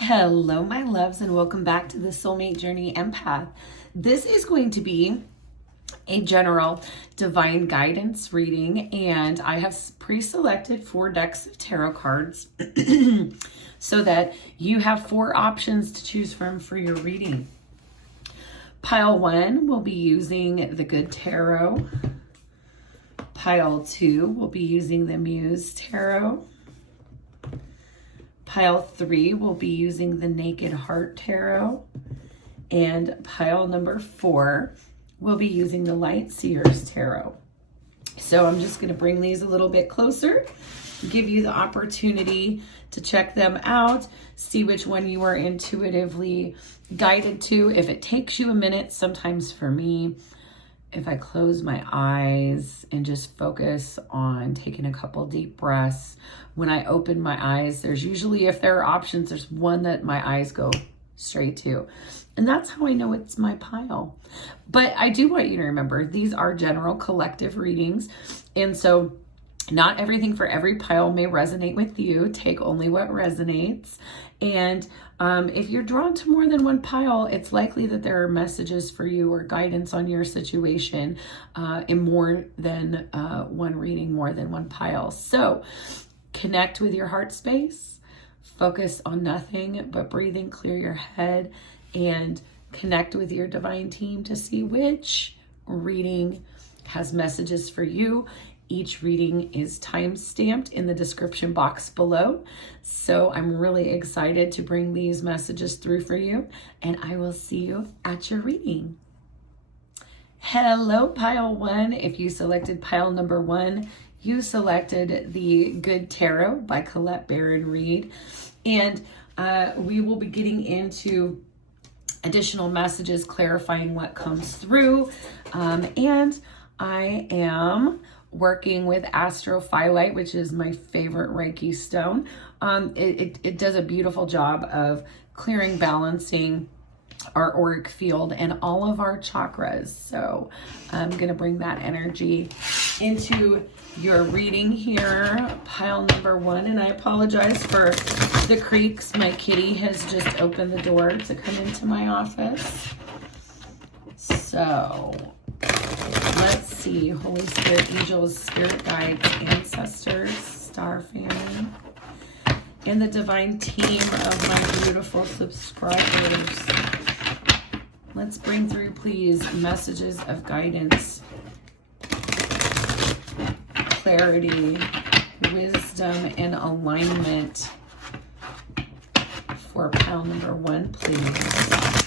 Hello, my loves, and welcome back to the Soulmate Journey Empath. This is going to be a general divine guidance reading, and I have pre-selected 4 decks of tarot cards so that you have 4 options to choose from for your reading. Pile 1 will be using the Good Tarot. Pile 2 will be using the Muse Tarot. Pile 3 will be using the Naked Heart Tarot. And pile number 4 will be using the Light Seers Tarot. So I'm just going to bring these a little bit closer, give you the opportunity to check them out, see which one you are intuitively guided to. If it takes you a minute, sometimes for me, if I close my eyes and just focus on taking a couple deep breaths, when I open my eyes, there's usually, if there are options, there's one that my eyes go straight to. And that's how I know it's my pile. But I do want you to remember, these are general collective readings. And so not everything for every pile may resonate with you. Take only what resonates. And if you're drawn to more than one pile, it's likely that there are messages for you or guidance on your situation in more than one reading, more than one pile. So connect with your heart space, focus on nothing but breathing, clear your head, and connect with your divine team to see which reading has messages for you. Each reading is time-stamped in the description box below. So I'm really excited to bring these messages through for you, and I will see you at your reading. Hello, pile 1. If you selected pile number 1, you selected the Good Tarot by Colette Baron Reed. And we will be getting into additional messages clarifying what comes through. And I am working with Astrophyllite, which is my favorite Reiki stone. It does a beautiful job of clearing, balancing our auric field and all of our chakras. So I'm going to bring that energy into your reading here, pile number 1. And I apologize for the creaks. My kitty has just opened the door to come into my office. So let's see, Holy Spirit, angels, spirit guides, ancestors, star family, and the divine team of my beautiful subscribers. Let's bring through, please, messages of guidance, clarity, wisdom, and alignment for pile number 1, please.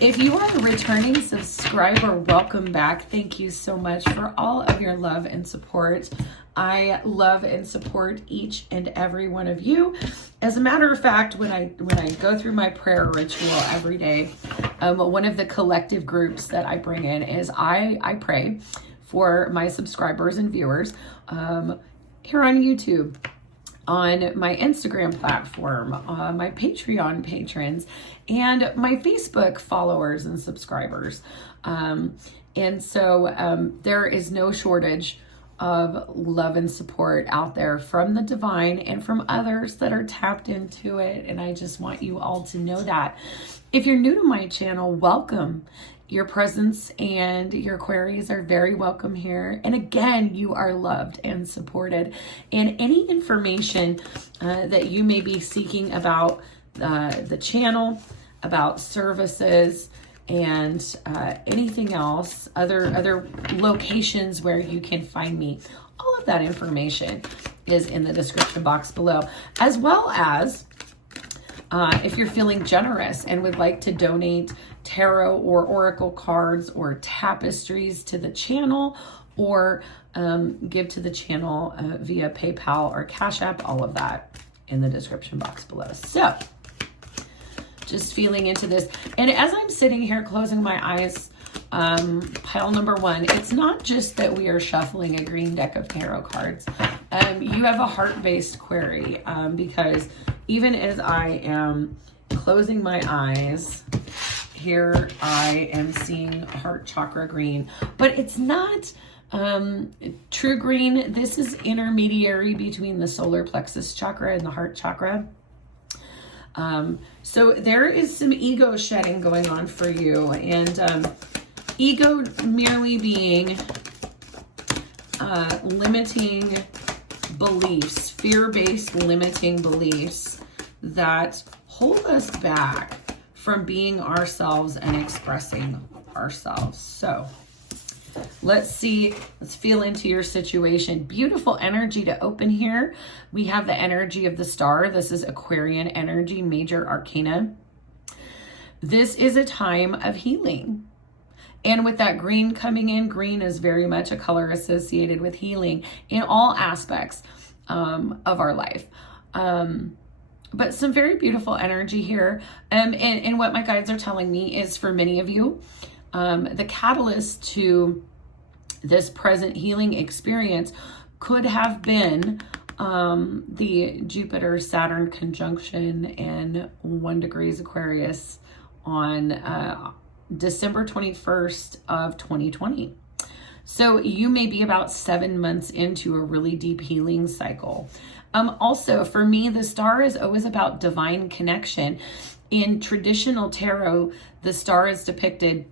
If you are a returning subscriber, welcome back. Thank you so much for all of your love and support. I love and support each and every one of you. As a matter of fact, when I go through my prayer ritual every day, one of the collective groups that I bring in is I pray for my subscribers and viewers here on YouTube, on my Instagram platform, my Patreon patrons, and my Facebook followers and subscribers. And so there is no shortage of love and support out there from the divine and from others that are tapped into it. And I just want you all to know that. If you're new to my channel, welcome. Your presence and your queries are very welcome here. And again, you are loved and supported. And any information that you may be seeking about the channel, about services, and anything else, other locations where you can find me, all of that information is in the description box below, as well as if you're feeling generous and would like to donate tarot or oracle cards or tapestries to the channel, or give to the channel via PayPal or CashApp, all of that in the description box below. So just feeling into this. And as I'm sitting here closing my eyes, pile number 1, it's not just that we are shuffling a green deck of tarot cards. You have a heart-based query, because even as I am closing my eyes, here I am seeing heart chakra green, but it's not true green. This is intermediary between the solar plexus chakra and the heart chakra. So there is some ego shedding going on for you, and ego merely being limiting beliefs, fear-based limiting beliefs that hold us back from being ourselves and expressing ourselves. So let's see, let's feel into your situation. Beautiful energy to open here. We have the energy of the star. This is Aquarian energy, major arcana. This is a time of healing. And with that green coming in, green is very much a color associated with healing in all aspects of our life. But some very beautiful energy here. And what my guides are telling me is, for many of you, the catalyst to this present healing experience could have been the Jupiter-Saturn conjunction in 1 degrees Aquarius on December 21st of 2020. So you may be about 7 months into a really deep healing cycle. Also, for me, the star is always about divine connection. In traditional tarot, the star is depicted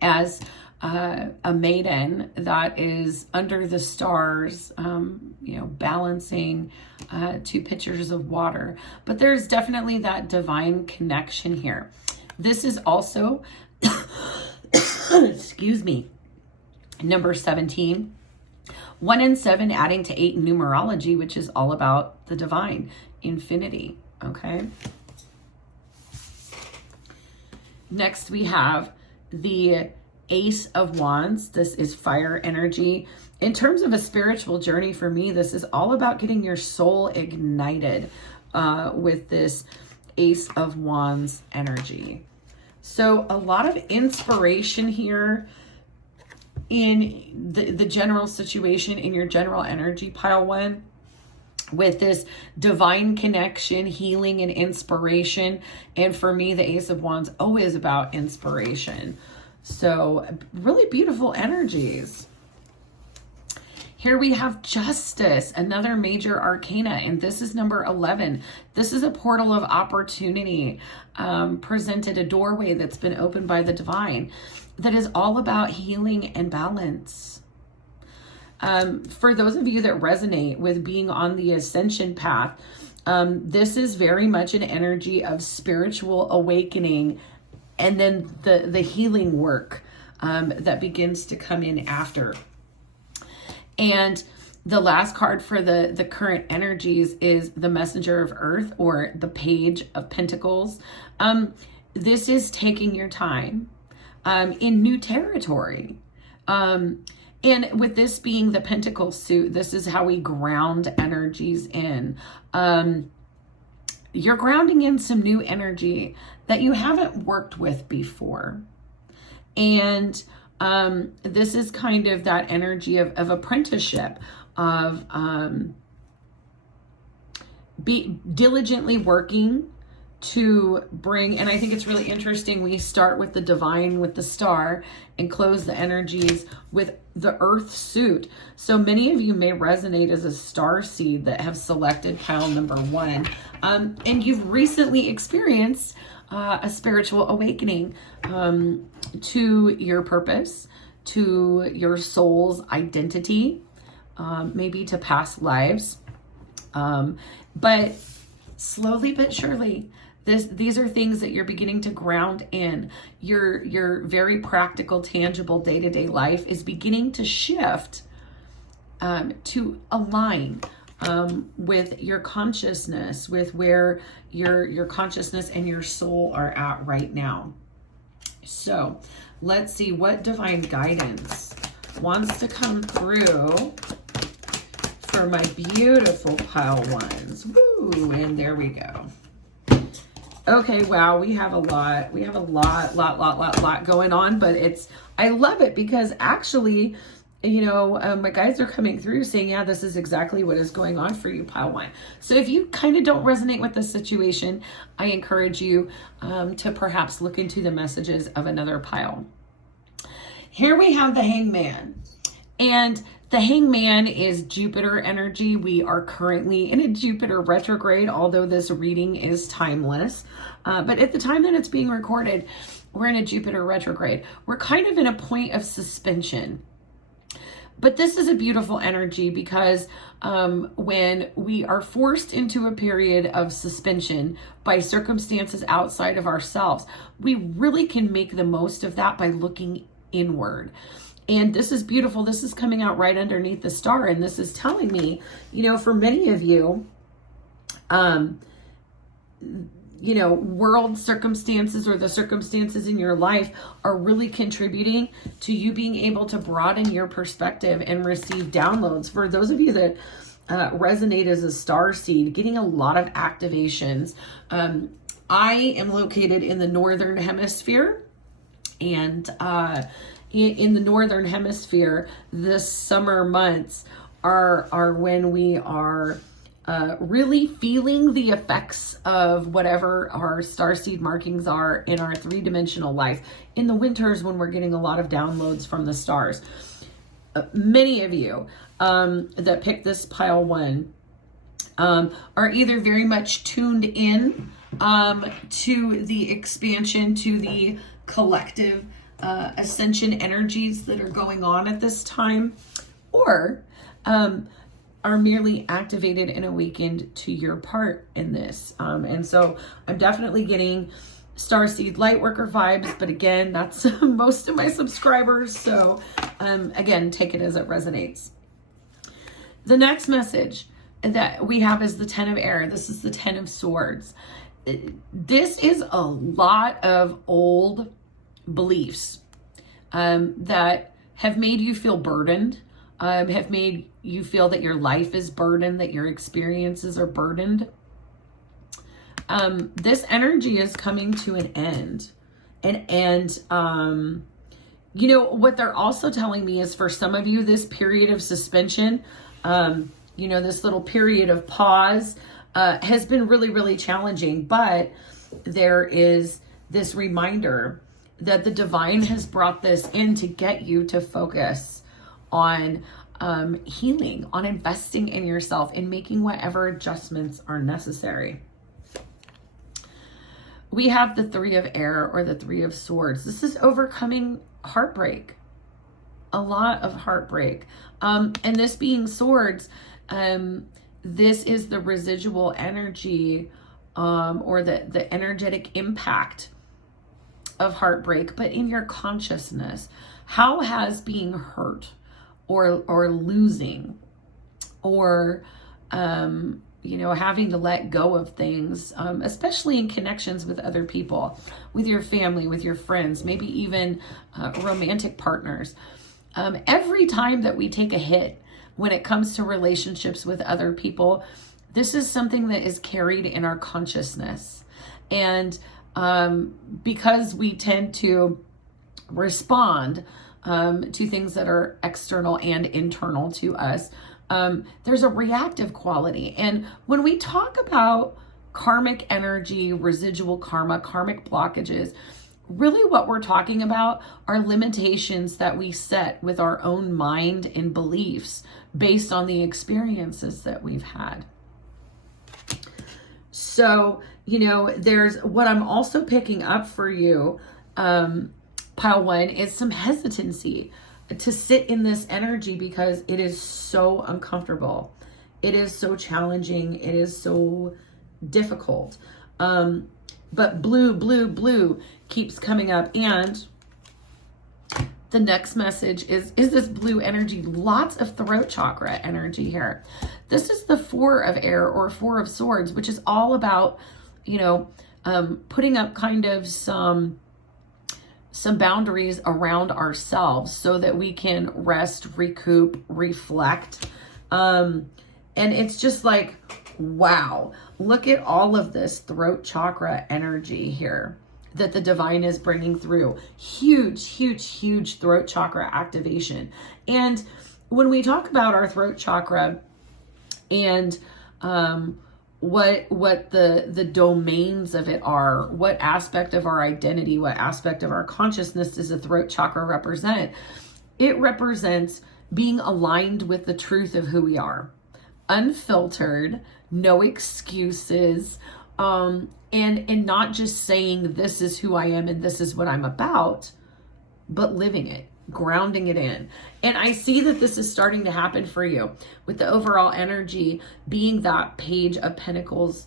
as a maiden that is under the stars, balancing 2 pitchers of water. But there's definitely that divine connection here. This is also, excuse me, number 17. 1 and 7 adding to 8 in numerology, which is all about the divine, infinity, okay? Next, we have the Ace of Wands. This is fire energy. In terms of a spiritual journey, for me, this is all about getting your soul ignited with this Ace of Wands energy. So a lot of inspiration here in the general situation, in your general energy, pile 1, with this divine connection, healing, and inspiration. And for me, the Ace of Wands always about inspiration. So really beautiful energies. Here we have Justice, another major arcana, and this is number 11. This is a portal of opportunity, presented, a doorway that's been opened by the divine, that is all about healing and balance. For those of you that resonate with being on the Ascension path, this is very much an energy of spiritual awakening, and then the healing work that begins to come in after. And the last card for the current energies is the Messenger of Earth, or the Page of Pentacles. This is taking your time in new territory. And with this being the Pentacle suit, this is how we ground energies in. You're grounding in some new energy that you haven't worked with before. And this is kind of that energy of apprenticeship, of be diligently working to bring, and I think it's really interesting, we start with the divine, with the star, and close the energies with the earth suit. So many of you may resonate as a starseed that have selected pile number 1, and you've recently experienced a spiritual awakening to your purpose, to your soul's identity, maybe to past lives. But slowly but surely, these are things that you're beginning to ground in. Your very practical, tangible day-to-day life is beginning to shift to align with your consciousness, with where your consciousness and your soul are at right now. So let's see what divine guidance wants to come through for my beautiful pile 1s. Woo, and there we go. Okay, wow, we have a lot. We have a lot going on, but I love it because actually, my guides are coming through saying, yeah, this is exactly what is going on for you, pile 1. So if you kind of don't resonate with this situation, I encourage you to perhaps look into the messages of another pile. Here we have the Hangman. And The Hangman is Jupiter energy. We are currently in a Jupiter retrograde, although this reading is timeless. But at the time that it's being recorded, we're in a Jupiter retrograde. We're kind of in a point of suspension. But this is a beautiful energy because when we are forced into a period of suspension by circumstances outside of ourselves, we really can make the most of that by looking inward. And this is beautiful. This is coming out right underneath the star. And this is telling me, for many of you, world circumstances or the circumstances in your life are really contributing to you being able to broaden your perspective and receive downloads. For those of you that resonate as a starseed, getting a lot of activations. I am located in the Northern Hemisphere, and in the Northern Hemisphere, the summer months are when we are really feeling the effects of whatever our starseed markings are in our three-dimensional life. In the winters, when we're getting a lot of downloads from the stars. Many of you that picked this pile 1 are either very much tuned in to the expansion, to the collective ascension energies that are going on at this time, or are merely activated and awakened to your part in this. And so I'm definitely getting Starseed Lightworker vibes, but again, that's most of my subscribers. So again, take it as it resonates. The next message that we have is the 10 of Air. This is the 10 of Swords. This is a lot of old beliefs that have made you feel burdened, have made you feel that your life is burdened, that your experiences are burdened. This energy is coming to an end. And what they're also telling me is for some of you, this period of suspension, this little period of pause has been really, really challenging. But there is this reminder that the divine has brought this in to get you to focus on healing, on investing in yourself, and making whatever adjustments are necessary. We have the 3 of Air, or the 3 of Swords. This is overcoming heartbreak, a lot of heartbreak. And this being Swords, this is the residual energy or the energetic impact of heartbreak, but in your consciousness. How has being hurt or losing or having to let go of things, especially in connections with other people, with your family, with your friends, maybe even romantic partners. Every time that we take a hit when it comes to relationships with other people, this is something that is carried in our consciousness. And because we tend to respond to things that are external and internal to us, there's a reactive quality. And when we talk about karmic energy, residual karma, karmic blockages, really what we're talking about are limitations that we set with our own mind and beliefs based on the experiences that we've had. So, there's what I'm also picking up for you, pile 1, is some hesitancy to sit in this energy because it is so uncomfortable. It is so challenging. It is so difficult. But blue keeps coming up. And the next message is this blue energy, lots of throat chakra energy here. This is the 4 of Air, or 4 of Swords, which is all about, putting up kind of some boundaries around ourselves so that we can rest, recoup, reflect. And it's just like, wow, look at all of this throat chakra energy here that the divine is bringing through. Huge throat chakra activation. And when we talk about our throat chakra and what the domains of it are, what aspect of our identity, what aspect of our consciousness does the throat chakra represent? It represents being aligned with the truth of who we are, unfiltered, no excuses, and not just saying this is who I am and this is what I'm about, but living it, grounding it in. And I see that this is starting to happen for you with the overall energy being that Page of Pentacles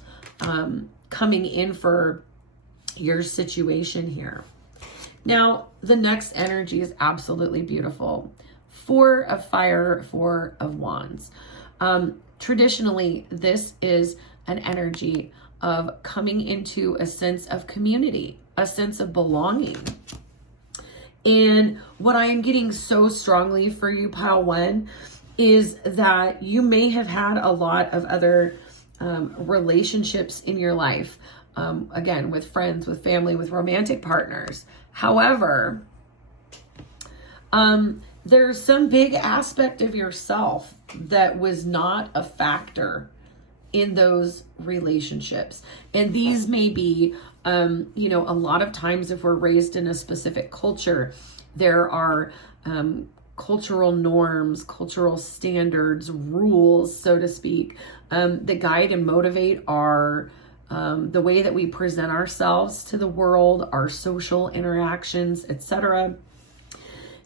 coming in for your situation here. Now, the next energy is absolutely beautiful. 4 of Fire, 4 of Wands. Traditionally, this is an energy of coming into a sense of community, a sense of belonging. And what I am getting so strongly for you, Pile 1, is that you may have had a lot of other relationships in your life. Again, with friends, with family, with romantic partners. However, there's some big aspect of yourself that was not a factor in those relationships. And these may be, you know, a lot of times if we're raised in a specific culture, there are cultural norms, cultural standards, rules, so to speak, that guide and motivate our the way that we present ourselves to the world, our social interactions, etc.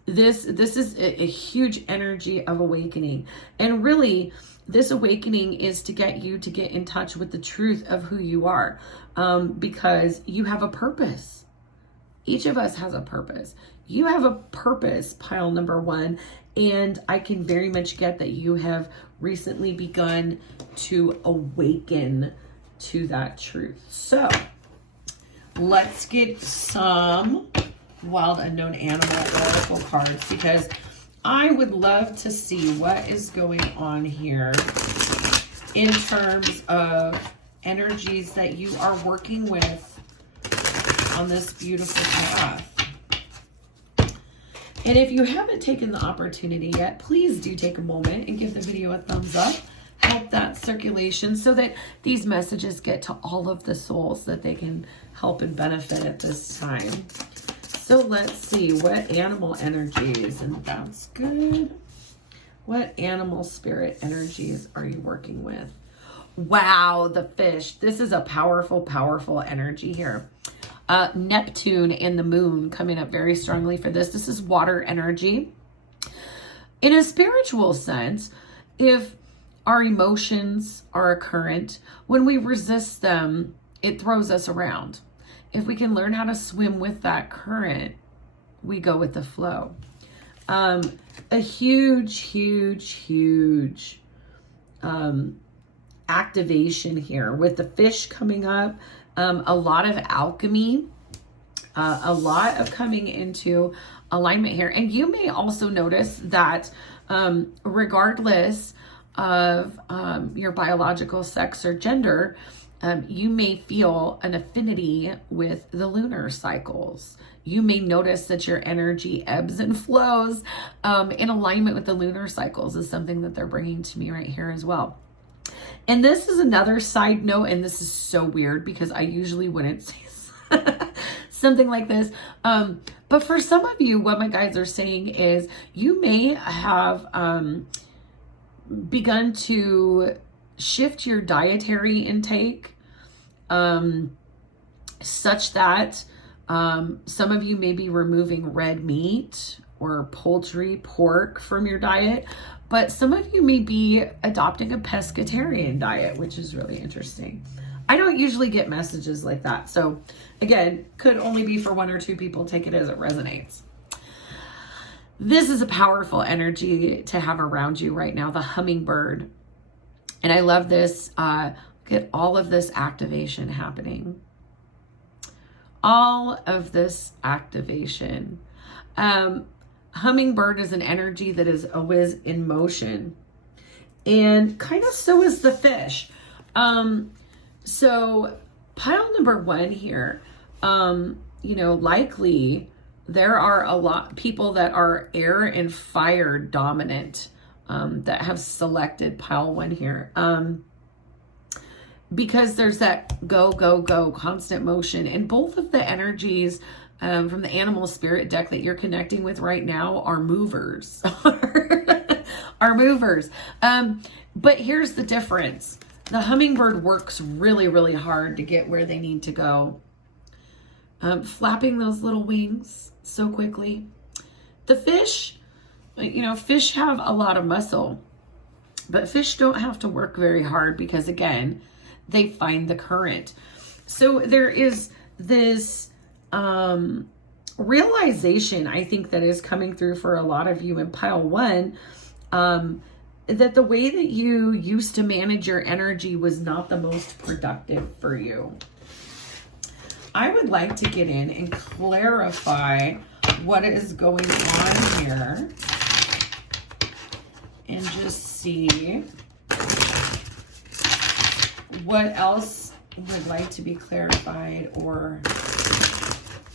This is a huge energy of awakening. And really, this awakening is to get you to get in touch with the truth of who you are, because you have a purpose. Each of us has a purpose. You have a purpose, Pile number 1, and I can very much get that you have recently begun to awaken to that truth. So let's get some Wild Unknown Animal Oracle cards, because I would love to see what is going on here in terms of energies that you are working with on this beautiful path. And if you haven't taken the opportunity yet, please do take a moment and give the video a thumbs up. Help that circulation so that these messages get to all of the souls that they can help and benefit at this time. So let's see, what animal energies, and that's good. What animal spirit energies are you working with? Wow, the fish. This is a powerful, powerful energy here. Neptune and the moon coming up very strongly for this. This is water energy. In a spiritual sense, if our emotions are a current, when we resist them, it throws us around. If we can learn how to swim with that current, we go with the flow. A huge, huge, huge activation here with the fish coming up. A lot of alchemy, a lot of coming into alignment here. And you may also notice that regardless of your biological sex or gender, you may feel an affinity with the lunar cycles. You may notice that your energy ebbs and flows in alignment with the lunar cycles is something that they're bringing to me right here as well. And this is another side note, and this is so weird because I usually wouldn't say something like this. But for some of you, what my guides are saying is you may have begun to shift your dietary intake such that some of you may be removing red meat or poultry, pork from your diet, but some of you may be adopting a pescatarian diet, which is really interesting. I don't usually get messages like that. So again, could only be for 1 or 2 people. Take it as it resonates. This is a powerful energy to have around you right now, the hummingbird. And I love this. Look at all of this activation happening. All of this activation. Hummingbird is an energy that is always in motion. And kind of so is the fish. So pile number 1 here, you know, likely there are a lot people that are air and fire dominant that have selected pile 1 here. Because there's that go, go, go, constant motion. And both of the energies from the animal spirit deck that you're connecting with right now are movers. are movers. But here's the difference. The hummingbird works really, really hard to get where they need to go. Flapping those little wings so quickly. The fish, you know, fish have a lot of muscle, but fish don't have to work very hard because, again, they find the current. So there is this realization, I think, that is coming through for a lot of you in pile 1, that the way that you used to manage your energy was not the most productive for you. I would like to get in and clarify what is going on here and just see what else would like to be clarified or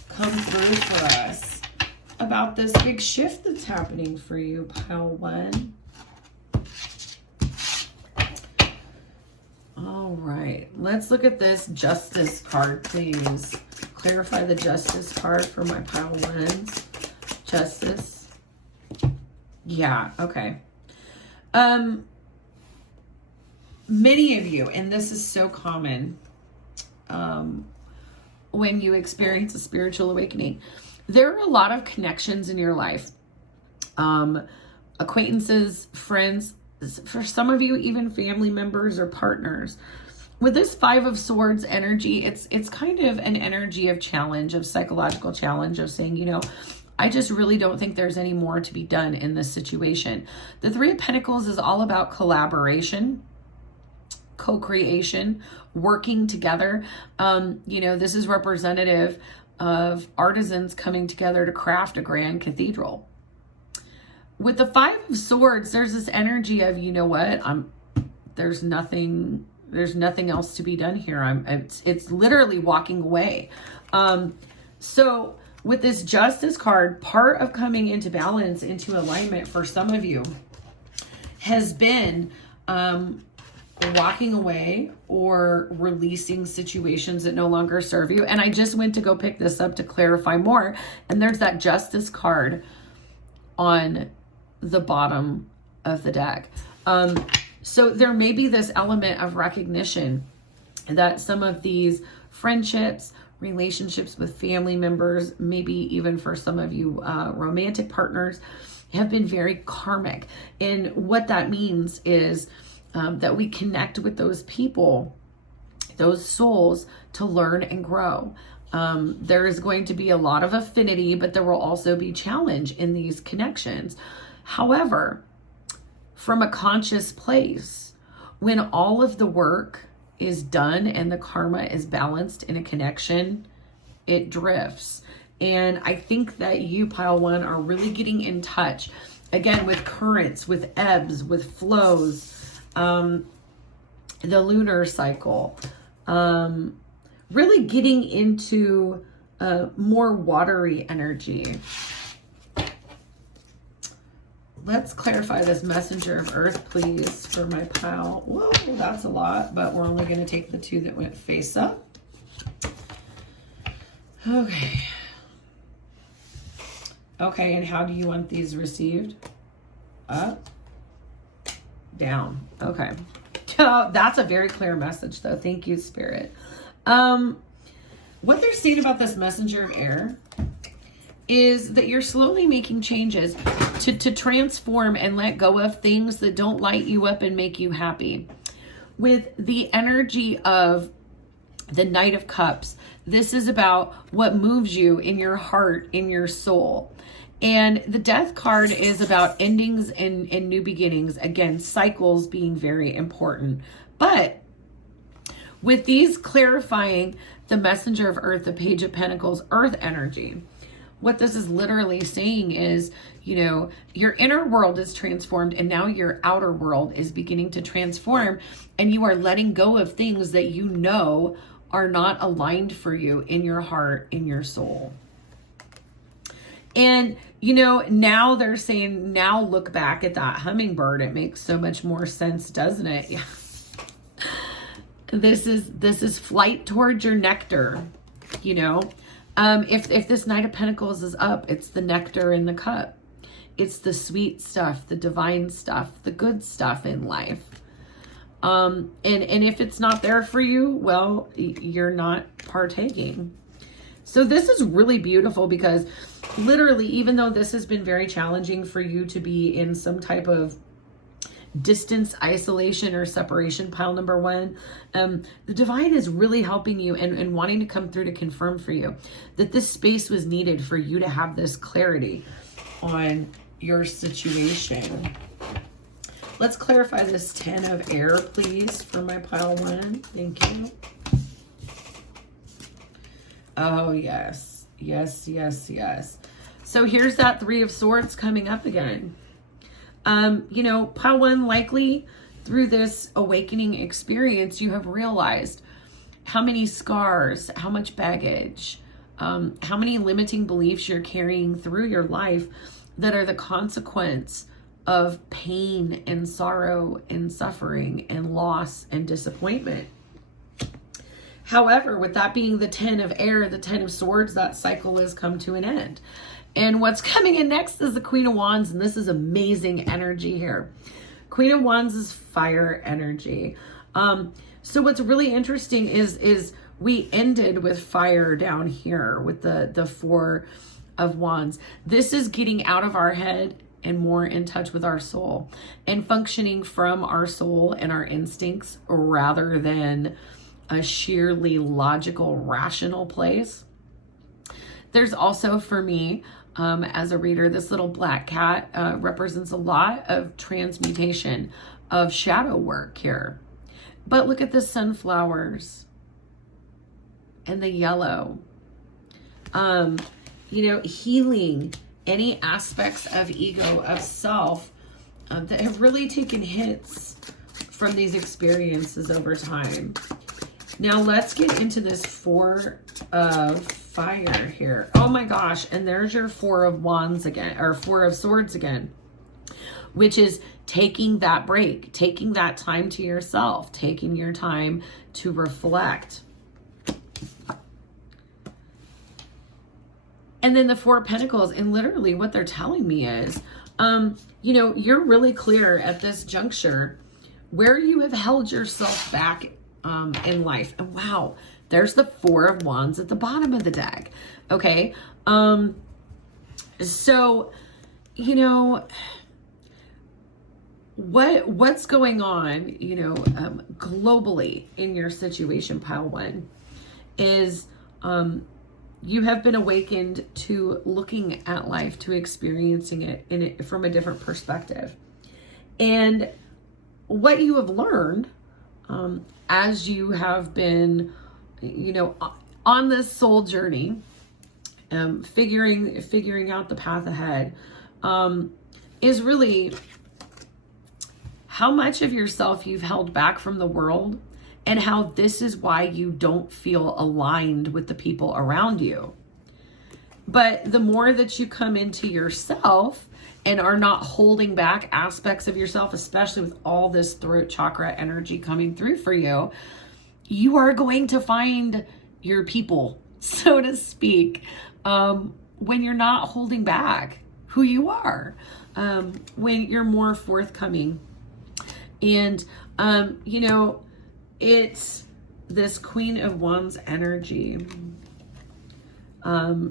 come through for us about this big shift that's happening for you, pile 1. All right, let's look at this Justice card, please. Clarify the Justice card for my pile 1s. Justice. Yeah, okay. Many of you, and this is so common when you experience a spiritual awakening, there are a lot of connections in your life. Acquaintances, friends, for some of you, even family members or partners. With this 5 of Swords energy, it's kind of an energy of challenge, of psychological challenge, of saying, you know, I just really don't think there's any more to be done in this situation. The 3 of Pentacles is all about collaboration, co-creation, working together. You know, this is representative of artisans coming together to craft a grand cathedral. With the 5 of Swords, there's this energy of, you know what, there's nothing else to be done here. It's literally walking away. So with this Justice card, part of coming into balance, into alignment for some of you has been walking away or releasing situations that no longer serve you. And I just went to go pick this up to clarify more. And there's that Justice card on the bottom of the deck. So there may be this element of recognition that some of these friendships, relationships with family members, maybe even for some of you romantic partners, have been very karmic. And what that means is that we connect with those people, those souls, to learn and grow. There is going to be a lot of affinity, but there will also be challenge in these connections. However, from a conscious place, when all of the work is done and the karma is balanced in a connection, it drifts. And I think that you, pile 1, are really getting in touch, again, with currents, with ebbs, with flows, the lunar cycle, really getting into more watery energy. Let's clarify this Messenger of Earth, please, for my pile. Whoa, that's a lot, but we're only going to take the 2 that went face up. Okay. Okay, and how do you want these received? Up, down. Okay. That's a very clear message, though. Thank you, Spirit. What they're saying about this Messenger of Air is that you're slowly making changes to transform and let go of things that don't light you up and make you happy. With the energy of the Knight of Cups, this is about what moves you in your heart, in your soul. And the Death card is about endings and new beginnings. Again, cycles being very important. But with these clarifying the Messenger of Earth, the Page of Pentacles, Earth energy, what this is literally saying is, you know, your inner world is transformed and now your outer world is beginning to transform, and you are letting go of things that you know are not aligned for you in your heart, in your soul. And, you know, now they're saying, now look back at that hummingbird. It makes so much more sense, doesn't it? Yeah. This is flight towards your nectar, you know. If this Knight of Pentacles is up, it's the nectar in the cup. It's the sweet stuff, the divine stuff, the good stuff in life. And if it's not there for you, well, you're not partaking. So this is really beautiful because literally, even though this has been very challenging for you to be in some type of distance, isolation, or separation, pile number one, the divine is really helping you and wanting to come through to confirm for you that this space was needed for you to have this clarity on your situation. Let's clarify this 10 of air, please, for my pile one. Thank you. Oh, yes. Yes, yes, yes. So here's that 3 of Swords coming up again. You know, pile one, likely through this awakening experience, you have realized how many scars, how much baggage, how many limiting beliefs you're carrying through your life that are the consequence of pain and sorrow and suffering and loss and disappointment. However, with that being the 10 of air, the 10 of Swords, that cycle has come to an end. And what's coming in next is the Queen of Wands, and this is amazing energy here. Queen of Wands is fire energy. So what's really interesting is we ended with fire down here with the 4 of Wands. This is getting out of our head and more in touch with our soul and functioning from our soul and our instincts rather than a sheerly logical, rational place. There's also, for me, as a reader, this little black cat represents a lot of transmutation, of shadow work here. But look at the sunflowers and the yellow. You know, healing any aspects of ego, of self, that have really taken hits from these experiences over time. Now let's get into this 4 of fire here. Oh my gosh. And there's your 4 of Wands again, or 4 of Swords again, which is taking that break, taking that time to yourself, taking your time to reflect. And then the 4 of Pentacles, and literally what they're telling me is, you know, you're really clear at this juncture where you have held yourself back in life. And wow, there's the 4 of Wands at the bottom of the deck. Okay. So, you know, what's going on, you know, globally in your situation, pile one, is, you have been awakened to looking at life, to experiencing it from a different perspective. And what you have learned, as you have been, you know, on this soul journey, figuring out the path ahead, is really how much of yourself you've held back from the world, and how this is why you don't feel aligned with the people around you. But the more that you come into yourself and are not holding back aspects of yourself, especially with all this throat chakra energy coming through for you, you are going to find your people, so to speak, when you're not holding back who you are, when you're more forthcoming. And, you know, it's this Queen of Wands energy,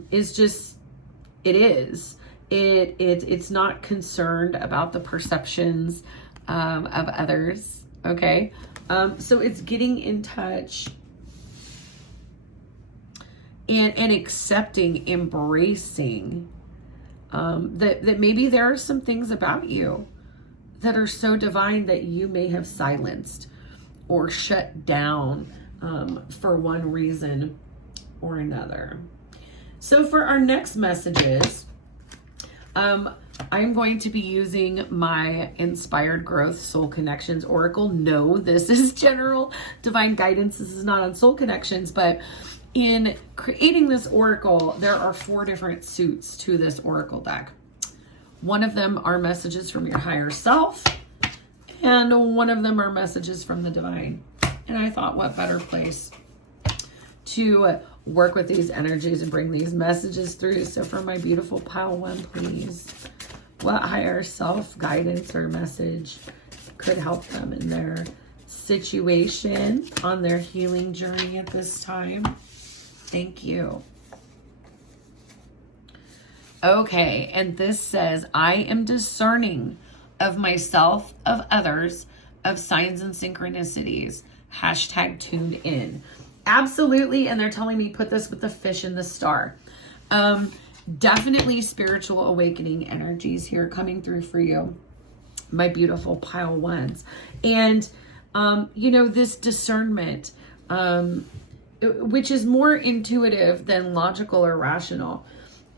is just, it's not concerned about the perceptions of others. Okay. So it's getting in touch and accepting, embracing, that maybe there are some things about you that are so divine that you may have silenced or shut down for one reason or another. So for our next messages, I'm going to be using my Inspired Growth Soul Connections Oracle. No, this is general divine guidance. This is not on soul connections, but in creating this oracle, there are 4 different suits to this oracle deck. One of them are messages from your higher self, and one of them are messages from the divine. And I thought, what better place to work with these energies and bring these messages through. So for my beautiful pile one, please. What higher self guidance or message could help them in their situation on their healing journey at this time? Thank you. Okay, and this says, I am discerning of myself, of others, of signs and synchronicities. Hashtag tuned in. Absolutely, and they're telling me put this with the fish and the star. Definitely spiritual awakening energies here coming through for you, my beautiful pile ones. And, you know, this discernment, which is more intuitive than logical or rational,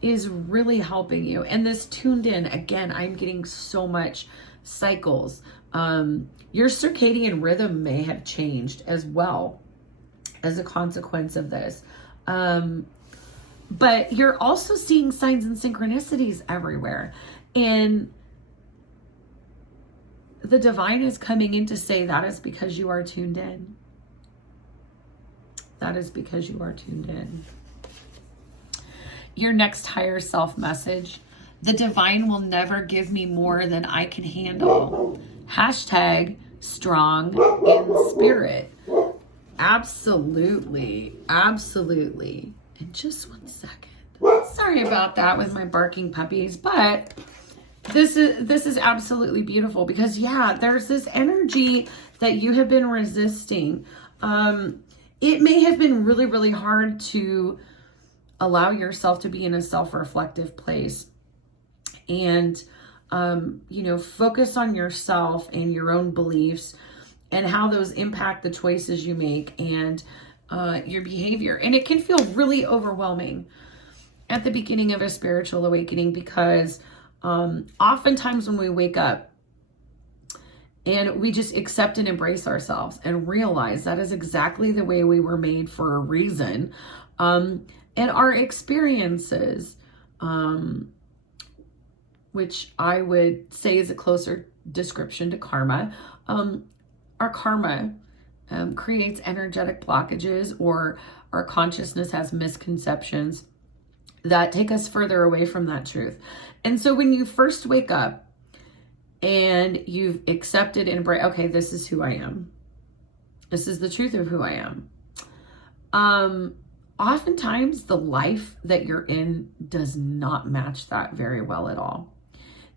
is really helping you. And this tuned in, again, I'm getting so much cycles. Your circadian rhythm may have changed as well as a consequence of this. But you're also seeing signs and synchronicities everywhere. And the divine is coming in to say that is because you are tuned in. That is because you are tuned in. Your next higher self message: the divine will never give me more than I can handle. Hashtag strong in spirit. Absolutely. Absolutely. In just 1 second. Sorry about that with my barking puppies, but this is absolutely beautiful because, yeah, there's this energy that you have been resisting. It may have been really, really hard to allow yourself to be in a self-reflective place and, you know, focus on yourself and your own beliefs and how those impact the choices you make and your behavior. And it can feel really overwhelming at the beginning of a spiritual awakening because oftentimes when we wake up and we just accept and embrace ourselves and realize that is exactly the way we were made for a reason, and our experiences, which I would say is a closer description to karma, our karma creates energetic blockages, or our consciousness has misconceptions that take us further away from that truth. And so when you first wake up and you've accepted and embraced, okay, this is who I am. This is the truth of who I am. Oftentimes the life that you're in does not match that very well at all.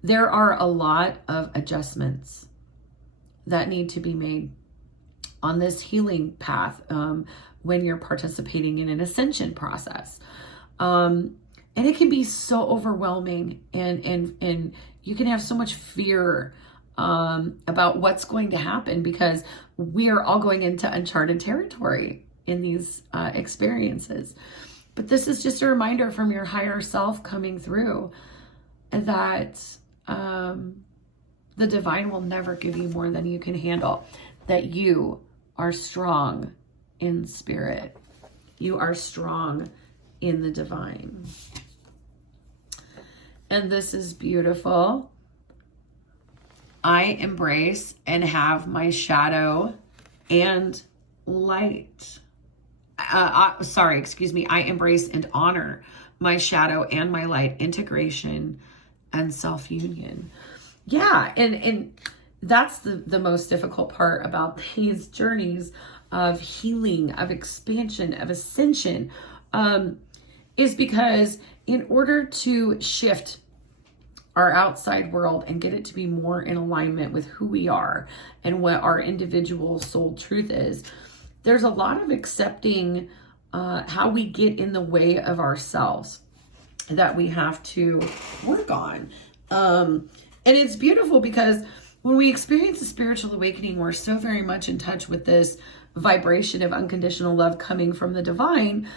There are a lot of adjustments that need to be made on this healing path when you're participating in an ascension process. And it can be so overwhelming and you can have so much fear about what's going to happen because we are all going into uncharted territory in these experiences. But this is just a reminder from your higher self coming through that the divine will never give you more than you can handle, that you are strong in spirit. You are strong in the divine. And this is beautiful. I embrace and have my shadow and light. I embrace and honor my shadow and my light integration and self-union. Yeah, and that's the most difficult part about these journeys of healing, of expansion, of ascension, is because in order to shift our outside world and get it to be more in alignment with who we are and what our individual soul truth is, there's a lot of accepting how we get in the way of ourselves that we have to work on. And it's beautiful because when we experience a spiritual awakening, we're so very much in touch with this vibration of unconditional love coming from the divine.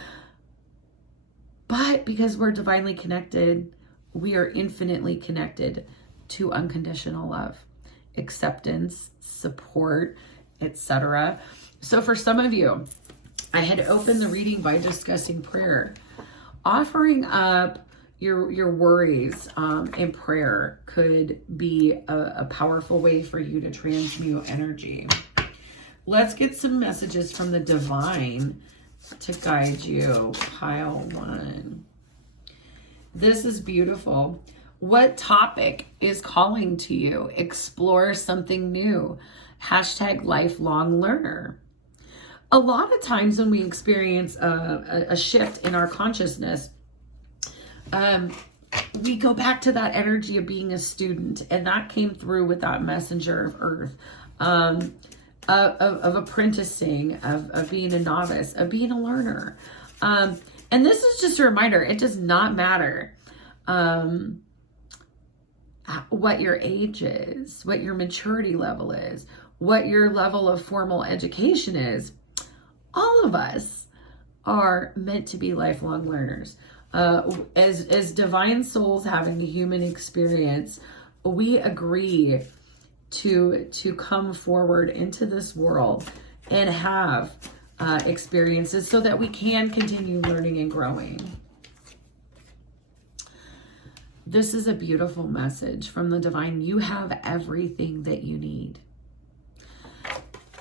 But because we're divinely connected, we are infinitely connected to unconditional love, acceptance, support, etc. So for some of you, I had opened the reading by discussing prayer. Offering up your worries in prayer could be a powerful way for you to transmute energy. Let's get some messages from the divine to guide you. Pile one. This is beautiful. What topic is calling to you? Explore something new. Hashtag lifelong learner. A lot of times when we experience a shift in our consciousness, we go back to that energy of being a student, and that came through with that messenger of earth, of apprenticing, of being a novice, of being a learner. And this is just a reminder, it does not matter what your age is, what your maturity level is, what your level of formal education is. All of us are meant to be lifelong learners. As divine souls having a human experience, we agree to come forward into this world and have experiences so that we can continue learning and growing. This is a beautiful message from the divine. You have everything that you need.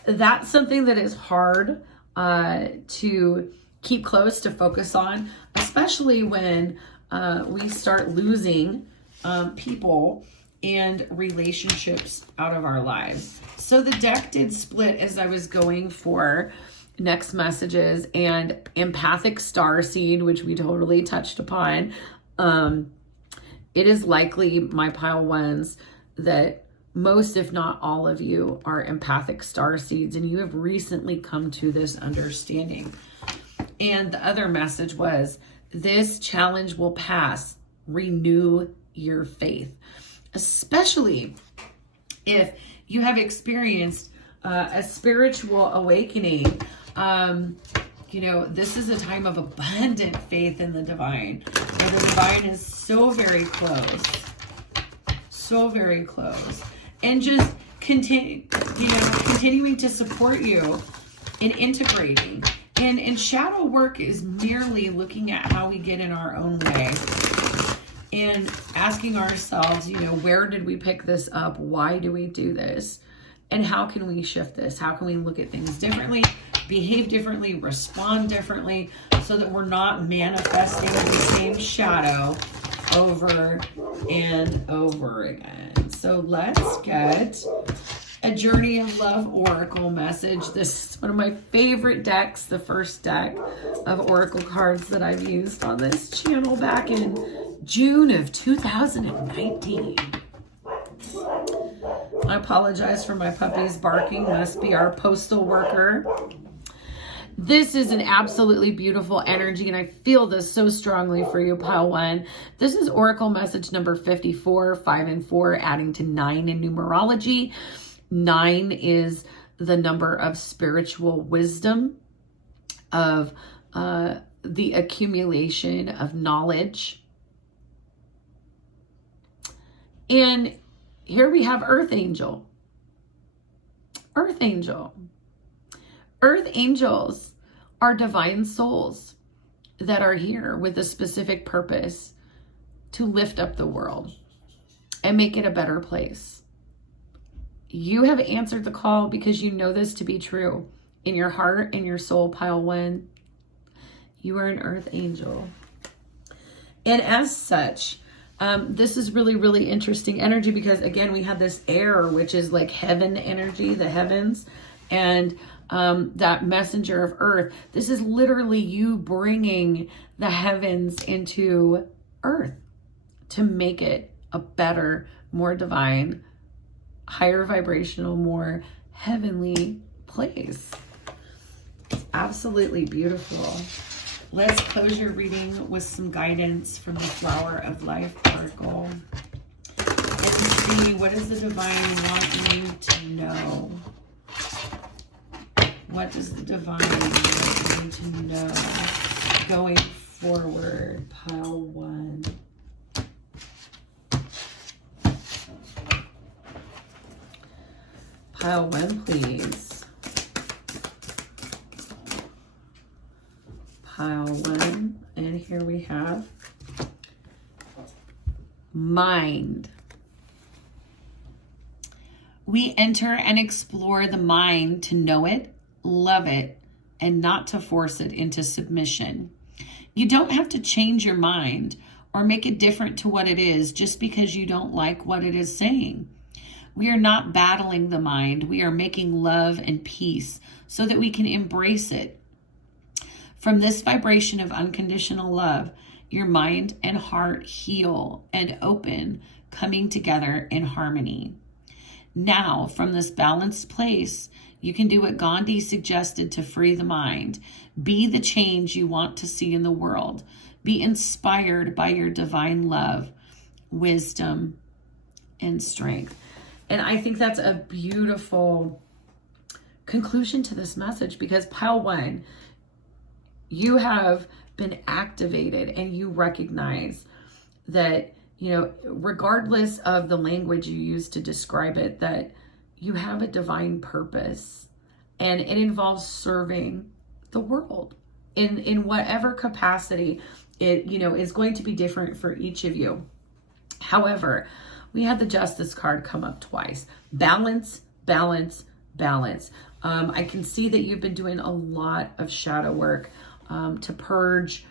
That's something that is hard to keep close, to focus on, especially when we start losing people and relationships out of our lives. So the deck did split as I was going for next messages, and empathic starseed, which we totally touched upon. It is likely, my pile ones, that most, if not all of you, are empathic starseeds, and you have recently come to this understanding. And the other message was, this challenge will pass. Renew your faith. Especially if you have experienced a spiritual awakening. This is a time of abundant faith in the divine. And the divine is so very close. So very close. And just continuing to support you in integrating. And shadow work is merely looking at how we get in our own way and asking ourselves, where did we pick this up? Why do we do this? And how can we shift this? How can we look at things differently, behave differently, respond differently, so that we're not manifesting the same shadow over and over again? So let's get a Journey of Love Oracle message. This is one of my favorite decks, the first deck of Oracle cards that I've used on this channel back in June of 2019. I apologize for my puppies barking. Must be our postal worker. This is an absolutely beautiful energy, and I feel this so strongly for you, pile one. This is Oracle message number 54, 5 and 4, adding to 9 in numerology. 9 is the number of spiritual wisdom, of the accumulation of knowledge. And here we have Earth Angel. Earth Angel. Earth Angels are divine souls that are here with a specific purpose to lift up the world and make it a better place. You have answered the call because you know this to be true. In your heart, in your soul, pile one, you are an Earth Angel. And as such, this is really, really interesting energy because, again, we have this air, which is like heaven energy, the heavens, and that messenger of earth. This is literally you bringing the heavens into earth to make it a better, more divine, higher vibrational, more heavenly place. It's absolutely beautiful. Let's close your reading with some guidance from the Flower of Life Oracle. And see, what does the divine want you to know? What does the divine want you to know going forward? Pile one. Pile one, please. Pile one, and here we have mind. We enter and explore the mind to know it, love it, and not to force it into submission. You don't have to change your mind or make it different to what it is just because you don't like what it is saying. We are not battling the mind. We are making love and peace so that we can embrace it. From this vibration of unconditional love, your mind and heart heal and open, coming together in harmony. Now, from this balanced place, you can do what Gandhi suggested to free the mind. Be the change you want to see in the world. Be inspired by your divine love, wisdom, and strength. And I think that's a beautiful conclusion to this message, because pile 1, you have been activated and you recognize that, regardless of the language you use to describe it, that you have a divine purpose, and it involves serving the world in whatever capacity. It, is going to be different for each of you. However, we had the Justice card come up twice. Balance, balance, balance. I can see that you've been doing a lot of shadow work to purge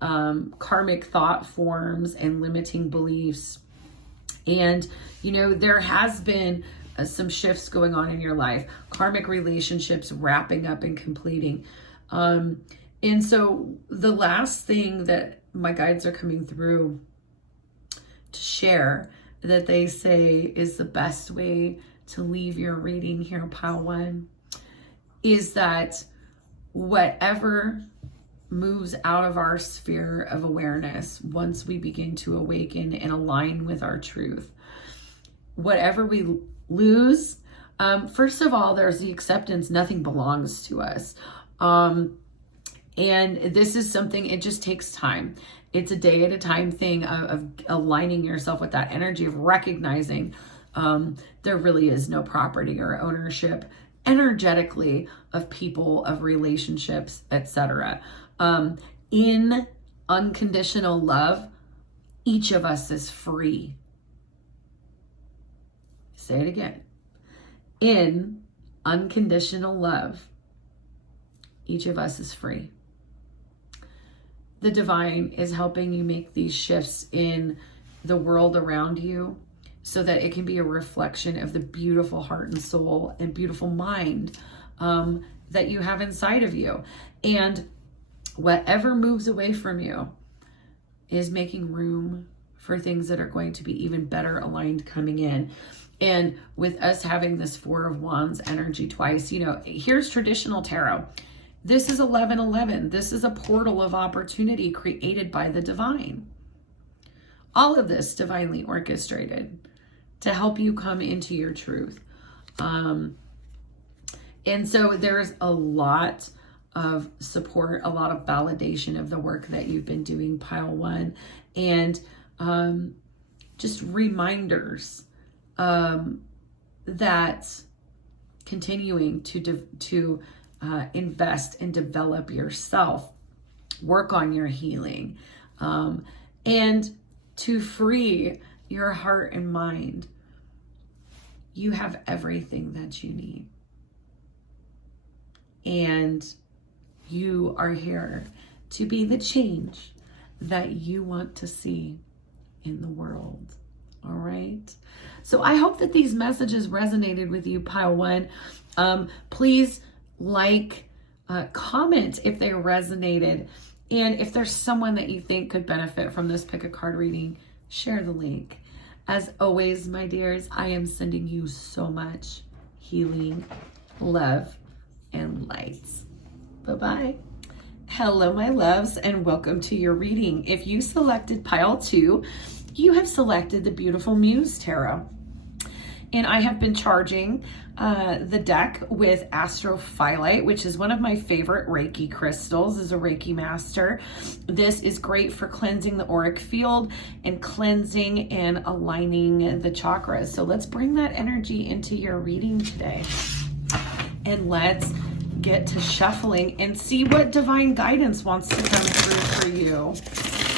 karmic thought forms and limiting beliefs. And, there has been some shifts going on in your life, karmic relationships wrapping up and completing. And so the last thing that my guides are coming through to share that they say is the best way to leave your reading here, pile 1, is that whatever moves out of our sphere of awareness, once we begin to awaken and align with our truth, whatever we lose, first of all, there's the acceptance, nothing belongs to us. And this is something, it just takes time. It's a day at a time thing of aligning yourself with that energy of recognizing there really is no property or ownership energetically of people, of relationships, etc. In unconditional love, each of us is free. Say it again. In unconditional love, each of us is free. The divine is helping you make these shifts in the world around you so that it can be a reflection of the beautiful heart and soul and beautiful mind that you have inside of you. And whatever moves away from you is making room for things that are going to be even better aligned coming in. And with us having this 4 of Wands energy twice, here's traditional tarot. This is 1111. This is a portal of opportunity created by the divine. All of this divinely orchestrated to help you come into your truth. And so there's a lot of support, a lot of validation of the work that you've been doing, pile 1, and just reminders that continuing to invest and develop yourself, work on your healing, and to free your heart and mind. You have everything that you need. And you are here to be the change that you want to see in the world. All right. So I hope that these messages resonated with you, pile 1. Please comment if they resonated. And if there's someone that you think could benefit from this pick a card reading, share the link. As always, my dears, I am sending you so much healing, love, and light. Bye-bye. Hello, my loves, and welcome to your reading. If you selected pile 2, you have selected the beautiful Muse Tarot. And I have been charging the deck with astrophyllite, which is one of my favorite Reiki crystals as a Reiki master. This is great for cleansing the auric field and cleansing and aligning the chakras. So let's bring that energy into your reading today. And let's get to shuffling and see what divine guidance wants to come through for you.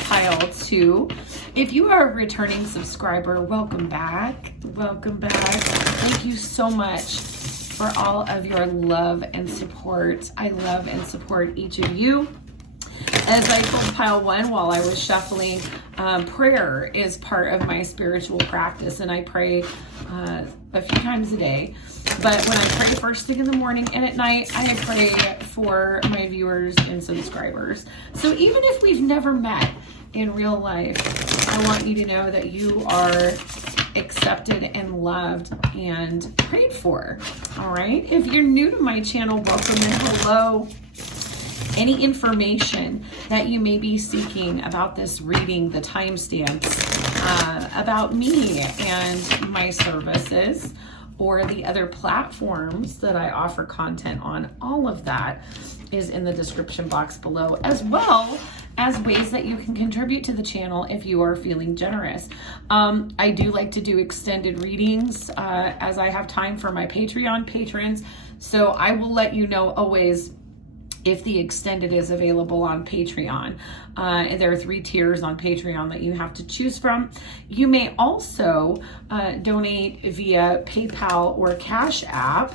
Pile 2. If you are a returning subscriber, welcome back. Welcome back. Thank you so much for all of your love and support. I love and support each of you. As I told pile one while I was shuffling, prayer is part of my spiritual practice, and I pray a few times a day. But when I pray first thing in the morning and at night, I pray for my viewers and subscribers. So even if we've never met in real life, I want you to know that you are accepted and loved and prayed for. All right. If you're new to my channel, welcome and hello. Any information that you may be seeking about this reading, the timestamps, about me and my services, or the other platforms that I offer content on, all of that is in the description box below, as well as ways that you can contribute to the channel if you are feeling generous. I do like to do extended readings as I have time for my Patreon patrons, so I will let you know always if the extended is available on Patreon. There are 3 tiers on Patreon that you have to choose from. You may also donate via PayPal or Cash App,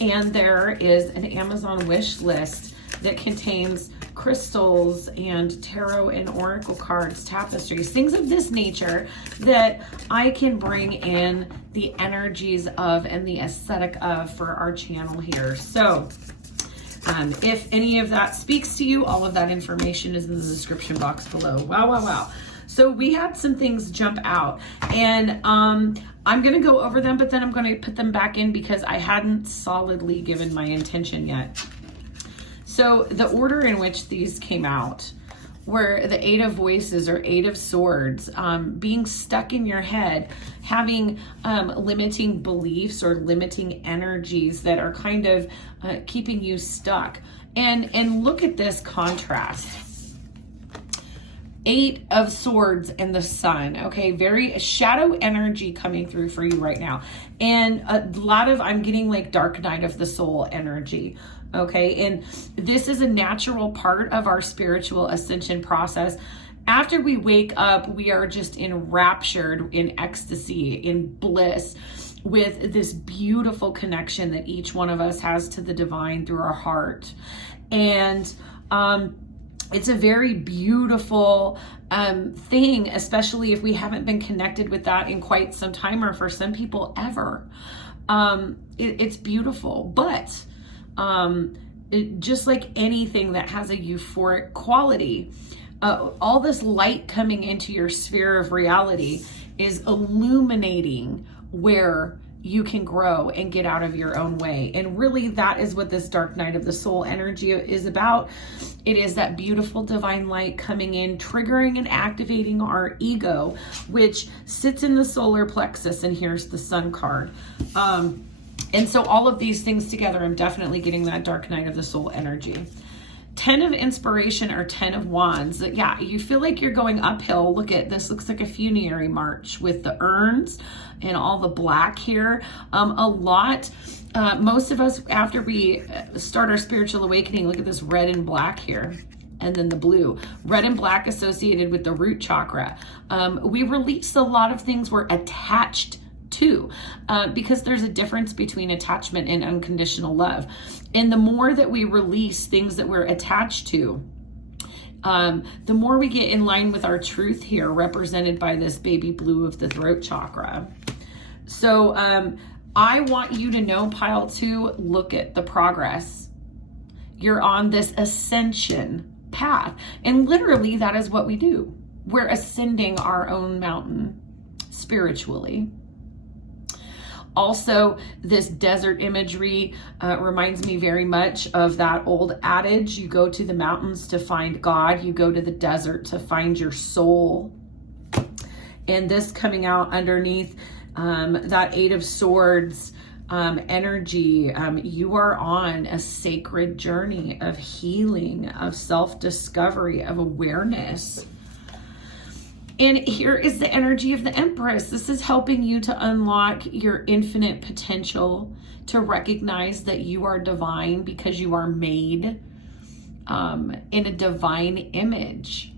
and there is an Amazon wish list that contains crystals and tarot and oracle cards, tapestries, things of this nature that I can bring in the energies of and the aesthetic of for our channel here. So if any of that speaks to you, all of that information is in the description box below. Wow. So we had some things jump out, and I'm going to go over them, but then I'm going to put them back in because I hadn't solidly given my intention yet. So the order in which these came out were the 8 of Voices or 8 of Swords, being stuck in your head, having limiting beliefs or limiting energies that are kind of keeping you stuck. And look at this contrast. 8 of Swords and the Sun, okay? Very shadow energy coming through for you right now. And a lot of, I'm getting like dark night of the soul energy, okay? And this is a natural part of our spiritual ascension process. After we wake up, we are just enraptured in ecstasy, in bliss, with this beautiful connection that each one of us has to the divine through our heart. And it's a very beautiful thing, especially if we haven't been connected with that in quite some time, or for some people ever. It's beautiful, but just like anything that has a euphoric quality, all this light coming into your sphere of reality is illuminating where you can grow and get out of your own way. And really that is what this dark night of the soul energy is about. It is that beautiful divine light coming in, triggering and activating our ego, which sits in the solar plexus. And here's the Sun card. And so all of these things together, I'm definitely getting that dark night of the soul energy. 10 of Inspiration or 10 of Wands. Yeah, you feel like you're going uphill. Look at this, looks like a funerary march with the urns and all the black here. Most of us, after we start our spiritual awakening, look at this red and black here. And then the blue. Red and black associated with the root chakra. We release a lot of things we're attached to, because there's a difference between attachment and unconditional love. And the more that we release things that we're attached to, the more we get in line with our truth here, represented by this baby blue of the throat chakra. So I want you to know, pile 2, look at the progress. You're on this ascension path. And literally that is what we do. We're ascending our own mountain spiritually. Also, this desert imagery reminds me very much of that old adage, you go to the mountains to find God, you go to the desert to find your soul. And this coming out underneath that 8 of Swords energy, you are on a sacred journey of healing, of self-discovery, of awareness. And here is the energy of the Empress. This is helping you to unlock your infinite potential, to recognize that you are divine because you are made in a divine image.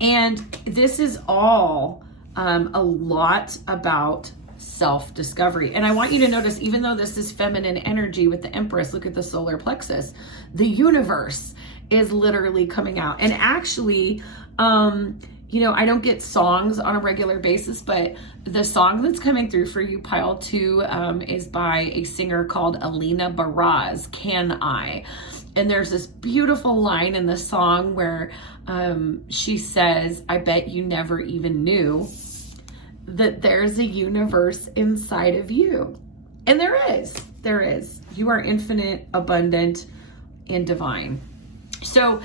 And this is all a lot about self-discovery. And I want you to notice, even though this is feminine energy with the Empress, look at the solar plexus, the universe is literally coming out. And actually, you know, I don't get songs on a regular basis, but the song that's coming through for you, pile 2, is by a singer called Alina Baraz, Can I? And there's this beautiful line in the song where she says, I bet you never even knew that there's a universe inside of you. And there is. You are infinite, abundant, and divine. So,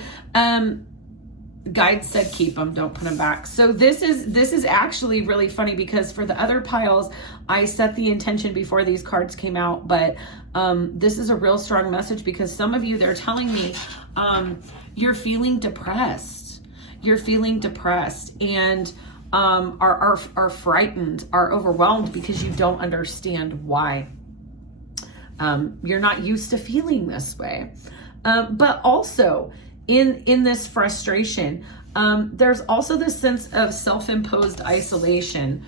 guides said keep them, don't put them back. So this is actually really funny, because for the other piles, I set the intention before these cards came out, but this is a real strong message, because some of you, they're telling me you're feeling depressed. You're feeling depressed and are frightened, are overwhelmed, because you don't understand why. You're not used to feeling this way. But also, in this frustration, there's also this sense of self-imposed isolation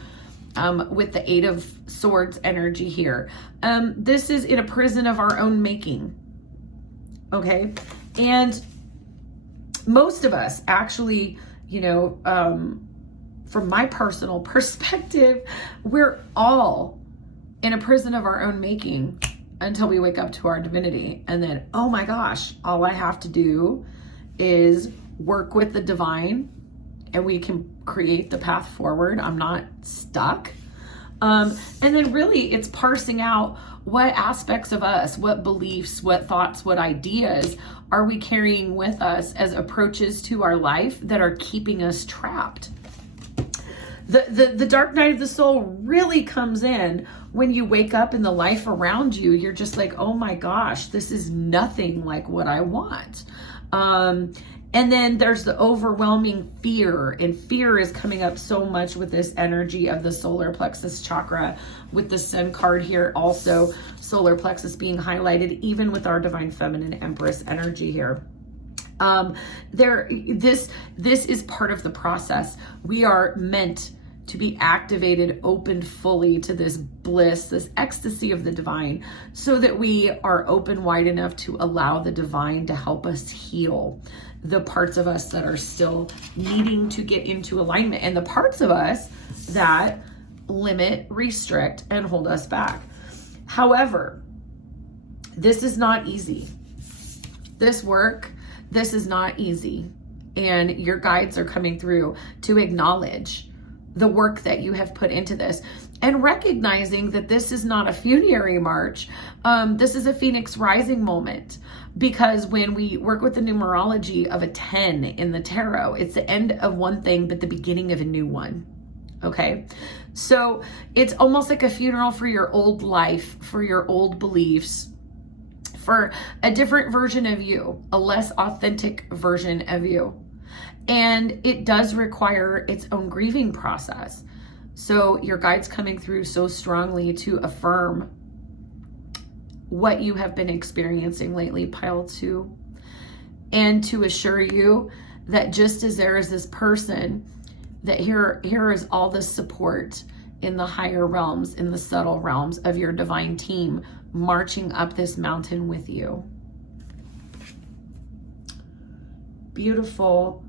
with the 8 of Swords energy here. This is in a prison of our own making, okay? And most of us actually, you know, from my personal perspective, we're all in a prison of our own making until we wake up to our divinity. And then, oh my gosh, all I have to do is work with the divine and we can create the path forward. I'm not stuck. And then really it's parsing out what aspects of us, what beliefs, what thoughts, what ideas are we carrying with us as approaches to our life that are keeping us trapped. The dark night of the soul really comes in when you wake up in the life around you. You're just like, oh my gosh, this is nothing like what I want. And then there's the overwhelming fear, and fear is coming up so much with this energy of the solar plexus chakra, with the sun card here, also solar plexus being highlighted, even with our divine feminine empress energy here. This is part of the process. We are meant to be activated, opened fully to this bliss, this ecstasy of the divine, so that we are open wide enough to allow the divine to help us heal the parts of us that are still needing to get into alignment, and the parts of us that limit, restrict, and hold us back. However, this is not easy. This work, this is not easy. And your guides are coming through to acknowledge the work that you have put into this, and recognizing that this is not a funerary march. This is a Phoenix rising moment, because when we work with the numerology of a 10 in the tarot, it's the end of one thing, but the beginning of a new one. Okay. So it's almost like a funeral for your old life, for your old beliefs, for a different version of you, a less authentic version of you. And it does require its own grieving process. So your guide's coming through so strongly to affirm what you have been experiencing lately, pile 2, and to assure you that just as there is this person, that here is all the support in the higher realms, in the subtle realms of your divine team, marching up this mountain with you. Beautiful,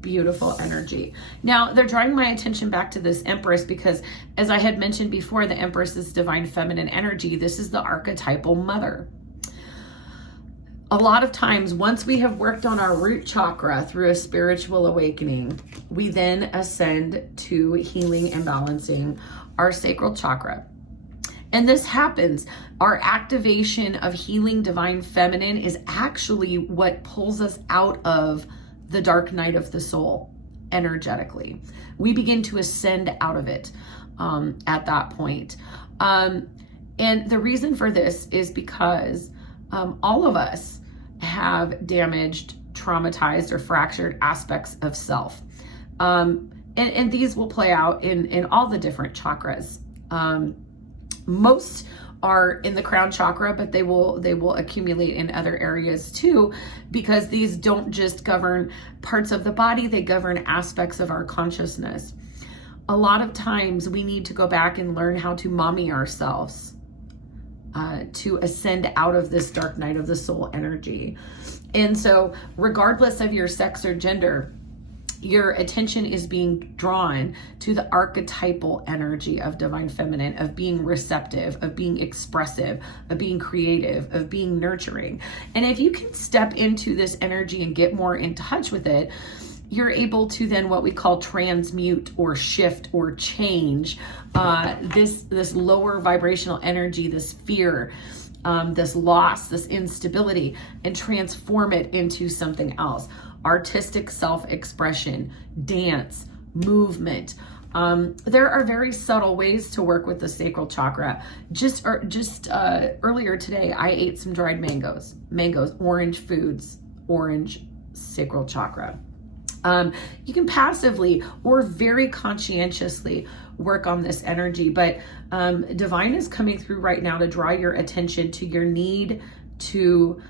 beautiful energy. Now, they're drawing my attention back to this Empress, because as I had mentioned before, the Empress is divine feminine energy. This is the archetypal mother. A lot of times, once we have worked on our root chakra through a spiritual awakening, we then ascend to healing and balancing our sacral chakra. And this happens, our activation of healing divine feminine is actually what pulls us out of the dark night of the soul energetically. We begin to ascend out of it at that point. And the reason for this is because all of us have damaged, traumatized, or fractured aspects of self. And these will play out in all the different chakras. Most are in the crown chakra, but they will accumulate in other areas too, because these don't just govern parts of the body, they govern aspects of our consciousness. A lot of times we need to go back and learn how to mommy ourselves to ascend out of this dark night of the soul energy. And so regardless of your sex or gender, your attention is being drawn to the archetypal energy of divine feminine, of being receptive, of being expressive, of being creative, of being nurturing. And if you can step into this energy and get more in touch with it, you're able to then what we call transmute or shift or change this lower vibrational energy, this fear, this loss, this instability, and transform it into something else. Artistic self-expression, dance, movement. There are very subtle ways to work with the sacral chakra. Just earlier today, I ate some dried mangoes, orange foods, orange sacral chakra. You can passively or very conscientiously work on this energy, but divine is coming through right now to draw your attention to your need to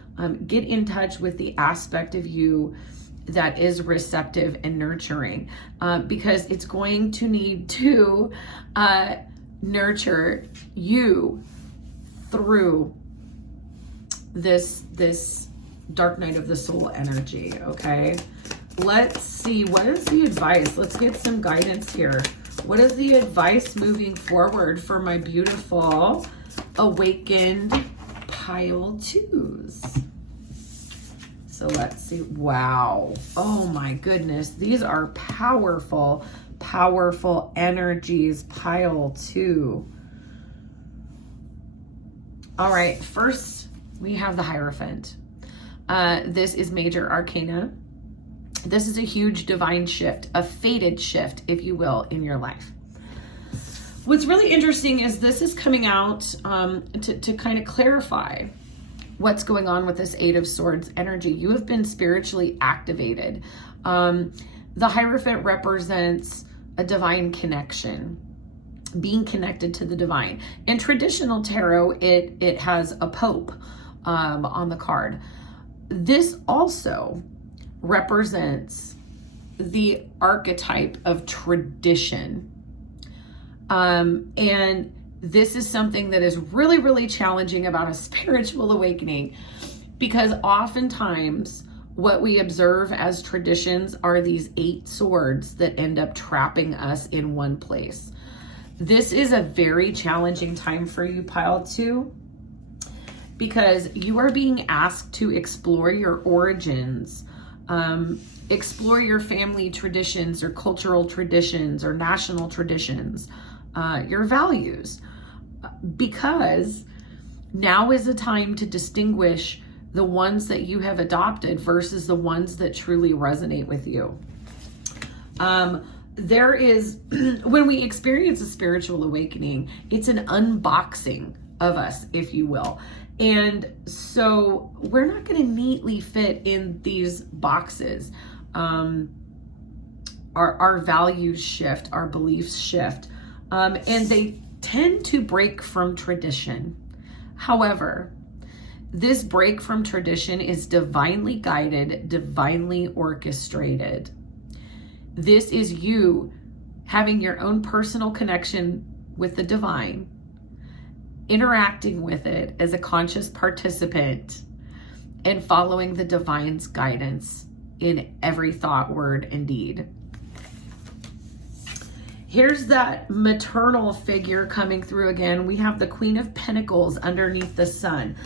get in touch with the aspect of you that is receptive and nurturing, because it's going to need to nurture you through this dark night of the soul energy. Okay, let's see, what is the advice? Let's get some guidance here. What is the advice moving forward for my beautiful awakened pile twos? So let's see. Wow. Oh my goodness. These are powerful, powerful energies. Pile two. All right. First, we have the Hierophant. This is major arcana. This is a huge divine shift, a fated shift, if you will, in your life. What's really interesting is this is coming out to kind of clarify what's going on with this Eight of Swords energy. You have been spiritually activated. The Hierophant represents a divine connection, being connected to the divine. In traditional tarot, it has a pope on the card. This also represents the archetype of tradition. And this is something that is really, really challenging about a spiritual awakening, because oftentimes what we observe as traditions are these 8 swords that end up trapping us in one place. This is a very challenging time for you, pile 2, because you are being asked to explore your origins, explore your family traditions or cultural traditions or national traditions, your values, because now is a time to distinguish the ones that you have adopted versus the ones that truly resonate with you. There is, when we experience a spiritual awakening, it's an unboxing of us, if you will. And so we're not going to neatly fit in these boxes. Our values shift, our beliefs shift, and they tend to break from tradition. However, this break from tradition is divinely guided, divinely orchestrated. This is you having your own personal connection with the divine, interacting with it as a conscious participant, and following the divine's guidance in every thought, word, and deed. Here's that maternal figure coming through again. We have the Queen of Pentacles underneath the sun.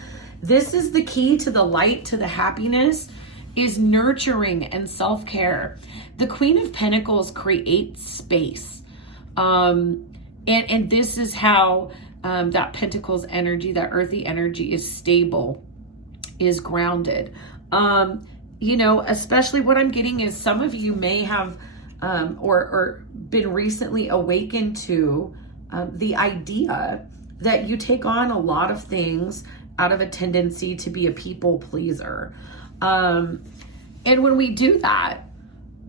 This is the key to the light, to the happiness, is nurturing and self-care. The Queen of Pentacles creates space. And this is how that Pentacles energy, that earthy energy, is stable, is grounded. You know, especially what I'm getting is some of you may have or been recently awakened to the idea that you take on a lot of things out of a tendency to be a people pleaser. And when we do that,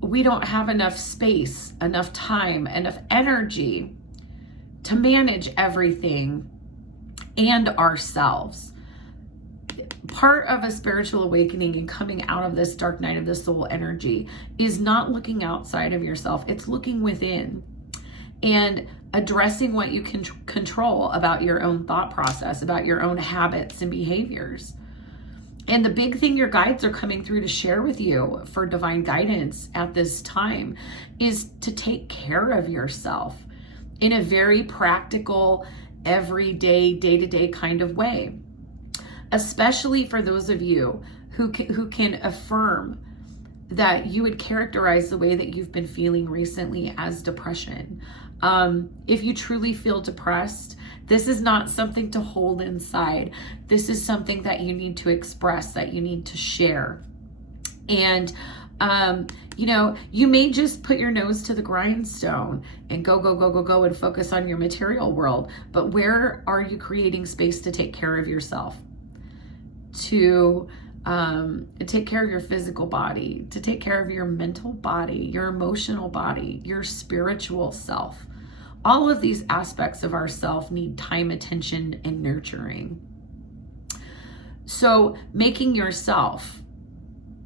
we don't have enough space, enough time, enough energy to manage everything and ourselves. Part of a spiritual awakening and coming out of this dark night of the soul energy is not looking outside of yourself. It's looking within. And addressing what you can control about your own thought process, about your own habits and behaviors. And the big thing your guides are coming through to share with you for divine guidance at this time is to take care of yourself in a very practical, everyday, day-to-day kind of way. Especially for those of you who can affirm that you would characterize the way that you've been feeling recently as depression. If you truly feel depressed, this is not something to hold inside. This is something that you need to express, that you need to share. And, you may just put your nose to the grindstone and go and focus on your material world. But where are you creating space to take care of yourself? To take care of your physical body, to take care of your mental body, your emotional body, your spiritual self. All of these aspects of ourself need time, attention, and nurturing. So making yourself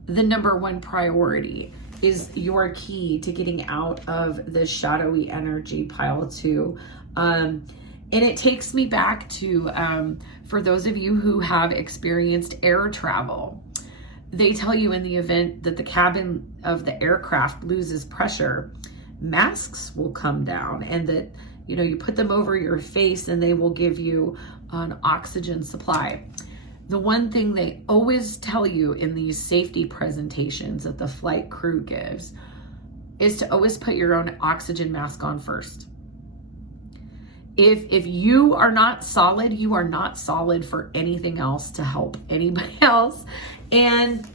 the number one priority is your key to getting out of the shadowy energy pile 2. And it takes me back to, for those of you who have experienced air travel, they tell you in the event that the cabin of the aircraft loses pressure, masks will come down, and that, you put them over your face and they will give you an oxygen supply. The one thing they always tell you in these safety presentations that the flight crew gives is to always put your own oxygen mask on first. If you are not solid, you are not solid for anything else to help anybody else. And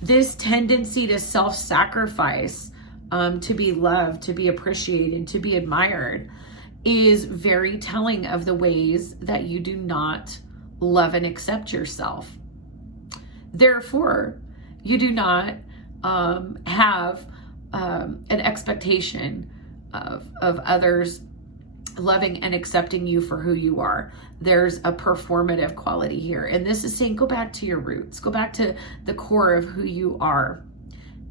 this tendency to self-sacrifice, to be loved, to be appreciated, to be admired, is very telling of the ways that you do not love and accept yourself. Therefore, you do not have an expectation of others loving and accepting you for who you are. There's a performative quality here. And this is saying, go back to your roots, go back to the core of who you are.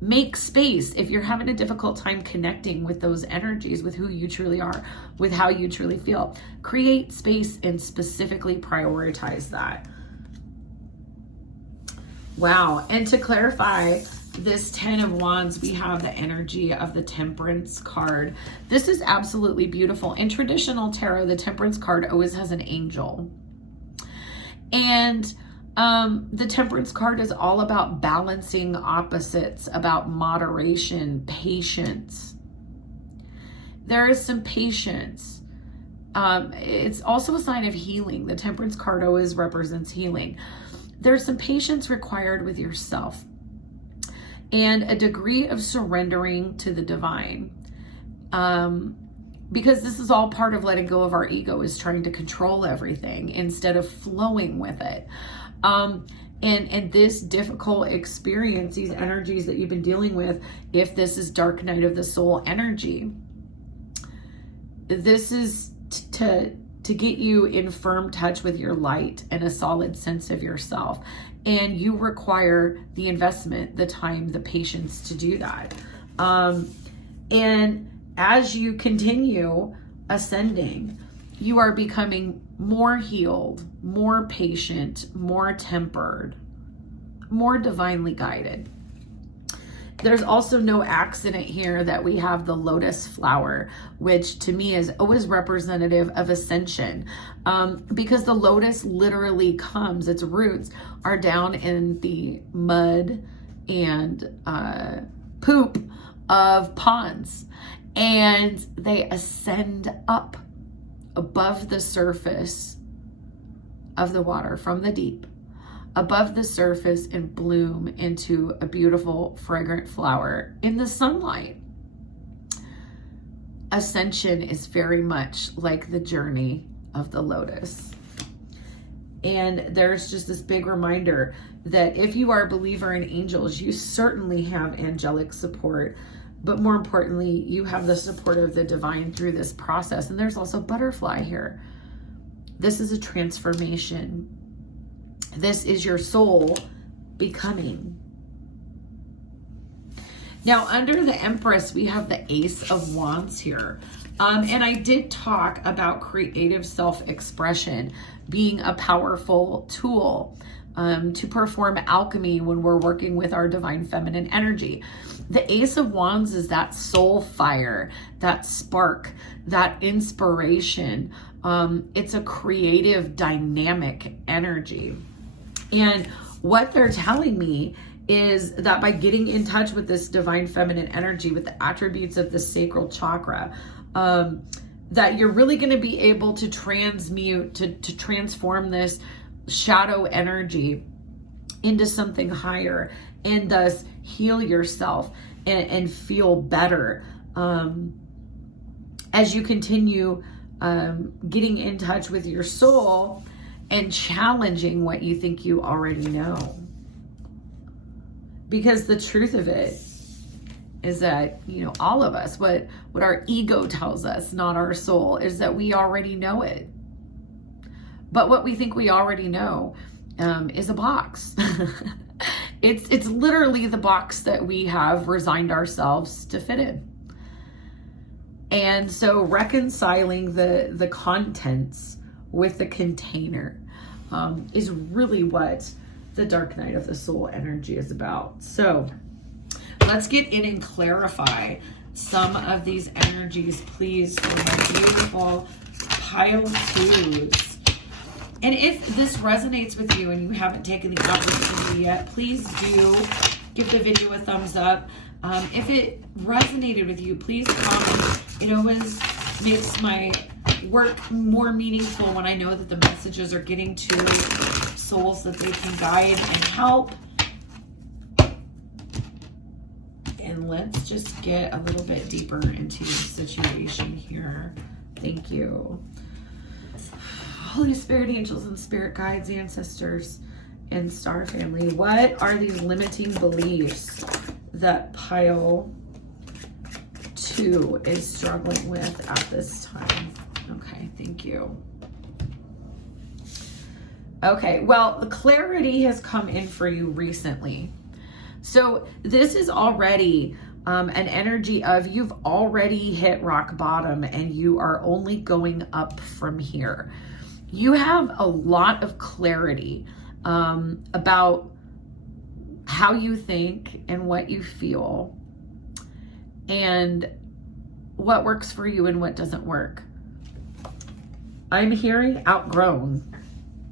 Make space if you're having a difficult time connecting with those energies, with who you truly are, with how you truly feel. Create space and specifically prioritize that. Wow. And to clarify, this 10 of Wands, we have the energy of the Temperance card. This is absolutely beautiful. In traditional tarot, the Temperance card always has an angel. And the Temperance card is all about balancing opposites, about moderation, patience. There is some patience. It's also a sign of healing. The Temperance card always represents healing. There's some patience required with yourself and a degree of surrendering to the divine. Because this is all part of letting go of our ego, is trying to control everything instead of flowing with it. And this difficult experience, these energies that you've been dealing with, if this is dark night of the soul energy, this is to get you in firm touch with your light and a solid sense of yourself. And you require the investment, the time, the patience to do that. And as you continue ascending, you are becoming more healed, more patient, more tempered, more divinely guided. There's also no accident here that we have the lotus flower, which to me is always representative of ascension, because the lotus literally comes, its roots are down in the mud and poop of ponds, and they ascend up above the surface of the water from the deep, above the surface, and bloom into a beautiful fragrant flower in the sunlight. Ascension is very much like the journey of the lotus. And there's just this big reminder that if you are a believer in angels, you certainly have angelic support, but more importantly, you have the support of the divine through this process. And there's also butterfly here. This is a transformation. This is your soul becoming. Now, under the Empress, we have the Ace of Wands here. And I did talk about creative self-expression being a powerful tool to perform alchemy when we're working with our divine feminine energy. The Ace of Wands is that soul fire, that spark, that inspiration. It's a creative, dynamic energy. And what they're telling me is that by getting in touch with this divine feminine energy, with the attributes of the sacral chakra, that you're really going to be able to transmute, to transform this shadow energy into something higher, and thus heal yourself and feel better as you continue getting in touch with your soul and challenging what you think you already know. Because the truth of it is that, you know, all of us, what our ego tells us, not our soul, is that we already know it. But what we think we already know is a box. It's literally the box that we have resigned ourselves to fit in. And so reconciling the contents with the container is really what the dark night of the soul energy is about. So let's get in and clarify some of these energies, please, for my beautiful pile twos. And if this resonates with you and you haven't taken the opportunity yet, please do give the video a thumbs up. If it resonated with you, please comment. It always makes my work more meaningful when I know that the messages are getting to souls that they can guide and help. And let's just get a little bit deeper into the situation here. Thank you. Holy Spirit, angels and spirit guides, ancestors, and star family. What are these limiting beliefs that pile 2 is struggling with at this time? Okay, thank you. Okay, well, the clarity has come in for you recently. So this is already an energy of you've already hit rock bottom and you are only going up from here. You have a lot of clarity about how you think and what you feel and what works for you and what doesn't work. I'm hearing outgrown.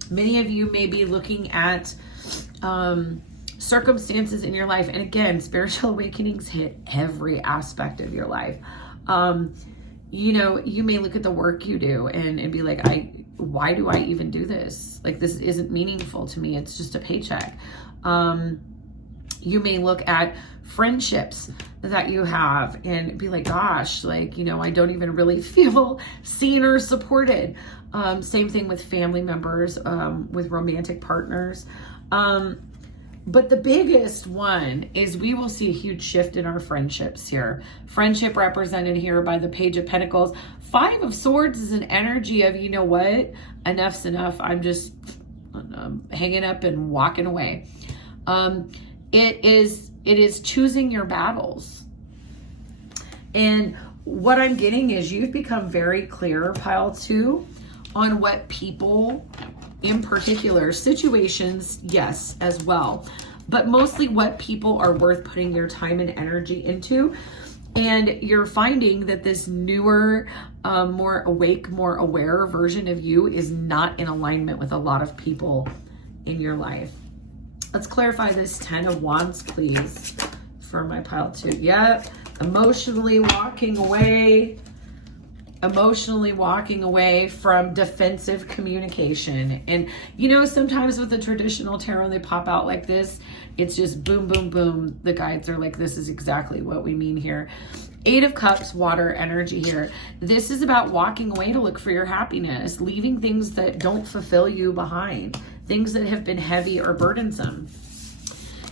Many of you may be looking at circumstances in your life. And again, spiritual awakenings hit every aspect of your life. You know, you may look at the work you do and be like, why do I even do this? Like, this isn't meaningful to me. It's just a paycheck. You may look at friendships that you have and be like, gosh, like, you know, I don't even really feel seen or supported. Same thing with family members, with romantic partners. But the biggest one is we will see a huge shift in our friendships here. Friendship represented here by the Page of Pentacles. 5 of Swords is an energy of, you know what, enough's enough. I'm just hanging up and walking away. It is choosing your battles. And what I'm getting is you've become very clear, pile 2, on what people, in particular, situations, yes, as well, but mostly what people are worth putting your time and energy into. And you're finding that this newer, more awake, more aware version of you is not in alignment with a lot of people in your life. Let's clarify this 10 of Wands, please, for my pile 2. Yep, emotionally walking away from defensive communication. And you know, sometimes with the traditional tarot, they pop out like this. It's just boom, boom, boom. The guides are like, this is exactly what we mean here. 8 of Cups, water energy here. This is about walking away to look for your happiness, leaving things that don't fulfill you behind, things that have been heavy or burdensome.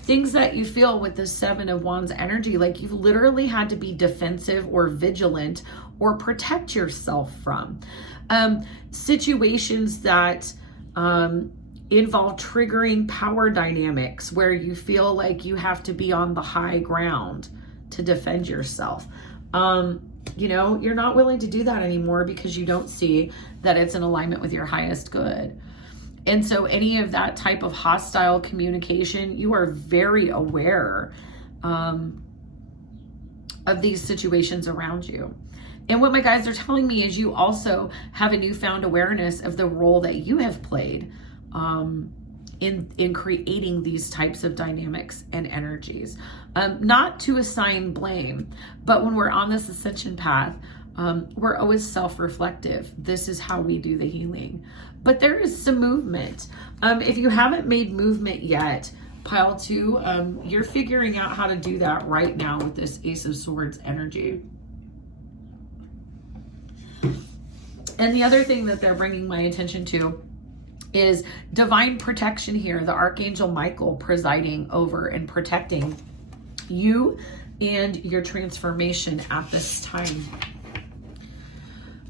Things that you feel with the 7 of Wands energy, like you've literally had to be defensive or vigilant or protect yourself from. Situations that involve triggering power dynamics where you feel like you have to be on the high ground to defend yourself. you know, you're not willing to do that anymore because you don't see that it's in alignment with your highest good. And so any of that type of hostile communication, you are very aware of these situations around you. And what my guides are telling me is you also have a newfound awareness of the role that you have played in creating these types of dynamics and energies. Not to assign blame, but when we're on this ascension path, we're always self-reflective. This is how we do the healing. But there is some movement. If you haven't made movement yet, pile 2, you're figuring out how to do that right now with this Ace of Swords energy. And the other thing that they're bringing my attention to is divine protection here. The Archangel Michael presiding over and protecting you and your transformation at this time.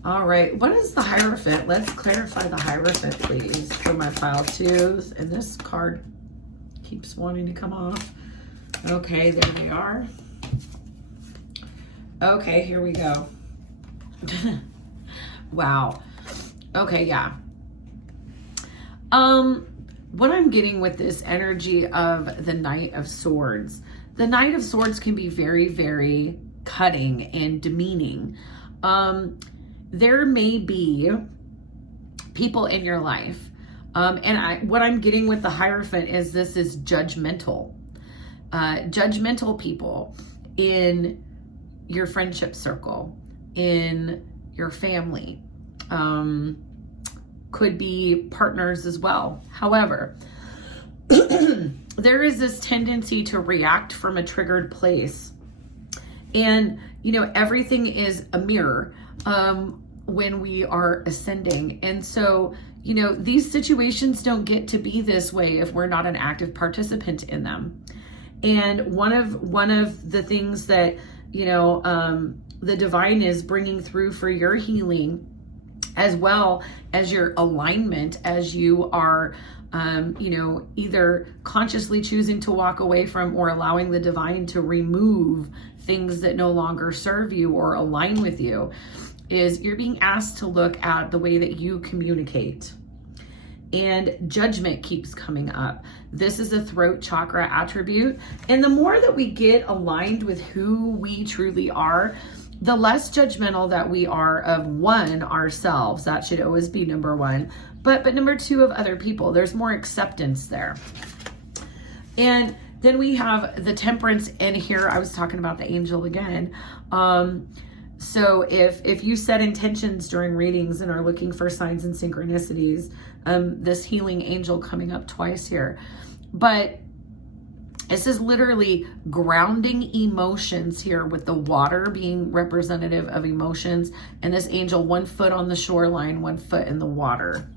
All right, what is the Hierophant? Let's clarify the Hierophant, please, for my pile 2s. And this card keeps wanting to come off. Okay, there we are. Okay, here we go. Wow. Okay, yeah. What I'm getting with this energy of the Knight of Swords, the Knight of Swords can be very, very cutting and demeaning. There may be people in your life, what I'm getting with the Hierophant is this is judgmental. Judgmental people in your friendship circle, in your family, could be partners as well. However, there is this tendency to react from a triggered place. And, you know, everything is a mirror when we are ascending. And so, you know, these situations don't get to be this way if we're not an active participant in them. And one of the things that, you know, the divine is bringing through for your healing, as well as your alignment, as you are, you know, either consciously choosing to walk away from or allowing the divine to remove things that no longer serve you or align with you, is you're being asked to look at the way that you communicate. And judgment keeps coming up. This is a throat chakra attribute. And the more that we get aligned with who we truly are, the less judgmental that we are of, one, ourselves. That should always be number one. But number 2, of other people. There's more acceptance there. And then we have the Temperance, and here I was talking about the angel again. So if you set intentions during readings and are looking for signs and synchronicities, this healing angel coming up twice here. But this is literally grounding emotions here, with the water being representative of emotions, and this angel 1 foot on the shoreline, 1 foot in the water.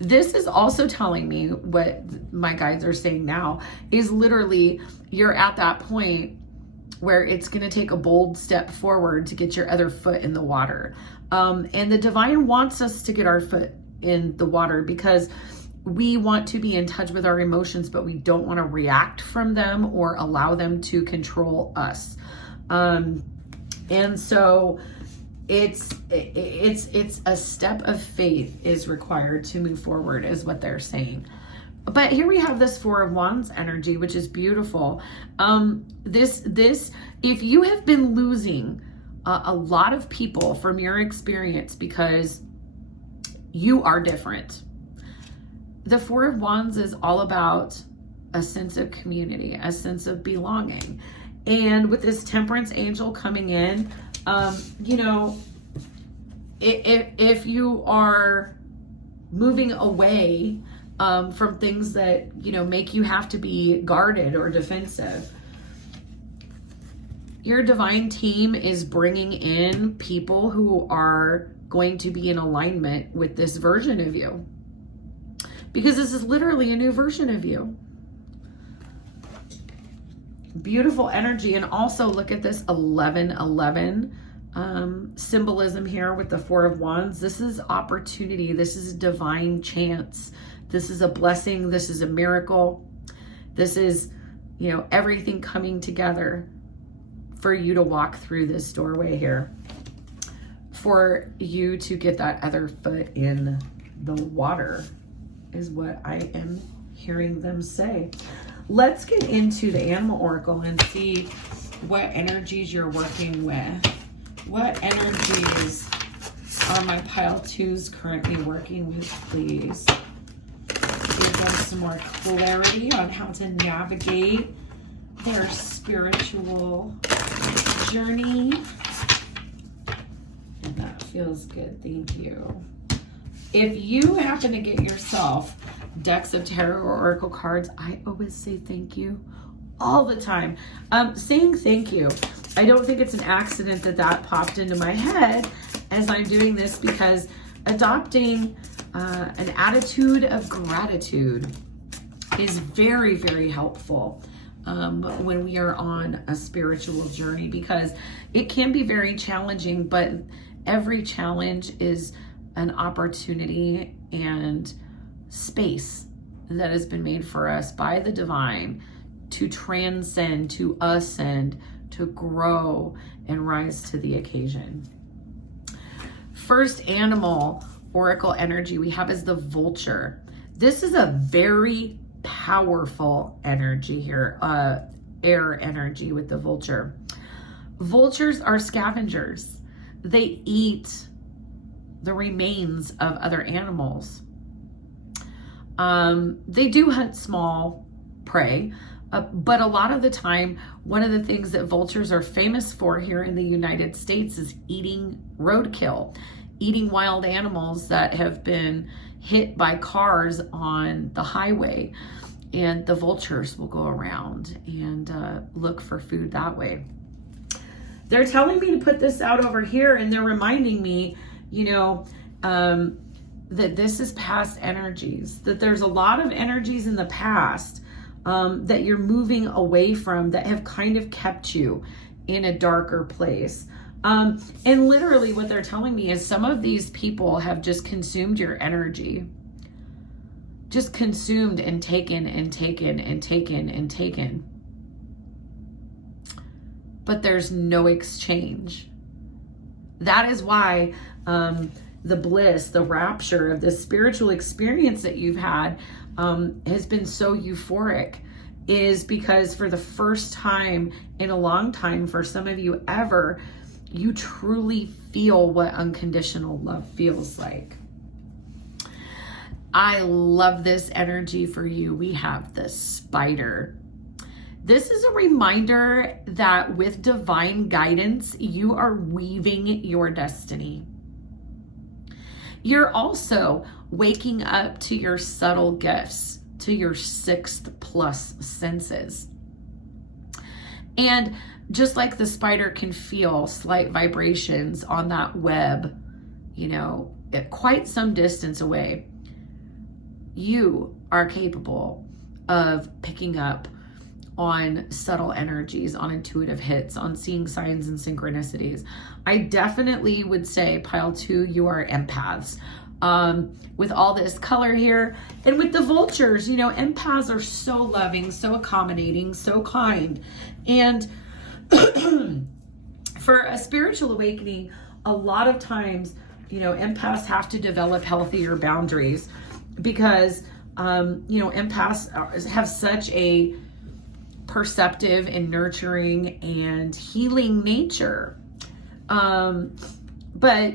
This is also telling me what my guides are saying now is literally you're at that point where it's going to take a bold step forward to get your other foot in the water. And the divine wants us to get our foot in the water because we want to be in touch with our emotions, but we don't want to react from them or allow them to control us. And so it's a step of faith is required to move forward, is what they're saying. But here we have this 4 of Wands energy, which is beautiful. This, if you have been losing a lot of people from your experience because you are different, the 4 of Wands is all about a sense of community, a sense of belonging. And with this Temperance angel coming in, you know, if you are moving away from things that, you know, make you have to be guarded or defensive, your divine team is bringing in people who are going to be in alignment with this version of you. Because this is literally a new version of you. Beautiful energy. And also look at this 1111 symbolism here with the 4 of Wands. This is opportunity. This is a divine chance. This is a blessing. This is a miracle. This is, you know, everything coming together for you to walk through this doorway here, for you to get that other foot in the water, is what I am hearing them say. Let's get into the animal oracle and see what energies you're working with. What energies are my pile 2s currently working with, please? Give them some more clarity on how to navigate their spiritual journey. And that feels good, thank you. If you happen to get yourself decks of tarot or oracle cards, I always say thank you all the time. Saying thank you, I don't think it's an accident that that popped into my head as I'm doing this, because adopting an attitude of gratitude is very, very helpful when we are on a spiritual journey, because it can be very challenging, but every challenge is an opportunity and space that has been made for us by the divine to transcend, to ascend, to grow and rise to the occasion. First animal oracle energy we have is the vulture. This is a very powerful energy here, air energy with the vulture. Vultures are scavengers. They eat the remains of other animals. They do hunt small prey, but a lot of the time, one of the things that vultures are famous for here in the United States is eating roadkill, eating wild animals that have been hit by cars on the highway. And the vultures will go around and look for food that way. They're telling me to put this out over here, and they're reminding me, you know, that this is past energies, that there's a lot of energies in the past that you're moving away from, that have kind of kept you in a darker place. And literally what they're telling me is some of these people have just consumed your energy, just consumed and taken and taken and taken and taken. But there's no exchange. That is why the bliss, the rapture of the spiritual experience that you've had has been so euphoric, is because for the first time in a long time, for some of you ever, you truly feel what unconditional love feels like. I love this energy for you. We have the spider. This is a reminder that with divine guidance, you are weaving your destiny. You're also waking up to your subtle gifts, to your 6th plus senses. And just like the spider can feel slight vibrations on that web, you know, at quite some distance away, you are capable of picking up on subtle energies, on intuitive hits, on seeing signs and synchronicities. I definitely would say, pile 2, you are empaths. With all this color here, and with the vultures, you know, empaths are so loving, so accommodating, so kind. And for a spiritual awakening, a lot of times, you know, empaths have to develop healthier boundaries, because, you know, empaths have such a perceptive and nurturing and healing nature. But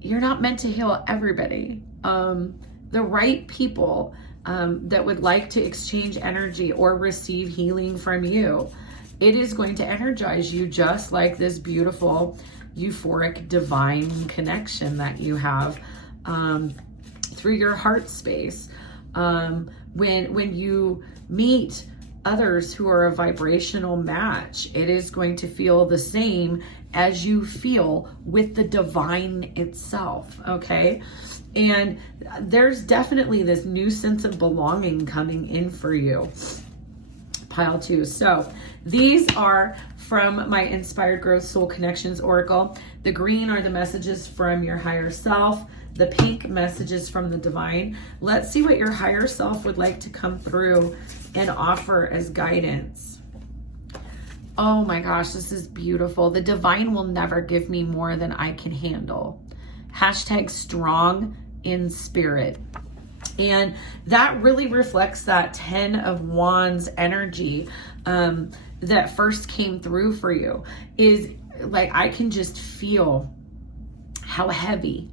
you're not meant to heal everybody. The right people that would like to exchange energy or receive healing from you, it is going to energize you just like this beautiful, euphoric, divine connection that you have through your heart space. When you meet others who are a vibrational match, it is going to feel the same as you feel with the divine itself, okay? And there's definitely this new sense of belonging coming in for you, pile 2. So these are from my Inspired Growth Soul Connections Oracle. The green are the messages from your higher self. The pink messages from the divine. Let's see what your higher self would like to come through and offer as guidance. Oh my gosh, this is beautiful. The divine will never give me more than I can handle. Hashtag strong in spirit. And that really reflects that 10 of Wands energy that first came through for you. Is like, I can just feel how heavy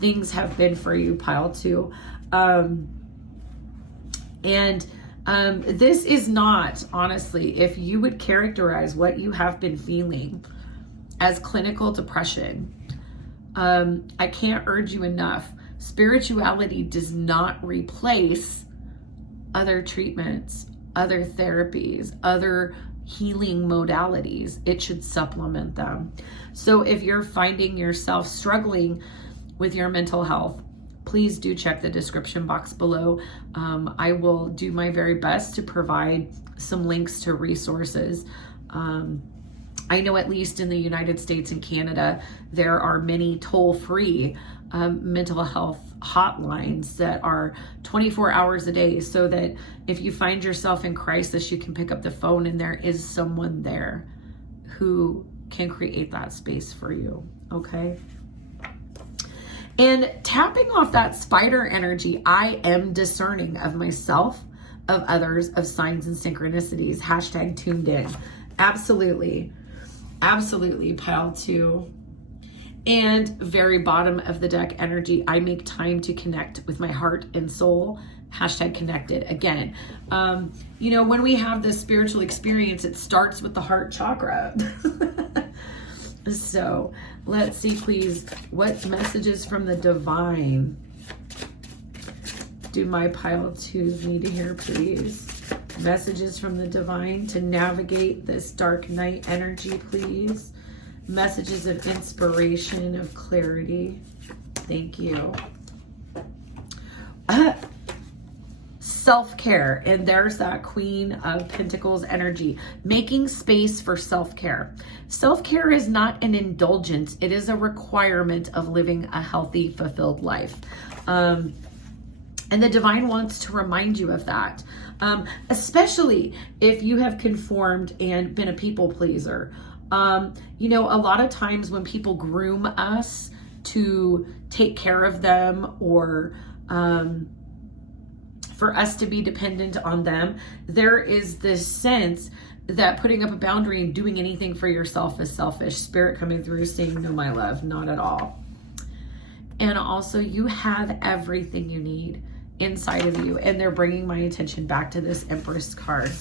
things have been for you, pile 2. This is not, honestly, if you would characterize what you have been feeling as clinical depression, I can't urge you enough. Spirituality does not replace other treatments, other therapies, other healing modalities. It should supplement them. So if you're finding yourself struggling with your mental health, please do check the description box below. I will do my very best to provide some links to resources. I know at least in the United States and Canada, there are many toll-free mental health hotlines that are 24 hours a day, so that if you find yourself in crisis, you can pick up the phone and there is someone there who can create that space for you, okay? And tapping off that spider energy, I am discerning of myself, of others, of signs and synchronicities. Hashtag tuned in. Absolutely. Absolutely, pile 2. And very bottom of the deck energy, I make time to connect with my heart and soul. Hashtag connected. Again, you know, when we have this spiritual experience, it starts with the heart chakra. So let's see, please, what messages from the divine do my pile 2s need to hear, please? Messages from the divine to navigate this dark night energy, please. Messages of inspiration, of clarity. Thank you. Self-care, and there's that Queen of Pentacles energy. Making space for self-care. Self-care is not an indulgence. It is a requirement of living a healthy, fulfilled life. And the divine wants to remind you of that. Especially if you have conformed and been a people pleaser. You know, a lot of times when people groom us to take care of them, or for us to be dependent on them, there is this sense that putting up a boundary and doing anything for yourself is selfish. Spirit coming through saying, no, my love, not at all. And also, you have everything you need inside of you. And they're bringing my attention back to this Empress card.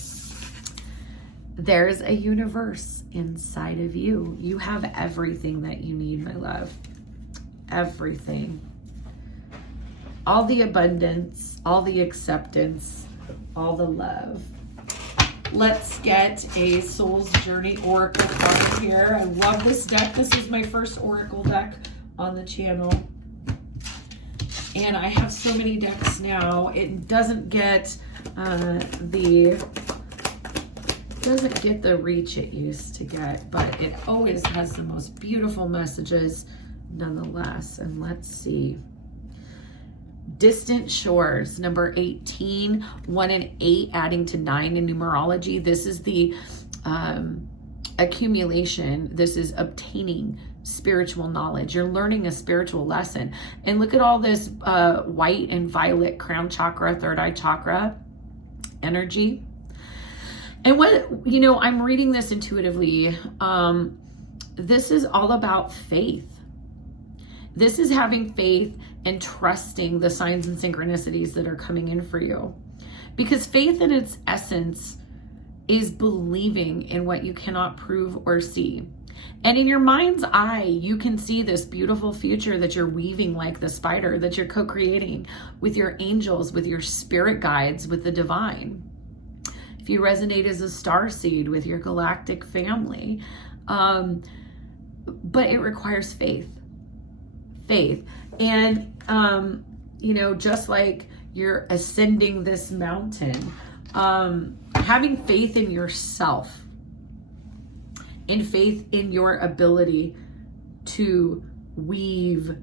There's a universe inside of you. You have everything that you need, my love. Everything. All the abundance, all the acceptance, all the love. Let's get a Soul's Journey Oracle card here. I love this deck. This is my first Oracle deck on the channel. And I have so many decks now. It doesn't get the reach it used to get, but it always has the most beautiful messages nonetheless. And let's see. Distant Shores, number 18, 1 and 8, adding to 9 in numerology. This is the accumulation. This is obtaining spiritual knowledge. You're learning a spiritual lesson. And look at all this white and violet crown chakra, third eye chakra energy. And what, you know, I'm reading this intuitively. This is all about faith. This is having faith and trusting the signs and synchronicities that are coming in for you. Because faith in its essence is believing in what you cannot prove or see. And in your mind's eye, you can see this beautiful future that you're weaving like the spider, that you're co-creating with your angels, with your spirit guides, with the divine. If you resonate as a starseed with your galactic family. But it requires faith. Faith. And, you know, just like you're ascending this mountain, having faith in yourself and faith in your ability to weave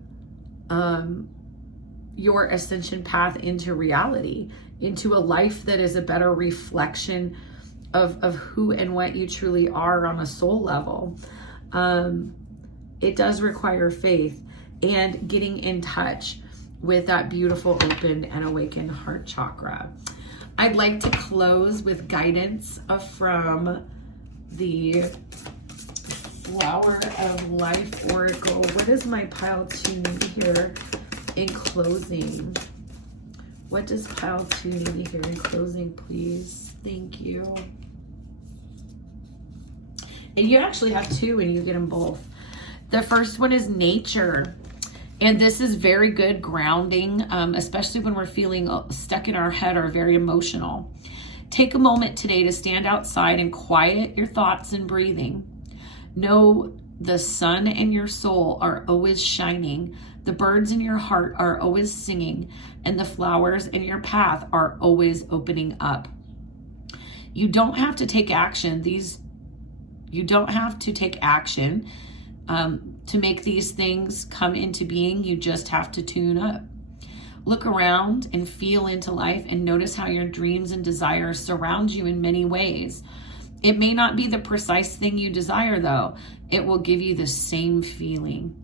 your ascension path into reality, into a life that is a better reflection of who and what you truly are on a soul level. It does require faith and getting in touch with that beautiful open and awakened heart chakra. I'd like to close with guidance from the Flower of Life Oracle. What does my pile 2 need here in closing? What does pile 2 need here in closing, please? Thank you. And you actually have 2 and you get them both. The first one is nature. And this is very good grounding, especially when we're feeling stuck in our head or very emotional. Take a moment today to stand outside and quiet your thoughts and breathing. Know the sun in your soul are always shining. The birds in your heart are always singing. And the flowers in your path are always opening up. You don't have to take action. You don't have to take action to make these things come into being. You just have to tune up. Look around and feel into life and notice how your dreams and desires surround you in many ways. It may not be the precise thing you desire, though. It will give you the same feeling.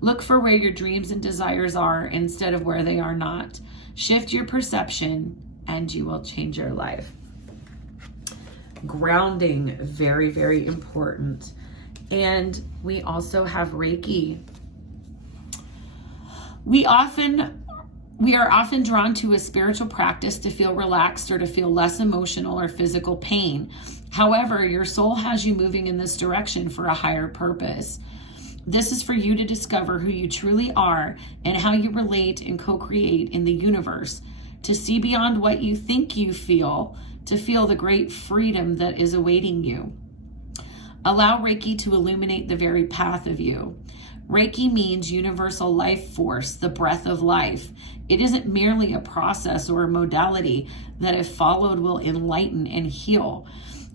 Look for where your dreams and desires are instead of where they are not. Shift your perception and you will change your life. Grounding, very, very important. And we also have Reiki. We are often drawn to a spiritual practice to feel relaxed or to feel less emotional or physical pain. However, your soul has you moving in this direction for a higher purpose. This is for you to discover who you truly are and how you relate and co-create in the universe, to see beyond what you think you feel, to feel the great freedom that is awaiting you. Allow Reiki to illuminate the very path of you. Reiki means universal life force, the breath of life. It isn't merely a process or a modality that, if followed, will enlighten and heal.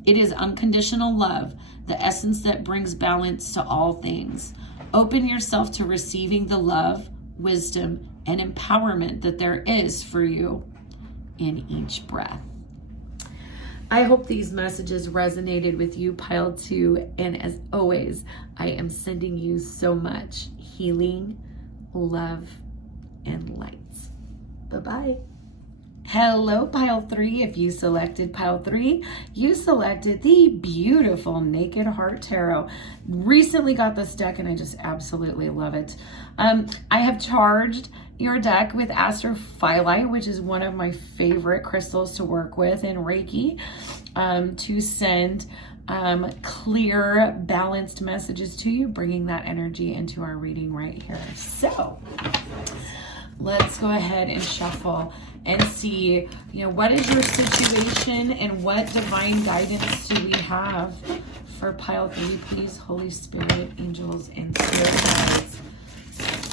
It is unconditional love, the essence that brings balance to all things. Open yourself to receiving the love, wisdom, and empowerment that there is for you in each breath. I hope these messages resonated with you, pile 2. And as always, I am sending you so much healing, love, and light. Bye-bye. Hello, pile 3. If you selected pile 3, you selected the beautiful Naked Heart Tarot. Recently got this deck and I just absolutely love it. I have charged your deck with astrophyllite, which is one of my favorite crystals to work with in Reiki, to send clear, balanced messages to you, bringing that energy into our reading right here. So let's go ahead and shuffle and see, what is your situation and what divine guidance do we have for pile 3, please, Holy Spirit, angels, and spirit guides.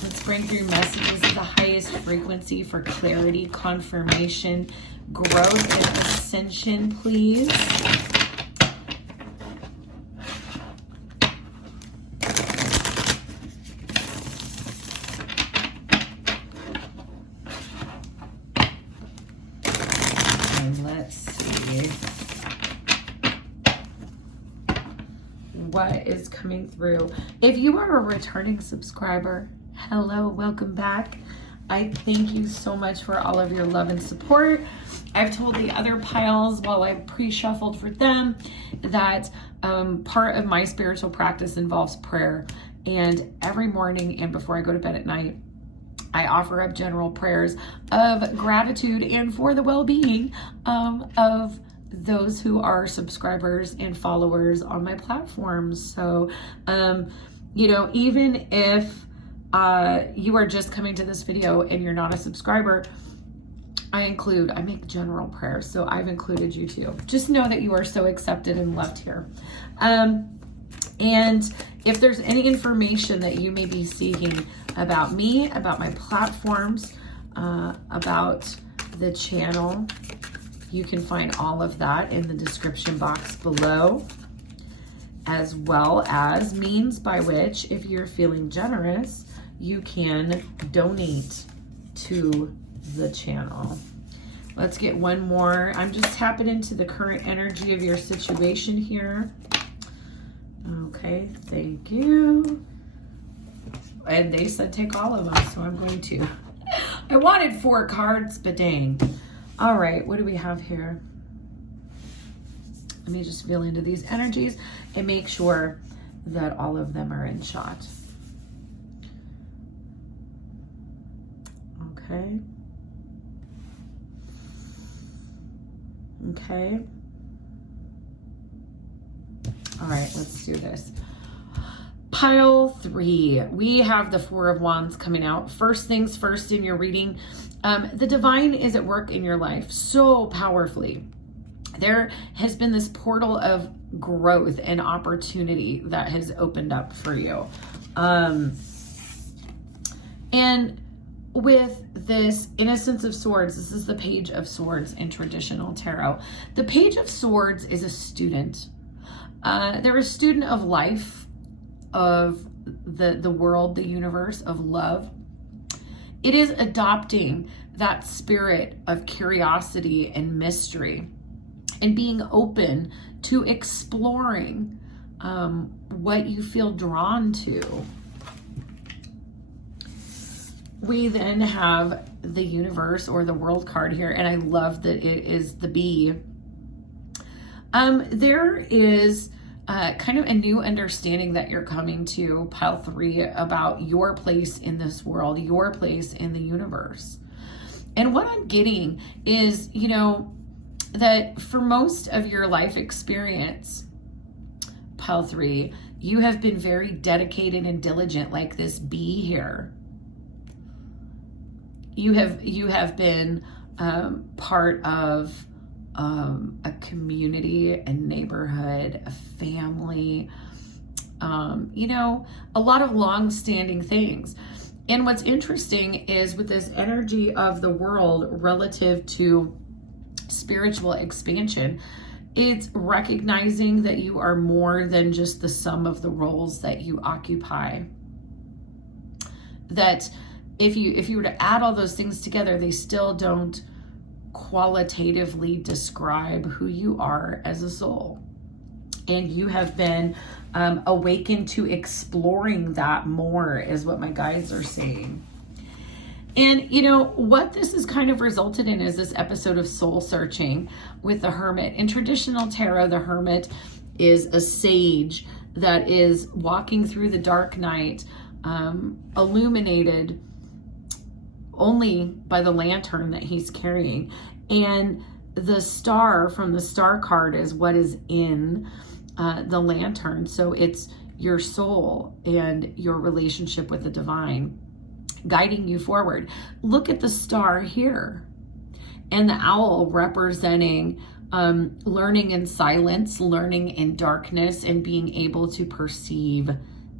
Let's bring through messages of the highest frequency for clarity, confirmation, growth, and ascension, please. And let's see what is coming through. If you are a returning subscriber, hello, welcome back. I thank you so much for all of your love and support. I've told the other piles while I pre-shuffled for them that part of my spiritual practice involves prayer. And every morning and before I go to bed at night, I offer up general prayers of gratitude and for the well-being of those who are subscribers and followers on my platforms. So, even if you are just coming to this video and you're not a subscriber, I make general prayers. So I've included you too. Just know that you are so accepted and loved here. And if there's any information that you may be seeking about me, about my platforms, about the channel, you can find all of that in the description box below, as well as means by which, if you're feeling generous, you can donate to the channel. Let's get one more. I'm just tapping into the current energy of your situation here. Okay, thank you. And they said take all of them, so I'm going to. I wanted 4 cards, but dang. All right, what do we have here? Let me just feel into these energies and make sure that all of them are in shot. Okay. Okay. All right, let's do this. Pile 3, we have the 4 of Wands coming out. First things first in your reading, the divine is at work in your life so powerfully. There has been this portal of growth and opportunity that has opened up for you. And with this Innocence of Swords, this is the Page of Swords in traditional tarot. The Page of Swords is a student. They're a student of life, of the world, the universe, of love. It is adopting that spirit of curiosity and mystery and being open to exploring what you feel drawn to. We then have the universe or the world card here, and I love that it is the bee. There is kind of a new understanding that you're coming to, pile 3, about your place in this world, your place in the universe. And what I'm getting is, you know, that for most of your life experience, pile 3, you have been very dedicated and diligent, like this bee here. You have been part of a community, a neighborhood, a family, you know, a lot of long-standing things. And what's interesting is with this energy of the world relative to spiritual expansion, it's recognizing that you are more than just the sum of the roles that you occupy. That if you were to add all those things together, they still don't qualitatively describe who you are as a soul. And you have been awakened to exploring that more, is what my guides are saying. And you know what this has kind of resulted in is this episode of soul searching with the Hermit. In traditional tarot, the Hermit is a sage that is walking through the dark night, illuminated only by the lantern that he's carrying. And the star from the star card is what is in the lantern. So it's your soul and your relationship with the divine guiding you forward. Look at the star here, and the owl representing learning in silence, learning in darkness, and being able to perceive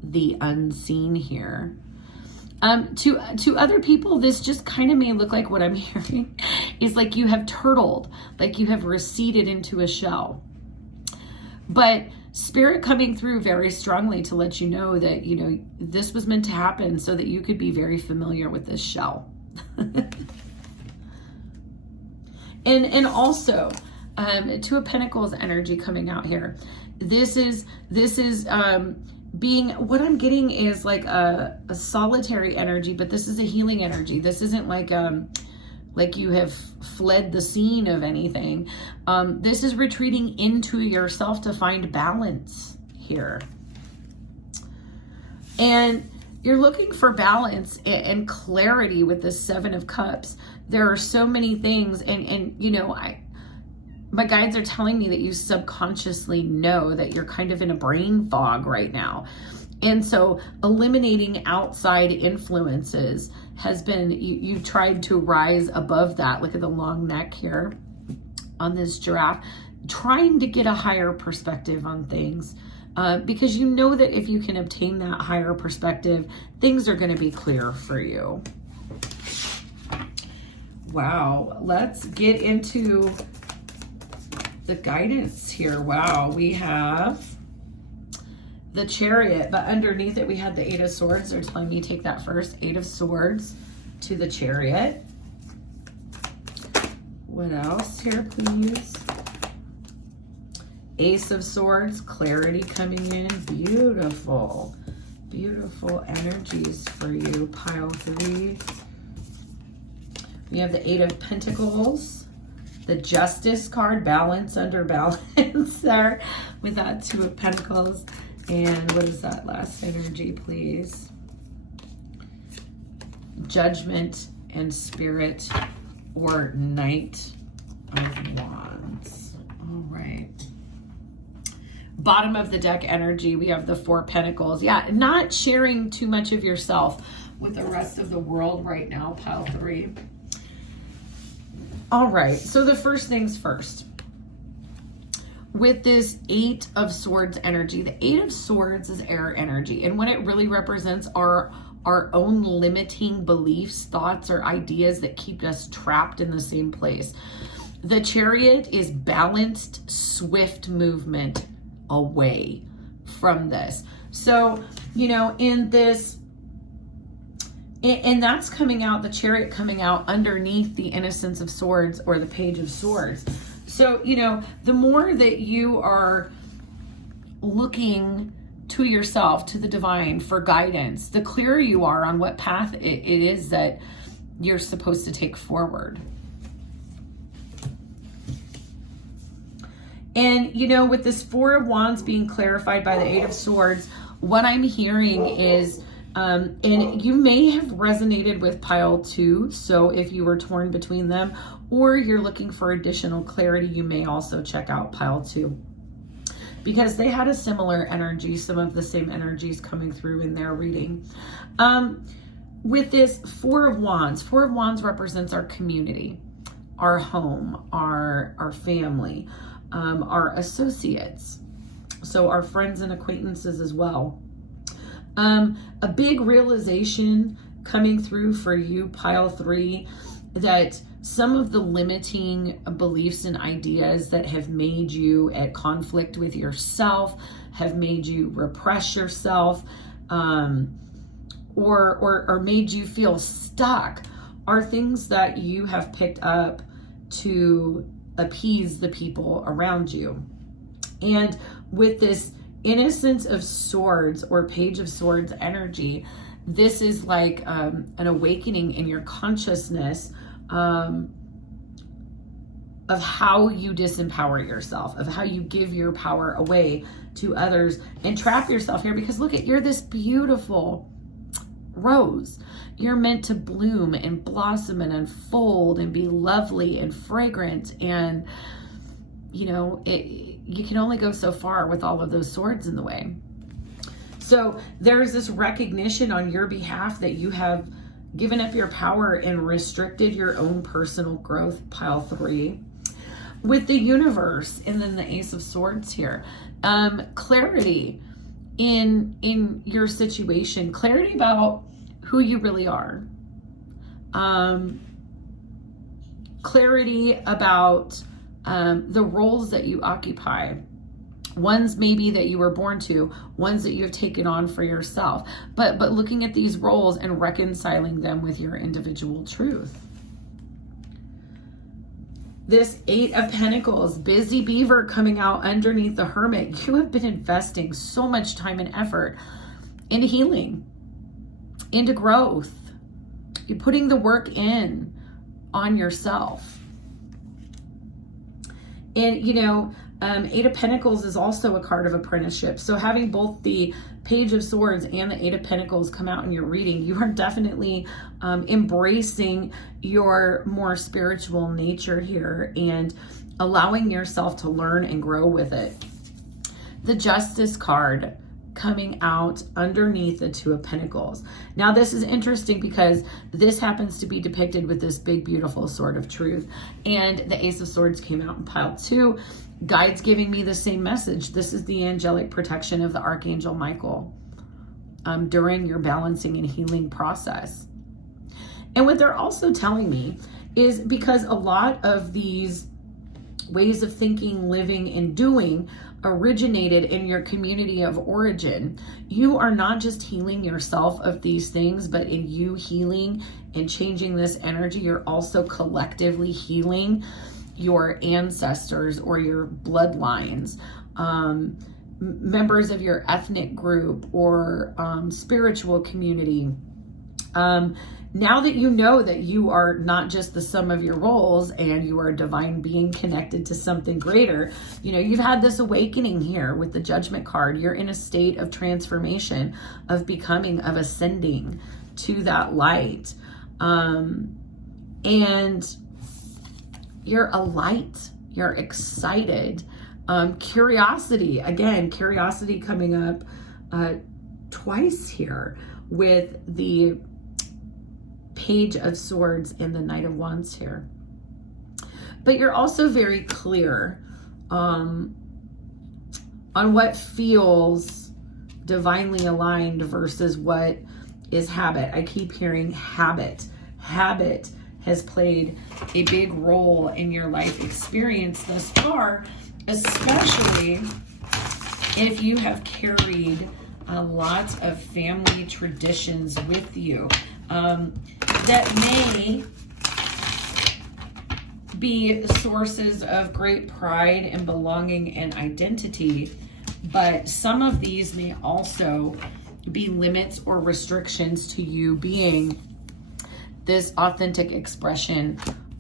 the unseen here. To other people, this just kind of may look like what I'm hearing is like you have turtled, like you have receded into a shell. But Spirit coming through very strongly to let you know that, you know, this was meant to happen so that you could be very familiar with this shell. and also, Two of Pentacles energy coming out here. This is being, what I'm getting is like a solitary energy, but this is a healing energy. This isn't like you have fled the scene of anything. This is retreating into yourself to find balance here. And you're looking for balance and clarity with the 7 of Cups. There are so many things, and you know, my guides are telling me that you subconsciously know that you're kind of in a brain fog right now. And so eliminating outside influences has been, you've tried to rise above that. Look at the long neck here on this giraffe, trying to get a higher perspective on things. Because you know that if you can obtain that higher perspective, things are going to be clear for you. Wow, let's get into the guidance here. Wow, we have the Chariot, but underneath it we had the 8 of Swords. They're telling me take that first. 8 of Swords to the Chariot. What else here, please? Ace of Swords, clarity coming in. Beautiful. Beautiful energies for you, pile 3. We have the 8 of Pentacles, the Justice card, balance under balance there with that 2 of Pentacles. And what is that last energy, please? Judgment and Spirit, or Knight of Wands. All right. Bottom of the deck energy, we have the 4 of Pentacles. Yeah, not sharing too much of yourself with the rest of the world right now, pile 3. All right, so the first things first. With this 8 of Swords energy, the 8 of Swords is air energy. And what it really represents are our own limiting beliefs, thoughts, or ideas that keep us trapped in the same place. The Chariot is balanced, swift movement away from this. So, you know, in this, and that's coming out, the Chariot coming out underneath the Innocence of Swords or the Page of Swords. So, you know, the more that you are looking to yourself, to the divine for guidance, the clearer you are on what path it is that you're supposed to take forward. And, you know, with this 4 of Wands being clarified by the 8 of Swords, what I'm hearing is, and you may have resonated with pile 2. So if you were torn between them, or you're looking for additional clarity, you may also check out pile 2. Because they had a similar energy, some of the same energies coming through in their reading. With this 4 of Wands represents our community, our home, our family, our associates, so our friends and acquaintances as well. A big realization coming through for you, pile 3, that some of the limiting beliefs and ideas that have made you at conflict with yourself, have made you repress yourself, or made you feel stuck, are things that you have picked up to appease the people around you. And with this Innocence of Swords or Page of Swords energy, this is like an awakening in your consciousness of how you disempower yourself, of how you give your power away to others and trap yourself here. Because look at, you're this beautiful rose. You're meant to bloom and blossom and unfold and be lovely and fragrant. And, you know, you can only go so far with all of those swords in the way. So there's this recognition on your behalf that you have given up your power and restricted your own personal growth, pile 3. With the universe and then the Ace of Swords here, clarity in your situation, clarity about who you really are, clarity about the roles that you occupy, ones maybe that you were born to, ones that you have taken on for yourself, but looking at these roles and reconciling them with your individual truth. This 8 of Pentacles, busy beaver coming out underneath the Hermit. You have been investing so much time and effort into healing, into growth. You're putting the work in on yourself. And, you know, 8 of Pentacles is also a card of apprenticeship. So having both the Page of Swords and the 8 of Pentacles come out in your reading, you are definitely embracing your more spiritual nature here and allowing yourself to learn and grow with it. The Justice card coming out underneath the 2 of Pentacles. Now this is interesting because this happens to be depicted with this big, beautiful sword of truth. And the Ace of Swords came out in pile 2. Guides giving me the same message. This is the angelic protection of the Archangel Michael during your balancing and healing process. And what they're also telling me is, because a lot of these ways of thinking, living, and doing originated in your community of origin. You are not just healing yourself of these things, but in you healing and changing this energy, you're also collectively healing your ancestors or your bloodlines, members of your ethnic group or spiritual community. Now that you know that you are not just the sum of your roles and you are a divine being connected to something greater, you know, you've had this awakening here with the Judgment card. You're in a state of transformation, of becoming, of ascending to that light. And you're a light, you're excited. Curiosity, again, curiosity coming up twice here with the Page of Swords and the Knight of Wands here. But you're also very clear on what feels divinely aligned versus what is habit. I keep hearing habit. Habit has played a big role in your life experience thus far, especially if you have carried a lot of family traditions with you. That may be sources of great pride and belonging and identity, but some of these may also be limits or restrictions to you being this authentic expression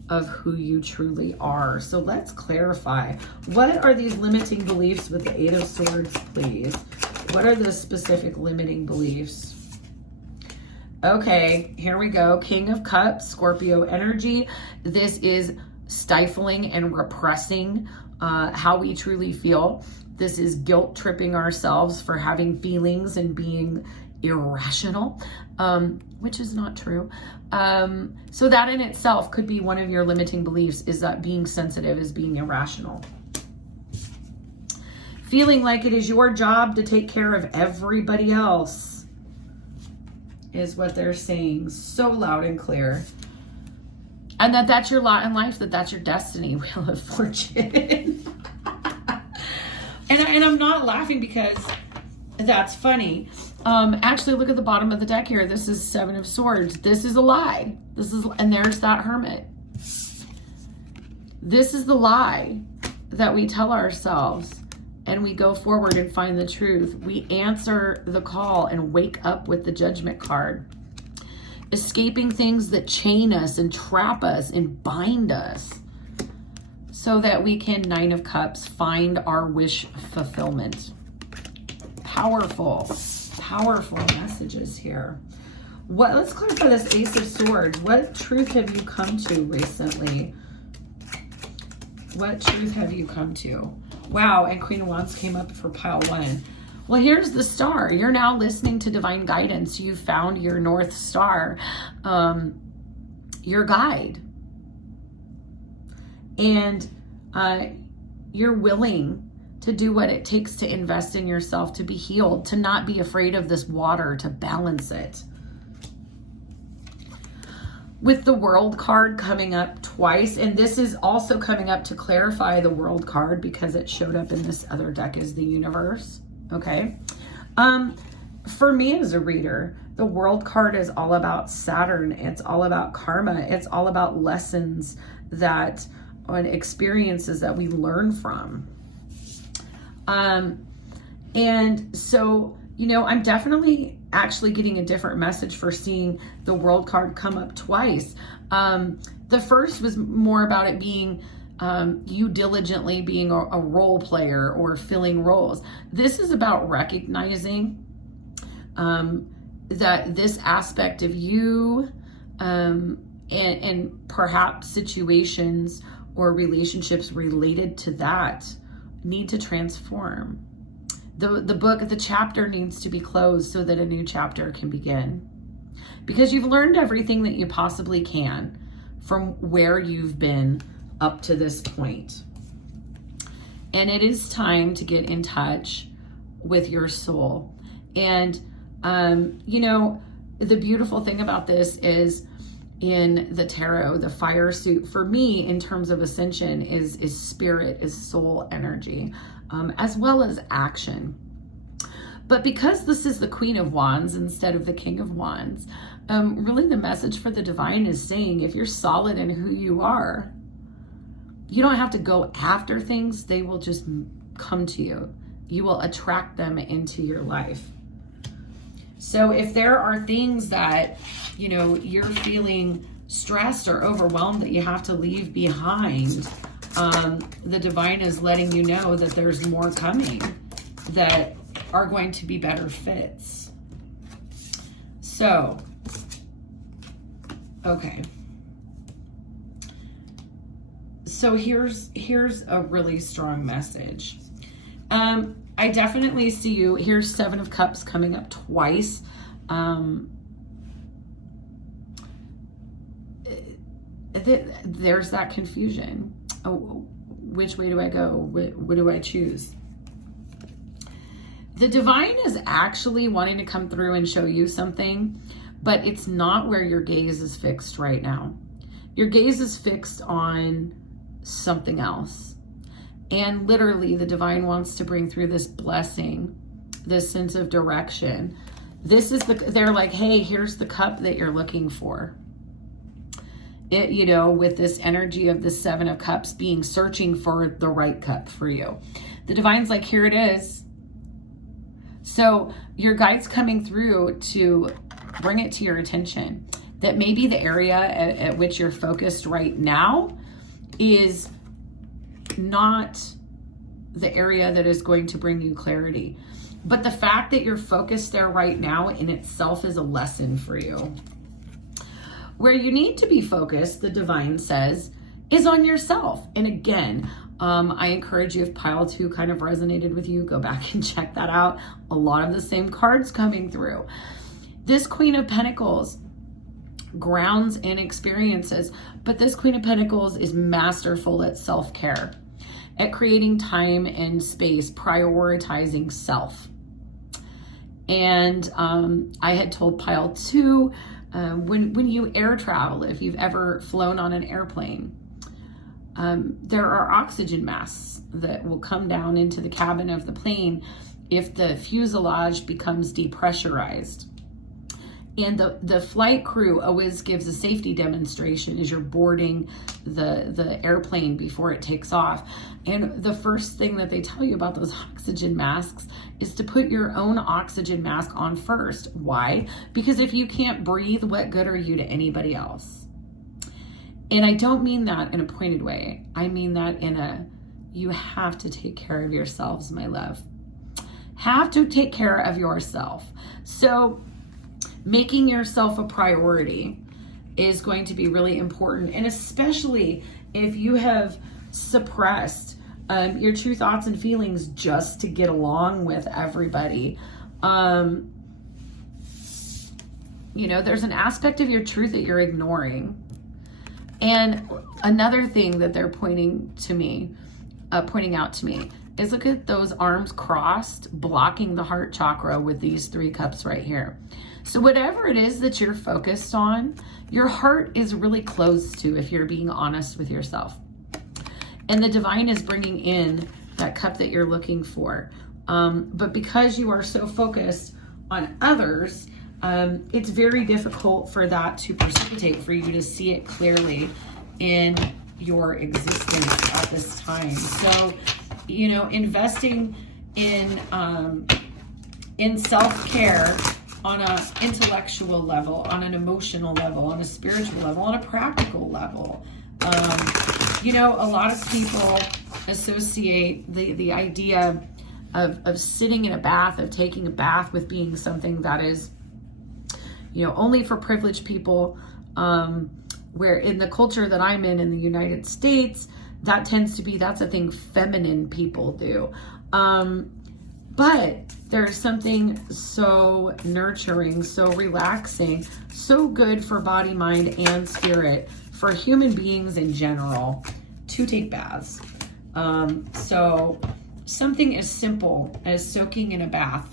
of who you truly are. So let's clarify. What are these limiting beliefs with the Eight of Swords, please? What are the specific limiting beliefs? Okay, here we go. King of Cups, Scorpio energy. This is stifling and repressing how we truly feel. This is guilt tripping ourselves for having feelings and being irrational, which is not true. So that in itself could be one of your limiting beliefs, is that being sensitive is being irrational. Feeling like it is your job to take care of everybody else is what they're saying so loud and clear. And that's your lot in life, that's your destiny, Wheel of Fortune. and I'm not laughing because that's funny. Actually, look at the bottom of the deck here. This is Seven of Swords. This is a lie. And there's that Hermit. This is the lie that we tell ourselves, and we go forward and find the truth. We answer the call and wake up with the Judgment card. Escaping things that chain us and trap us and bind us so that we can, Nine of Cups, find our wish fulfillment. Powerful, powerful messages here. Let's clarify this Ace of Swords. What truth have you come to recently? What truth have you come to? Wow, and Queen of Wands came up for pile one. Well, here's the star. You're now listening to divine guidance. You've found your North Star, your guide. And you're willing to do what it takes to invest in yourself, to be healed, to not be afraid of this water, to balance it. With the World card coming up twice, and this is also coming up to clarify the World card because it showed up in this other deck as the Universe, okay? For me as a reader, the World card is all about Saturn. It's all about karma. It's all about lessons and experiences that we learn from. And so, you know, I'm definitely actually getting a different message for seeing the World card come up twice. The first was more about it being you diligently being a role player or filling roles. This is about recognizing that this aspect of you and perhaps situations or relationships related to that need to transform. The book, the chapter needs to be closed so that a new chapter can begin. Because you've learned everything that you possibly can from where you've been up to this point. And it is time to get in touch with your soul. And, you know, the beautiful thing about this is in the tarot, the fire suit for me in terms of ascension is spirit, is soul energy, as well as action. But because this is the Queen of Wands instead of the King of Wands, really the message for the divine is saying, if you're solid in who you are, you don't have to go after things. They will just come to you. You will attract them into your life. So if there are things that, you know, you're feeling stressed or overwhelmed that you have to leave behind, the divine is letting you know that there's more coming that are going to be better fits. So, okay. So here's a really strong message. I definitely see you. Here's 7 of Cups coming up twice. There's that confusion. Oh, which way do I go? What do I choose? The divine is actually wanting to come through and show you something, but it's not where your gaze is fixed right now. Your gaze is fixed on something else. And literally the divine wants to bring through this blessing, this sense of direction. This is they're like, hey, here's the cup that you're looking for. It, you know, with this energy of the 7 of Cups being searching for the right cup for you. The divine's like, here it is. So your guide's coming through to bring it to your attention that maybe the area at which you're focused right now is not the area that is going to bring you clarity. But the fact that you're focused there right now in itself is a lesson for you. Where you need to be focused, the divine says, is on yourself. And again, I encourage you, if pile 2 kind of resonated with you, go back and check that out. A lot of the same cards coming through. This Queen of Pentacles grounds in experiences, but this Queen of Pentacles is masterful at self-care, at creating time and space, prioritizing self. And I had told pile 2, when you air travel, if you've ever flown on an airplane, there are oxygen masks that will come down into the cabin of the plane if the fuselage becomes depressurized. And the flight crew always gives a safety demonstration as you're boarding the airplane before it takes off. And the first thing that they tell you about those oxygen masks is to put your own oxygen mask on first. Why? Because if you can't breathe, what good are you to anybody else? And I don't mean that in a pointed way. I mean that in a, you have to take care of yourselves, my love. Have to take care of yourself. So making yourself a priority is going to be really important. And especially if you have suppressed your true thoughts and feelings just to get along with everybody. You know, there's an aspect of your truth that you're ignoring. And another thing that they're pointing out to me is look at those arms crossed, blocking the heart chakra with these 3 cups right here. So whatever it is that you're focused on, your heart is really close to, if you're being honest with yourself. And the divine is bringing in that cup that you're looking for. But because you are so focused on others, it's very difficult for that to precipitate, for you to see it clearly in your existence at this time. So, you know, investing in self-care on an intellectual level, on an emotional level, on a spiritual level, on a practical level. You know, a lot of people associate the idea of sitting in a bath, of taking a bath, with being something that is, you know, only for privileged people, where in the culture that I'm in the United States, that tends to be, that's a thing feminine people do. But there's something so nurturing, so relaxing, so good for body, mind, and spirit, for human beings in general, to take baths. So something as simple as soaking in a bath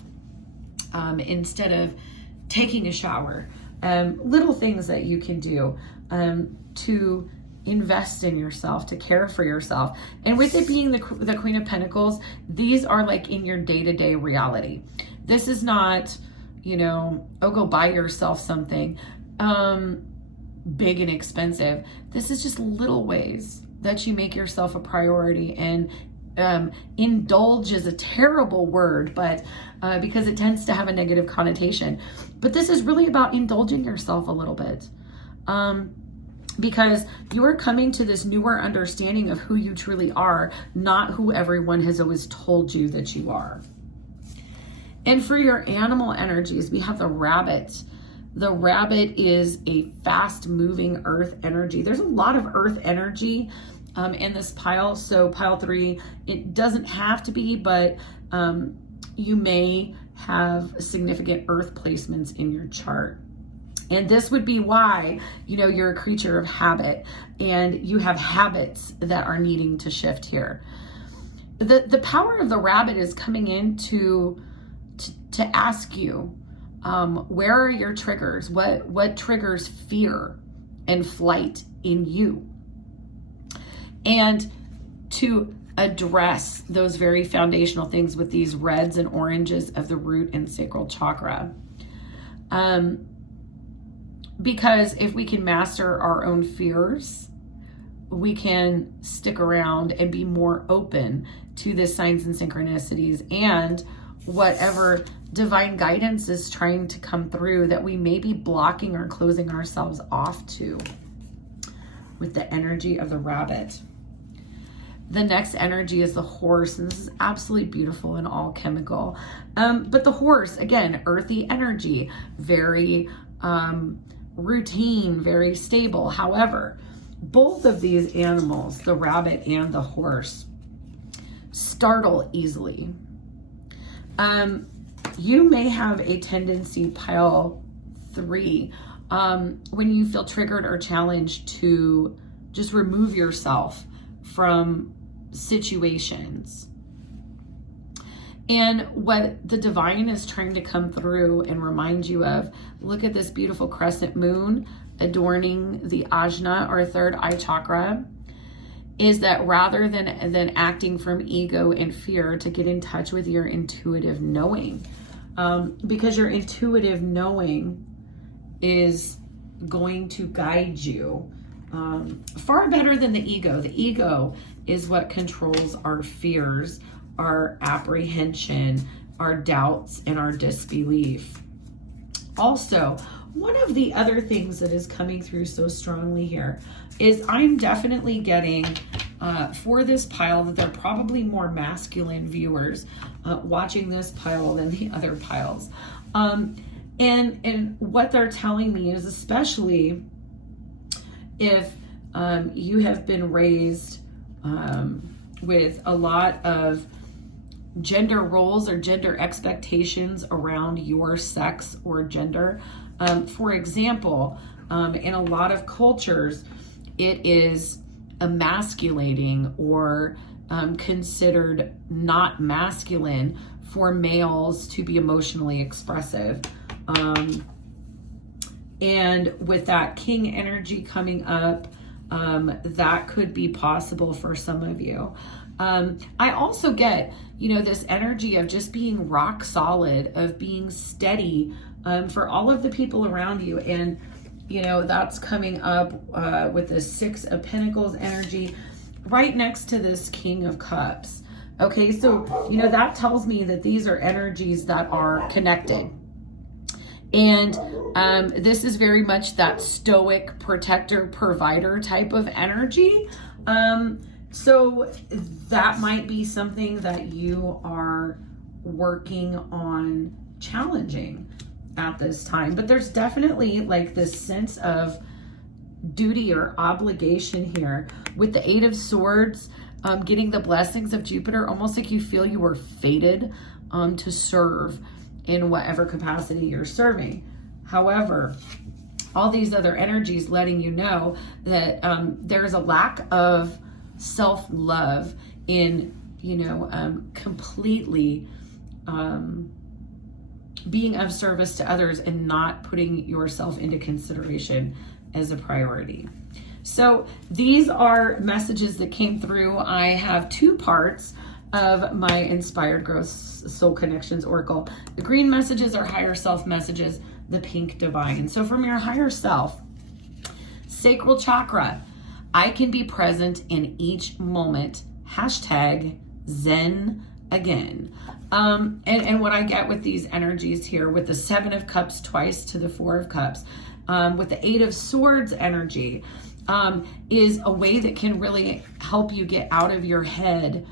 instead of taking a shower. Little things that you can do. to invest in yourself, to care for yourself. And with it being the Queen of Pentacles, these are like in your day-to-day reality. This is not, you know, oh, go buy yourself something big and expensive. This is just little ways that you make yourself a priority. And indulge is a terrible word, but because it tends to have a negative connotation. But this is really about indulging yourself a little bit. Because you are coming to this newer understanding of who you truly are, not who everyone has always told you that you are. And for your animal energies, we have the rabbit. The rabbit is a fast-moving earth energy. There's a lot of earth energy in this pile. So pile 3, it doesn't have to be, but you may have significant earth placements in your chart. And this would be why, you know, you're a creature of habit and you have habits that are needing to shift here. The power of the rabbit is coming in to ask you, where are your triggers? What triggers fear and flight in you? And to address those very foundational things with these reds and oranges of the root and sacral chakra. Because if we can master our own fears, we can stick around and be more open to the signs and synchronicities and whatever divine guidance is trying to come through that we may be blocking or closing ourselves off to with the energy of the rabbit. The next energy is the horse, and this is absolutely beautiful and all chemical. But the horse, again, earthy energy, very routine, very stable. However, both of these animals, the rabbit and the horse, startle easily. You may have a tendency, pile 3, when you feel triggered or challenged, to just remove yourself from situations. And what the divine is trying to come through and remind you of, look at this beautiful crescent moon adorning the ajna, or third eye chakra, is that rather than acting from ego and fear, to get in touch with your intuitive knowing. Because your intuitive knowing is going to guide you far better than the ego. The ego is what controls our fears, our apprehension, our doubts, and our disbelief. Also, one of the other things that is coming through so strongly here is I'm definitely getting for this pile that they're probably more masculine viewers watching this pile than the other piles. And what they're telling me is, especially if you have been raised with a lot of gender roles or gender expectations around your sex or gender. For example, in a lot of cultures, it is emasculating or considered not masculine for males to be emotionally expressive. And with that king energy coming up, that could be possible for some of you. I also get, this energy of just being rock solid, of being steady for all of the people around you. And, that's coming up with the 6 of Pentacles energy right next to this King of Cups. Okay, so, that tells me that these are energies that are connected. And this is very much that stoic protector, provider type of energy. So that might be something that you are working on challenging at this time. But there's definitely like this sense of duty or obligation here with the 8 of Swords, getting the blessings of Jupiter, almost like you feel you were fated to serve in whatever capacity you're serving. However, all these other energies letting you know that there's a lack of self-love in, completely being of service to others and not putting yourself into consideration as a priority. So these are messages that came through. I have 2 parts of my Inspired Growth Soul Connections Oracle. The green messages are higher self messages, the pink divine. So from your higher self, sacral chakra, I can be present in each moment. Hashtag Zen again. And what I get with these energies here, with the 7 of Cups twice to the 4 of Cups, with the 8 of Swords energy, is a way that can really help you get out of your head,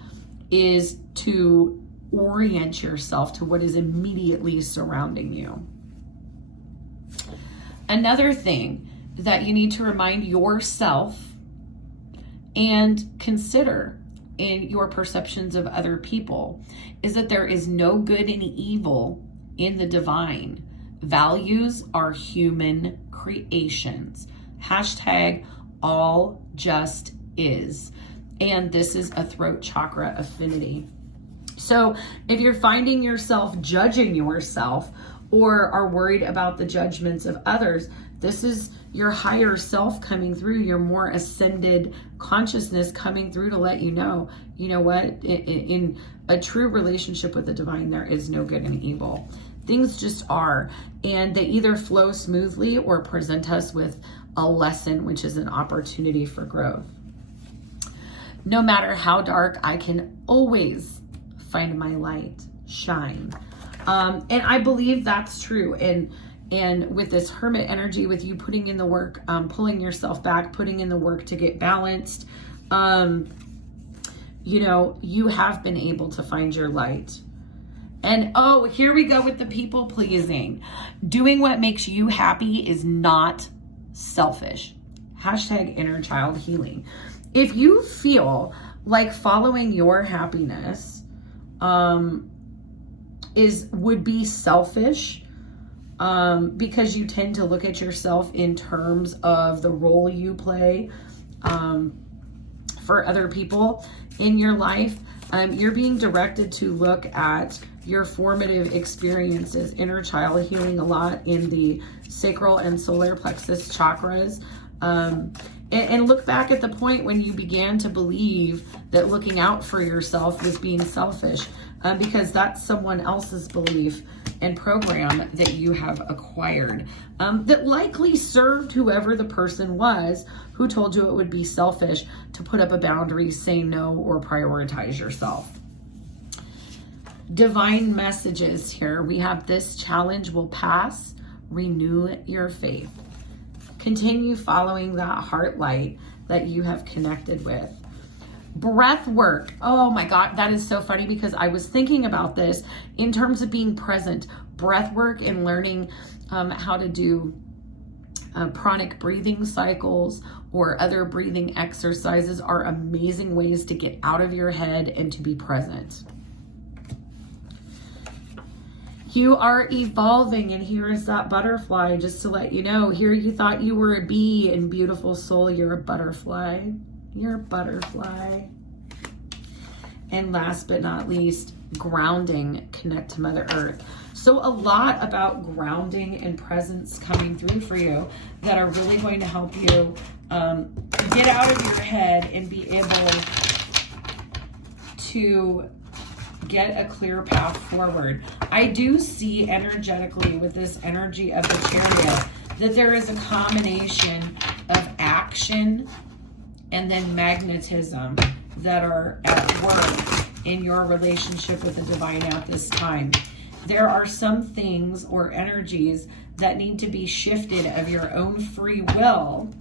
is to orient yourself to what is immediately surrounding you. Another thing that you need to remind yourself and consider in your perceptions of other people is that there is no good and evil in the divine. Values are human creations. Hashtag all just is. And this is a throat chakra affinity. So if you're finding yourself judging yourself or are worried about the judgments of others, this is your higher self coming through, your more ascended consciousness coming through to let you know what, in a true relationship with the divine, there is no good and evil. Things just are, and they either flow smoothly or present us with a lesson, which is an opportunity for growth. No matter how dark, I can always find my light shine. And I believe that's true. And with this hermit energy, with you putting in the work, pulling yourself back, putting in the work to get balanced, you have been able to find your light. And oh, here we go with the people pleasing. Doing what makes you happy is not selfish. Hashtag inner child healing. If you feel like following your happiness would be selfish, because you tend to look at yourself in terms of the role you play for other people in your life, you're being directed to look at your formative experiences, inner child healing a lot in the sacral and solar plexus chakras. And look back at the point when you began to believe that looking out for yourself was being selfish, because that's someone else's belief and program that you have acquired, that likely served whoever the person was who told you it would be selfish to put up a boundary, say no, or prioritize yourself. Divine messages here. We have this challenge will pass. Renew your faith. Continue following that heart light that you have connected with. Breath work. Oh my God, that is so funny, because I was thinking about this in terms of being present. Breath work and learning how to do pranic breathing cycles or other breathing exercises are amazing ways to get out of your head and to be present. You are evolving, and here is that butterfly, just to let you know. Here you thought you were a bee, and beautiful soul, you're a butterfly. You're a butterfly. And last but not least, grounding, connect to Mother Earth. So a lot about grounding and presence coming through for you that are really going to help you get out of your head and be able to get a clear path forward. I do see energetically with this energy of the Chariot that there is a combination of action and then magnetism that are at work in your relationship with the divine at this time. There are some things or energies that need to be shifted of your own free will,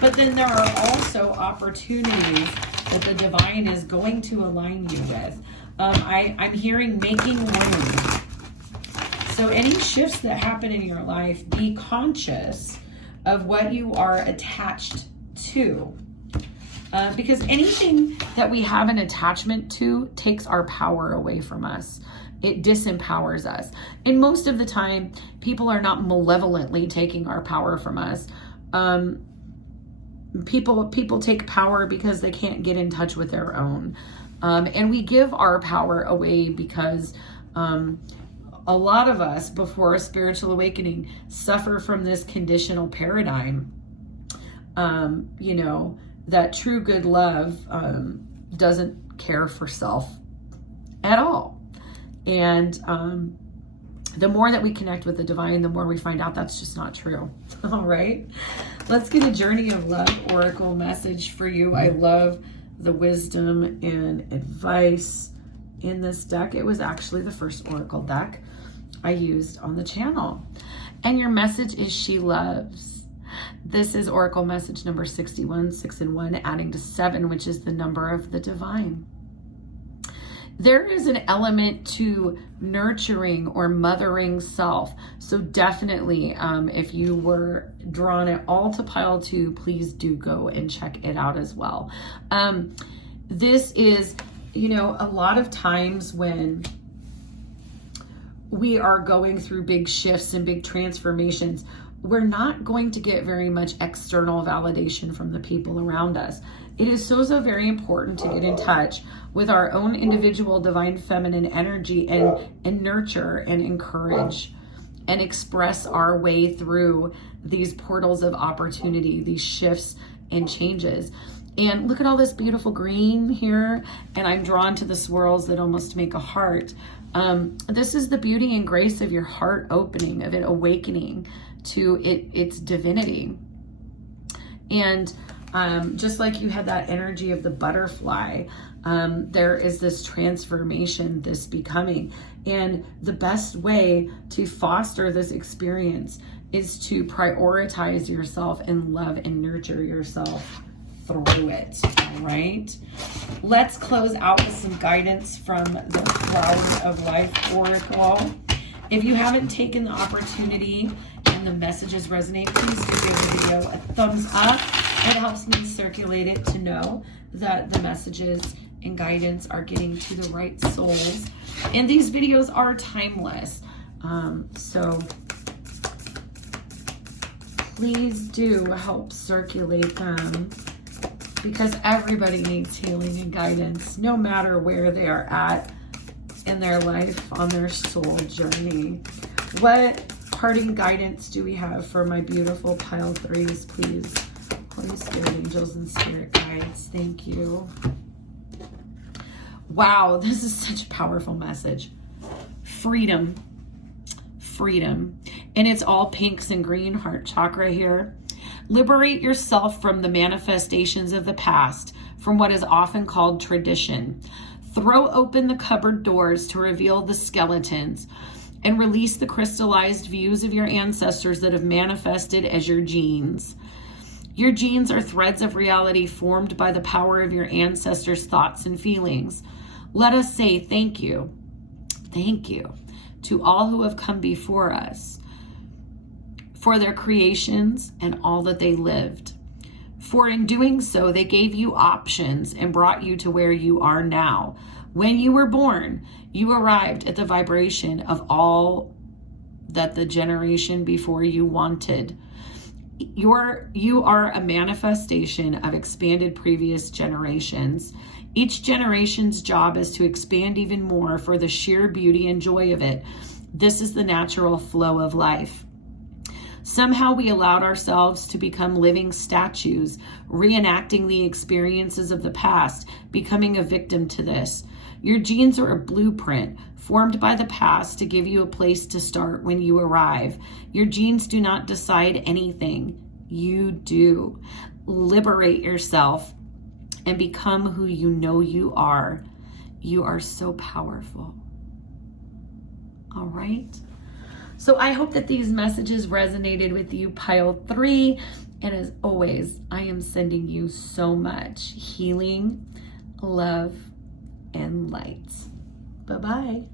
but then there are also opportunities that the divine is going to align you with. I'm hearing making room. So any shifts that happen in your life, be conscious of what you are attached to. Because anything that we have an attachment to takes our power away from us. It disempowers us. And most of the time, people are not malevolently taking our power from us. People take power because they can't get in touch with their own. And we give our power away because a lot of us, before a spiritual awakening, suffer from this conditional paradigm you know, that true good love doesn't care for self at all. And the more that we connect with the divine, the more we find out that's just not true. All right. Let's get a Journey of Love Oracle message for you. I love the wisdom and advice in this deck. It was actually the first Oracle deck I used on the channel. And your message is she loves. This is Oracle message number 61, 6 and 1, adding to 7, which is the number of the divine. There is an element to nurturing or mothering self. So definitely, if you were drawn at all to pile 2, please do go and check it out as well. This is, you know, a lot of times when we are going through big shifts and big transformations, we're not going to get very much external validation from the people around us. It is so very important to get in touch with our own individual divine feminine energy and nurture and encourage and express our way through these portals of opportunity, these shifts and changes. And look at all this beautiful green here. And I'm drawn to the swirls that almost make a heart. This is the beauty and grace of your heart opening, of it awakening to its divinity. And just like you had that energy of the butterfly, there is this transformation, this becoming. And the best way to foster this experience is to prioritize yourself and love and nurture yourself through it. All right. Let's close out with some guidance from the Flower of Life Oracle. If you haven't taken the opportunity and the messages resonate, please do give the video a thumbs up. It helps me circulate it to know that the messages and guidance are getting to the right souls. And these videos are timeless. So please do help circulate them, because everybody needs healing and guidance, no matter where they are at in their life, on their soul journey. What parting guidance do we have for my beautiful pile 3s, please? Holy Spirit, angels, and spirit guides, thank you. Wow, this is such a powerful message. Freedom. Freedom. And it's all pinks and green, heart chakra here. Liberate yourself from the manifestations of the past, from what is often called tradition. Throw open the cupboard doors to reveal the skeletons and release the crystallized views of your ancestors that have manifested as your genes. Your genes are threads of reality formed by the power of your ancestors' thoughts and feelings. Let us say thank you to all who have come before us, for their creations and all that they lived. For in doing so, they gave you options and brought you to where you are now. When you were born, you arrived at the vibration of all that the generation before you wanted. You are a manifestation of expanded previous generations. Each generation's job is to expand even more for the sheer beauty and joy of it. This is the natural flow of life. Somehow we allowed ourselves to become living statues, reenacting the experiences of the past, becoming a victim to this. Your genes are a blueprint formed by the past to give you a place to start when you arrive. Your genes do not decide anything. You do. Liberate yourself and become who you know you are. You are so powerful. All right. So I hope that these messages resonated with you, pile 3. And as always, I am sending you so much healing, love, and light. Bye-bye.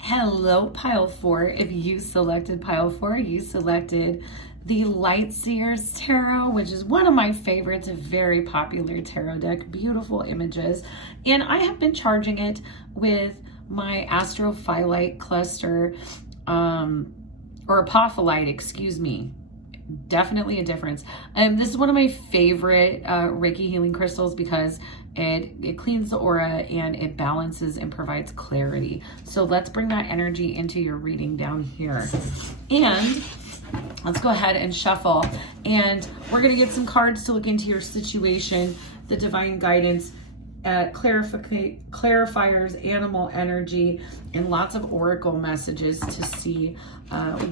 Hello, pile 4. If you selected pile 4, you selected the Light Seers Tarot, which is one of my favorites, a very popular tarot deck, beautiful images. And I have been charging it with my Astrophyllite cluster, or apophyllite, excuse me. Definitely a difference. This is one of my favorite Reiki healing crystals because it cleans the aura and it balances and provides clarity. So let's bring that energy into your reading down here. And let's go ahead and shuffle. And we're going to get some cards to look into your situation, the divine guidance, clarifiers, animal energy, and lots of oracle messages to see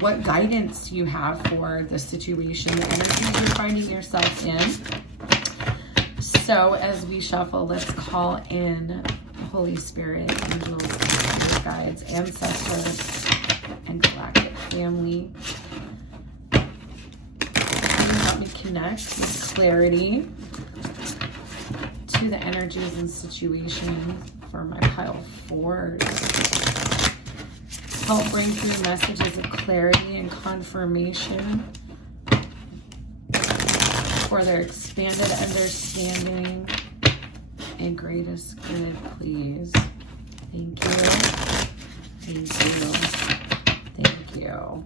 what guidance you have for the situation, the energies you're finding yourself in. So as we shuffle, let's call in Holy Spirit, angels, spirit guides, ancestors, and galactic family. Help me connect with clarity to the energies and situations for my pile 4. Help bring through messages of clarity and confirmation for their expanded understanding and greatest good, please. Thank you. Thank you. Thank you.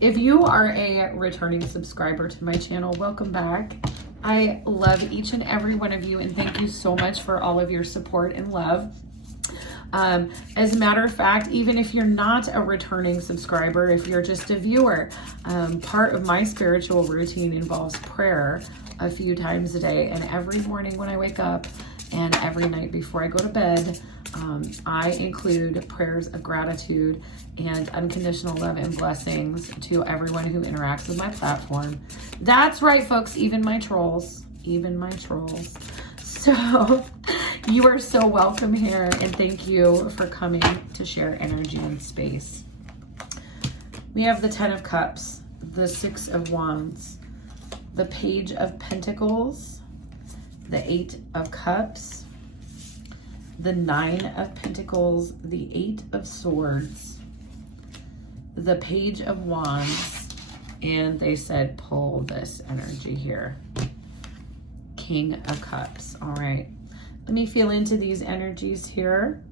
If you are a returning subscriber to my channel, welcome back. I love each and every one of you, and thank you so much for all of your support and love. As a matter of fact, even if you're not a returning subscriber, if you're just a viewer, part of my spiritual routine involves prayer a few times a day, and every morning when I wake up and every night before I go to bed, I include prayers of gratitude and unconditional love and blessings to everyone who interacts with my platform. That's right, folks, even my trolls, So you are so welcome here, and thank you for coming to share energy and space. We have the 10 of Cups, the 6 of Wands, the Page of Pentacles, the 8 of Cups, the 9 of Pentacles, the 8 of Swords, the Page of Wands, and they said pull this energy here. King of Cups. All right. Let me feel into these energies here.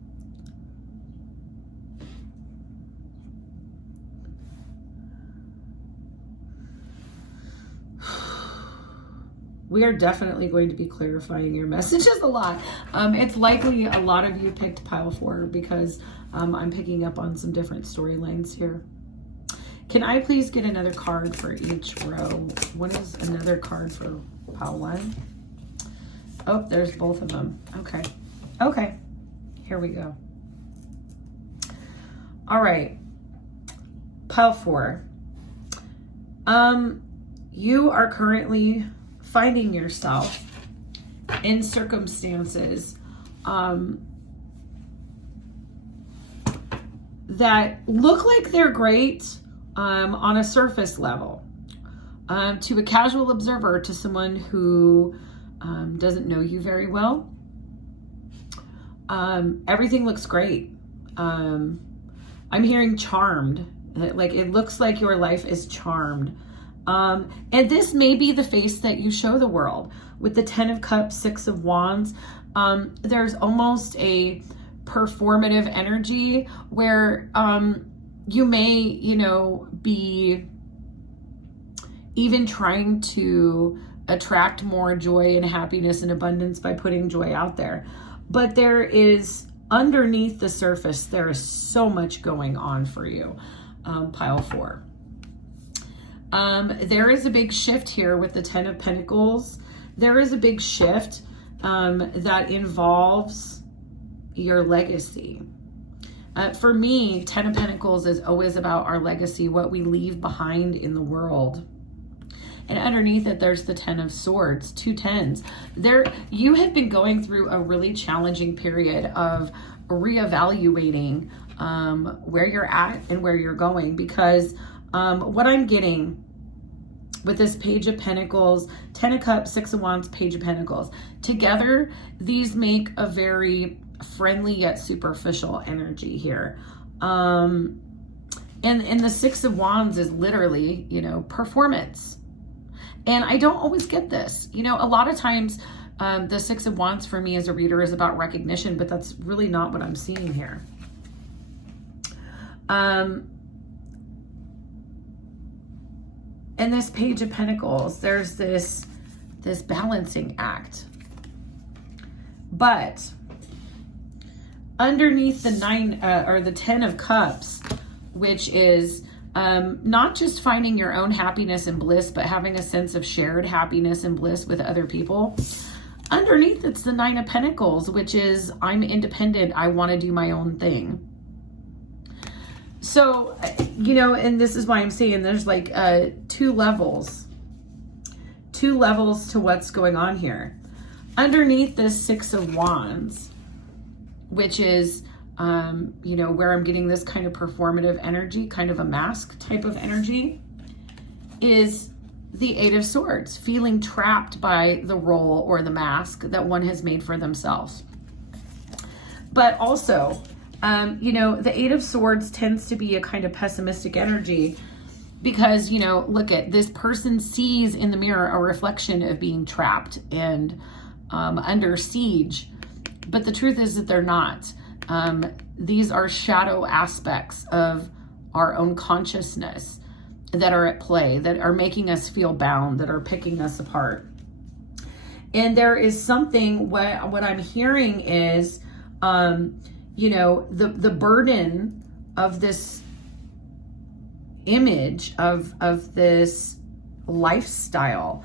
We are definitely going to be clarifying your messages a lot. It's likely a lot of you picked pile 4 because I'm picking up on some different storylines here. Can I please get another card for each row? What is another card for pile 1? Oh, there's both of them. Okay. Okay. Here we go. All right. Pile 4. You are currently finding yourself in circumstances that look like they're great on a surface level. To a casual observer, to someone who doesn't know you very well, everything looks great. I'm hearing charmed. Like, it looks like your life is charmed. And this may be the face that you show the world. With the 10 of Cups, 6 of Wands, there's almost a performative energy where you may, be even trying to attract more joy and happiness and abundance by putting joy out there. But there is, underneath the surface, there is so much going on for you, pile 4. There is a big shift here with the 10 of Pentacles. There is a big shift that involves your legacy. For me, 10 of Pentacles is always about our legacy, what we leave behind in the world. And underneath it, there's the 10 of Swords, 2 10s. You have been going through a really challenging period of reevaluating where you're at and where you're going, because what I'm getting with this Page of Pentacles, 10 of Cups, 6 of Wands, Page of Pentacles, together, these make a very friendly yet superficial energy here. And the 6 of Wands is literally, performance. And I don't always get this. A lot of times the 6 of Wands for me as a reader is about recognition, but that's really not what I'm seeing here. And this Page of Pentacles, there's this balancing act. But underneath the 9 or the 10 of Cups, which is Not just finding your own happiness and bliss, but having a sense of shared happiness and bliss with other people. Underneath, it's the Nine of Pentacles, which is I'm independent. I want to do my own thing. So, you know, and this is why I'm saying there's like two levels to what's going on here. Underneath this Six of Wands, which is, you know, where I'm getting this kind of performative energy, kind of a mask type of energy, is the Eight of Swords, feeling trapped by the role or the mask that one has made for themselves. But also, you know, the Eight of Swords tends to be a kind of pessimistic energy because, you know, look at this person sees in the mirror a reflection of being trapped and under siege. But the truth is that they're not. These are shadow aspects of our own consciousness that are at play, that are making us feel bound, that are picking us apart. And there is something, what I'm hearing is, you know, the burden of this image of this lifestyle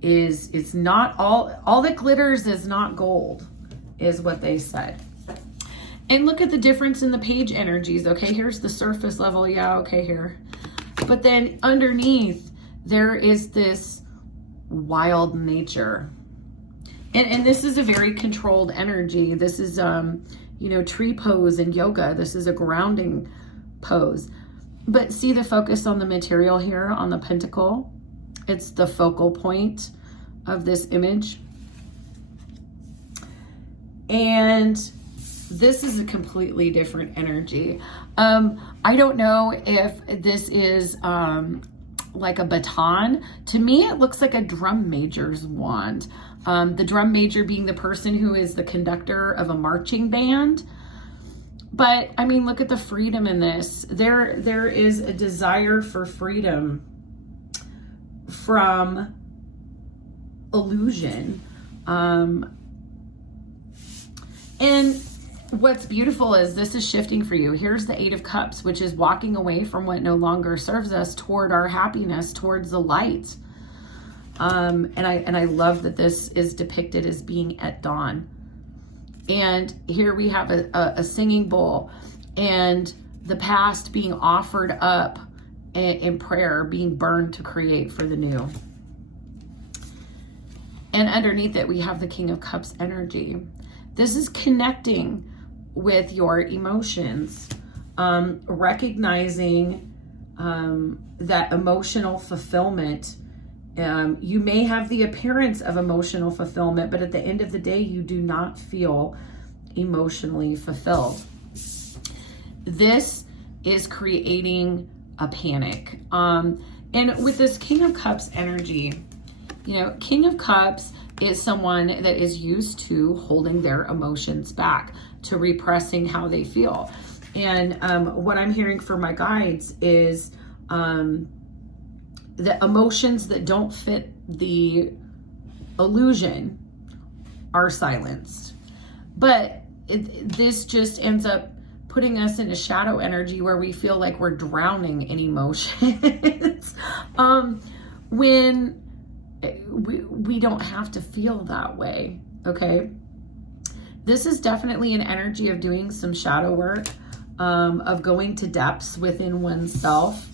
is it's not all that glitters is not gold, is what they said. And look at the difference in the page energies. Okay, here's the surface level. Yeah, okay, here. But then underneath, there is this wild nature. And this is a very controlled energy. This is, you know, tree pose in yoga. This is a grounding pose. But see the focus on the material here, on the pentacle? It's the focal point of this image. And this is a completely different energy. I don't know if this is like a baton. To me, it looks like a drum major's wand. The drum major being the person who is the conductor of a marching band. But I mean, look at the freedom in this. There is a desire for freedom from illusion. And what's beautiful is this is shifting for you. Here's the Eight of Cups, which is walking away from what no longer serves us toward our happiness, towards the light. And I love that this is depicted as being at dawn. And here we have a singing bowl and the past being offered up in prayer, being burned to create for the new. And underneath it, we have the King of Cups energy. This is connecting with your emotions, recognizing that emotional fulfillment. You may have the appearance of emotional fulfillment, but at the end of the day, you do not feel emotionally fulfilled. This is creating a panic. And with this King of Cups energy, you know, King of Cups is someone that is used to holding their emotions back, to repressing how they feel. And what I'm hearing from my guides is the emotions that don't fit the illusion are silenced. But this just ends up putting us in a shadow energy where we feel like we're drowning in emotions when we don't have to feel that way, okay? This is definitely an energy of doing some shadow work, of going to depths within oneself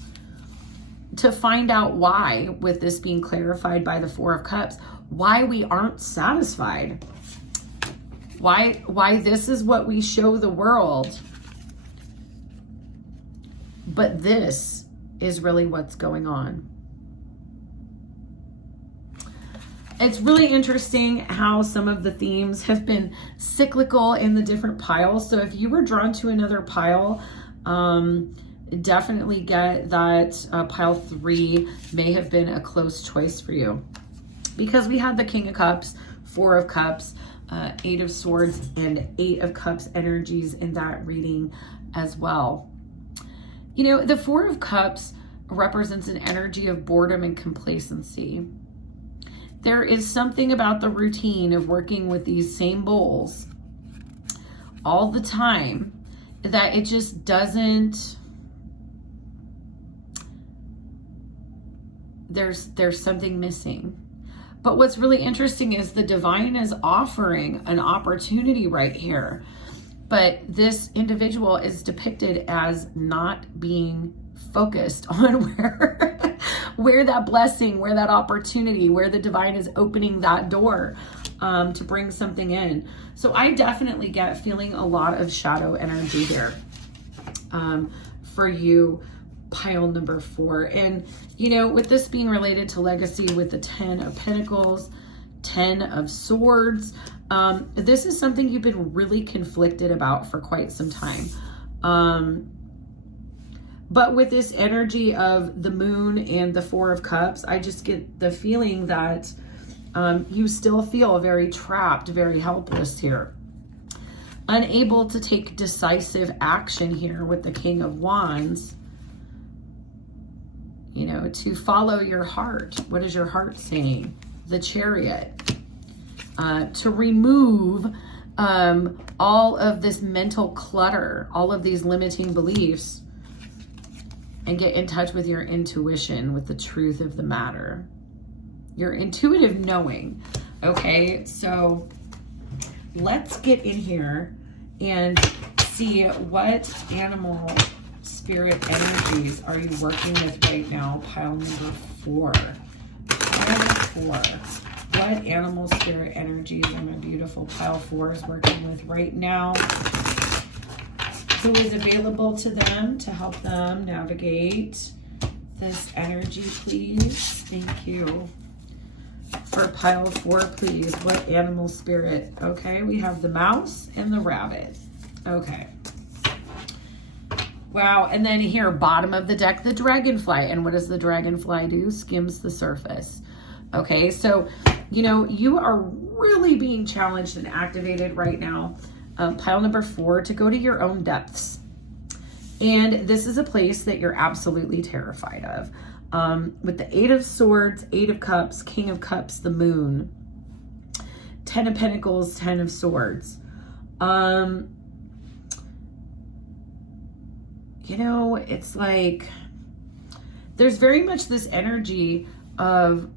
to find out why, with this being clarified by the Four of Cups, why we aren't satisfied. Why this is what we show the world, but this is really what's going on. It's really interesting how some of the themes have been cyclical in the different piles. So if you were drawn to another pile, definitely get that pile 3 may have been a close choice for you. Because we had the King of Cups, Four of Cups, Eight of Swords, and Eight of Cups energies in that reading as well. You know, the Four of Cups represents an energy of boredom and complacency. There is something about the routine of working with these same bowls all the time that it just doesn't there's something missing. But what's really interesting is the divine is offering an opportunity right here. But this individual is depicted as not being focused on where that blessing, where that opportunity, where the divine is opening that door to bring something in. So I definitely get feeling a lot of shadow energy here for you, pile number 4. And, you know, with this being related to legacy with the 10 of Pentacles, 10 of Swords, this is something you've been really conflicted about for quite some time. But with this energy of the Moon and the 4 of Cups, I just get the feeling that you still feel very trapped, very helpless here. Unable to take decisive action here with the King of Wands. You know, to follow your heart. What is your heart saying? The Chariot. To remove all of this mental clutter, all of these limiting beliefs, and get in touch with your intuition, with the truth of the matter. Your intuitive knowing. Okay, so let's get in here and see what animal spirit energies are you working with right now, pile number 4. Pile 4. What animal spirit energies are my beautiful pile 4s working with right now? Who is available to them to help them navigate this energy, please? Thank you. For pile 4, please. What animal spirit? Okay, we have the mouse and the rabbit. Okay. Wow, and then here, bottom of the deck, the dragonfly. And what does the dragonfly do? Skims the surface. Okay, so, you know, you are really being challenged and activated right now, pile number 4, to go to your own depths. And this is a place that you're absolutely terrified of. With the 8 of Swords, 8 of Cups, King of Cups, the Moon, 10 of Pentacles, 10 of Swords. You know, it's like there's very much this energy of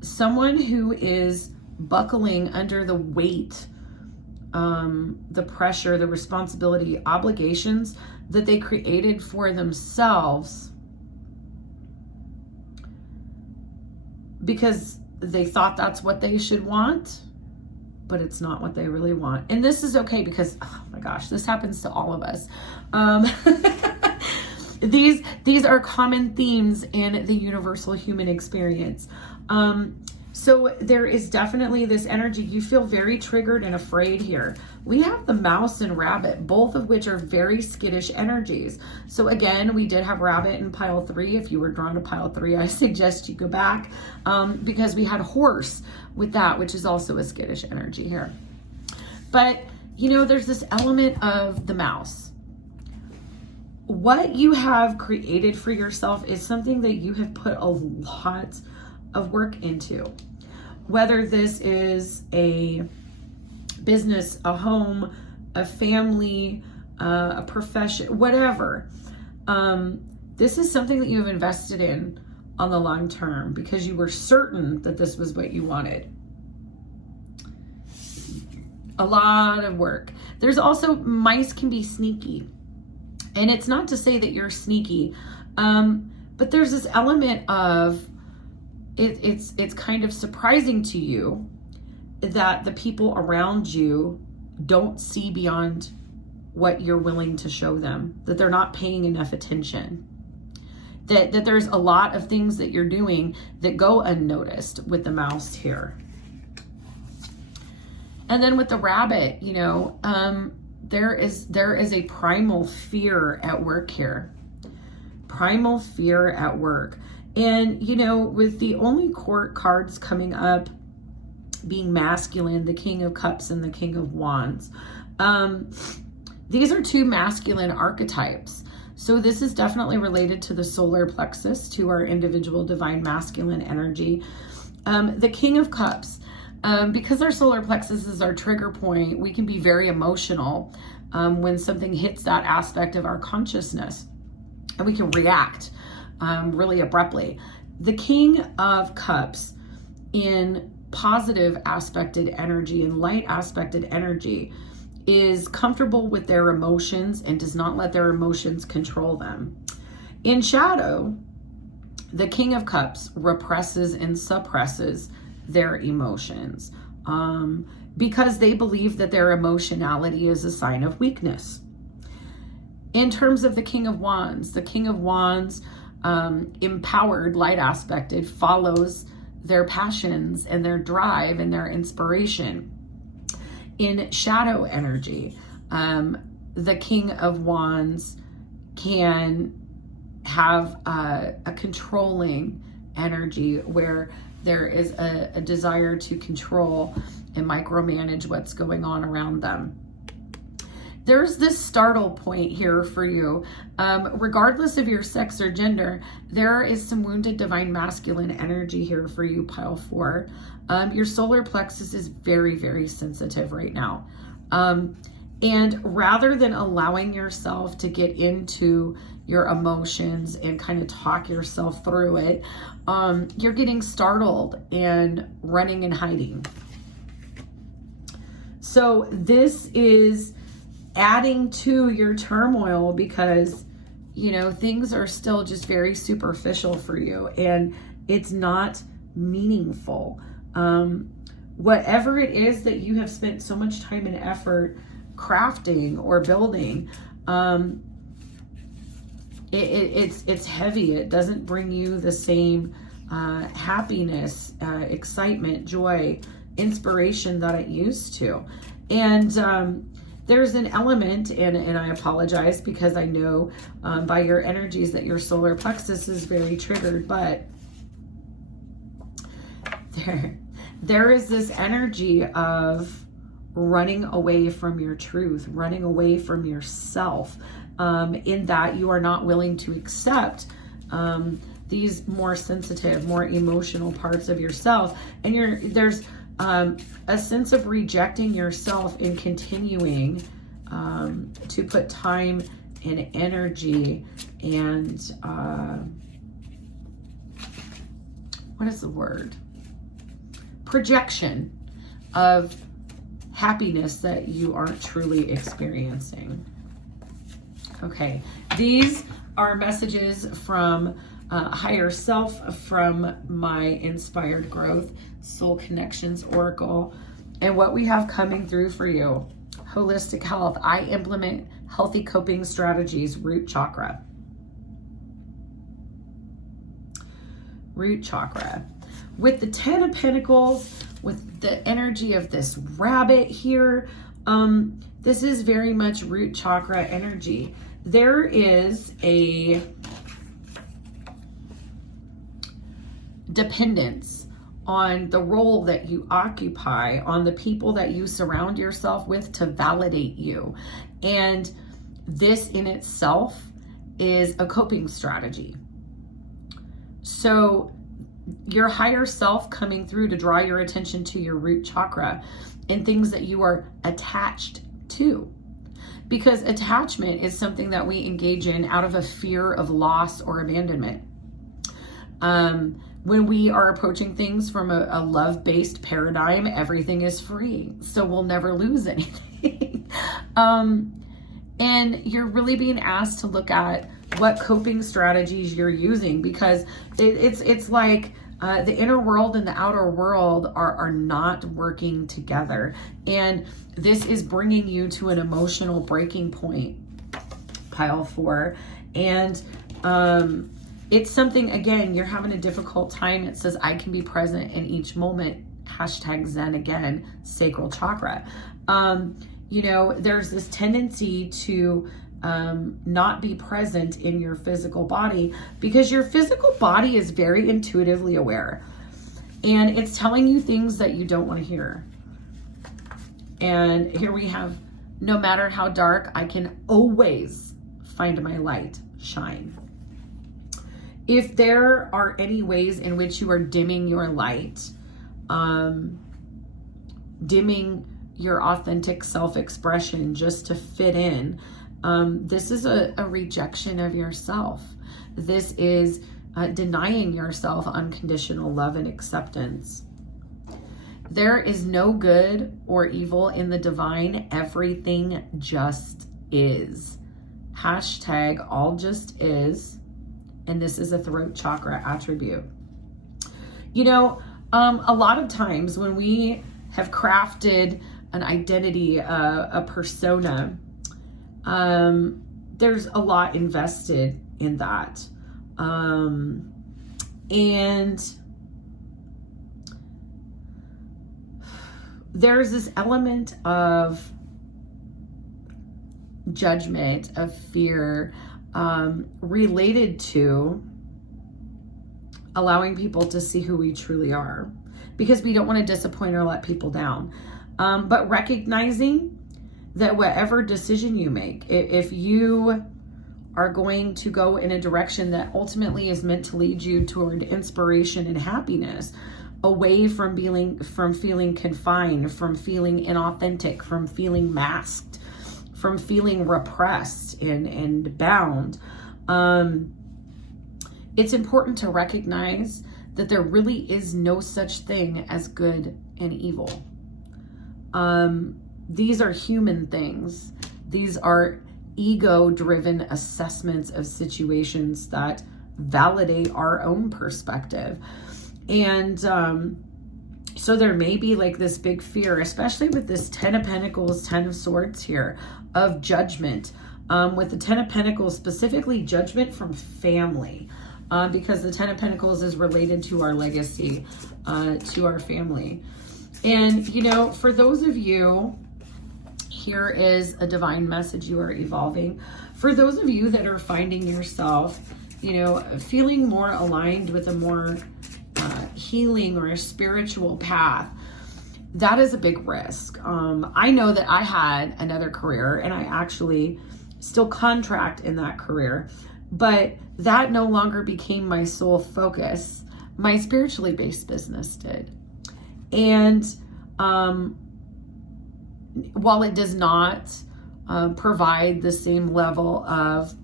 someone who is buckling under the weight, the pressure, the responsibility, obligations that they created for themselves because they thought that's what they should want, but it's not what they really want. And this is okay because, oh my gosh, this happens to all of us. These are common themes in the universal human experience. So there is definitely this energy. You feel very triggered and afraid here. We have the mouse and rabbit, both of which are very skittish energies. So again, we did have rabbit in pile 3. If you were drawn to pile 3, I suggest you go back because we had horse with that, which is also a skittish energy here. But, you know, there's this element of the mouse. What you have created for yourself is something that you have put a lot of work into. Whether this is a business, a home, a family, a profession, whatever. This is something that you have invested in on the long term because you were certain that this was what you wanted. A lot of work. There's also, mice can be sneaky. And it's not to say that you're sneaky, but there's this element of it's kind of surprising to you that the people around you don't see beyond what you're willing to show them, that they're not paying enough attention, that there's a lot of things that you're doing that go unnoticed with the mouse here. And then with the rabbit, you know, there is a primal fear at work here. Primal fear at work. And, you know, with the only court cards coming up being masculine, the King of Cups and the King of Wands, these are 2 masculine archetypes. So this is definitely related to the solar plexus, to our individual divine masculine energy. The King of Cups, because our solar plexus is our trigger point, we can be very emotional when something hits that aspect of our consciousness, and we can react really abruptly. the King of Cups in positive aspected energy and light aspected energy is comfortable with their emotions and does not let their emotions control them. In shadow, the King of Cups represses and suppresses their emotions because they believe that their emotionality is a sign of weakness. In terms of the King of Wands, empowered, light aspected, follows their passions and their drive and their inspiration. In shadow energy, the King of Wands can have a controlling energy where there is a desire to control and micromanage what's going on around them. There's this startle point here for you. Regardless of your sex or gender, there is some wounded divine masculine energy here for you, pile 4. Your solar plexus is very, very sensitive right now. And rather than allowing yourself to get into your emotions and kind of talk yourself through it, you're getting startled and running and hiding. So this is adding to your turmoil because, you know, things are still just very superficial for you and it's not meaningful. Whatever it is that you have spent so much time and effort crafting or building, it's heavy. It doesn't bring you the same happiness, excitement, joy, inspiration that it used to. And there's an element, and I apologize because I know by your energies that your solar plexus is very triggered, but there is this energy of running away from your truth, running away from yourself, in that you are not willing to accept these more sensitive, more emotional parts of yourself. And there's a sense of rejecting yourself and continuing to put time and energy and what is the word? Projection of happiness that you aren't truly experiencing. Okay, these are messages from higher self, from my Inspired Growth Soul Connections Oracle. And what we have coming through for you: holistic health. I implement healthy coping strategies, root chakra. Root chakra. With the 10 of Pentacles, with the energy of this rabbit here, this is very much root chakra energy. There is a dependence on the role that you occupy, on the people that you surround yourself with to validate you. And this in itself is a coping strategy. So your higher self coming through to draw your attention to your root chakra and things that you are attached to. Because attachment is something that we engage in out of a fear of loss or abandonment. When we are approaching things from a love-based paradigm, everything is free. So we'll never lose anything. And you're really being asked to look at what coping strategies you're using, because it's like the inner world and the outer world are not working together. And this is bringing you to an emotional breaking point, pile 4. And it's something, again, you're having a difficult time. It says, I can be present in each moment. Hashtag Zen again, sacral chakra. You know, there's this tendency to not be present in your physical body because your physical body is very intuitively aware. And it's telling you things that you don't want to hear. And here we have, no matter how dark, I can always find my light shine. If there are any ways in which you are dimming your light, dimming your authentic self-expression just to fit in, this is a rejection of yourself. This is denying yourself unconditional love and acceptance. There is no good or evil in the divine. Everything just is. Hashtag all just is. And this is a throat chakra attribute. You know, a lot of times when we have crafted an identity, a persona, there's a lot invested in that. And there's this element of judgment, of fear, related to allowing people to see who we truly are, because we don't want to disappoint or let people down. But recognizing that whatever decision you make, if you are going to go in a direction that ultimately is meant to lead you toward inspiration and happiness, away from feeling confined, from feeling inauthentic, from feeling masked, from feeling repressed and bound, it's important to recognize that there really is no such thing as good and evil. These are human things. These are ego-driven assessments of situations that validate our own perspective. And so there may be like this big fear, especially with this 10 of Pentacles, 10 of Swords here, of judgment. With the 10 of Pentacles, specifically judgment from family, because the 10 of Pentacles is related to our legacy, to our family. And, you know, for those of you, here is a divine message you are evolving. For those of you that are finding yourself, you know, feeling more aligned with a more healing or a spiritual path, that is a big risk. I know that I had another career and I actually still contract in that career, but that no longer became my sole focus. My spiritually based business did. And while it does not provide the same level of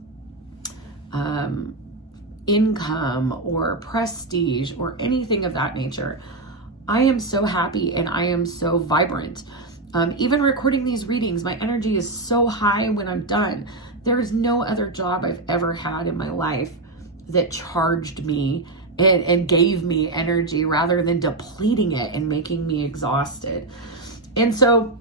income or prestige or anything of that nature, I am so happy and I am so vibrant. Even recording these readings, my energy is so high when I'm done. There's no other job I've ever had in my life that charged me and gave me energy rather than depleting it and making me exhausted. And so,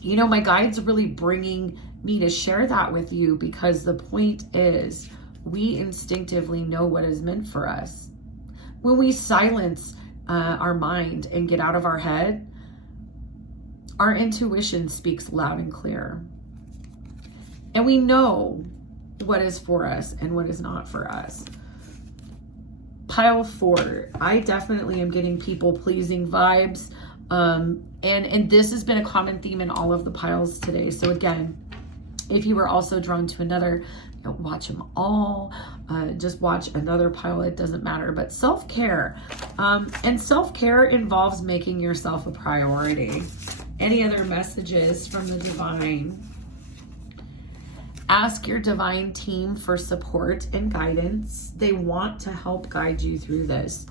you know, my guide's really bringing me to share that with you, because the point is we instinctively know what is meant for us. When we silence our mind and get out of our head, our intuition speaks loud and clear. And we know what is for us and what is not for us. Pile 4, I definitely am getting people-pleasing vibes. And this has been a common theme in all of the piles today. So again, if you were also drawn to another, don't watch them all. Just watch another pile. It doesn't matter. But self-care. And self-care involves making yourself a priority. Any other messages from the divine? Ask your divine team for support and guidance. They want to help guide you through this.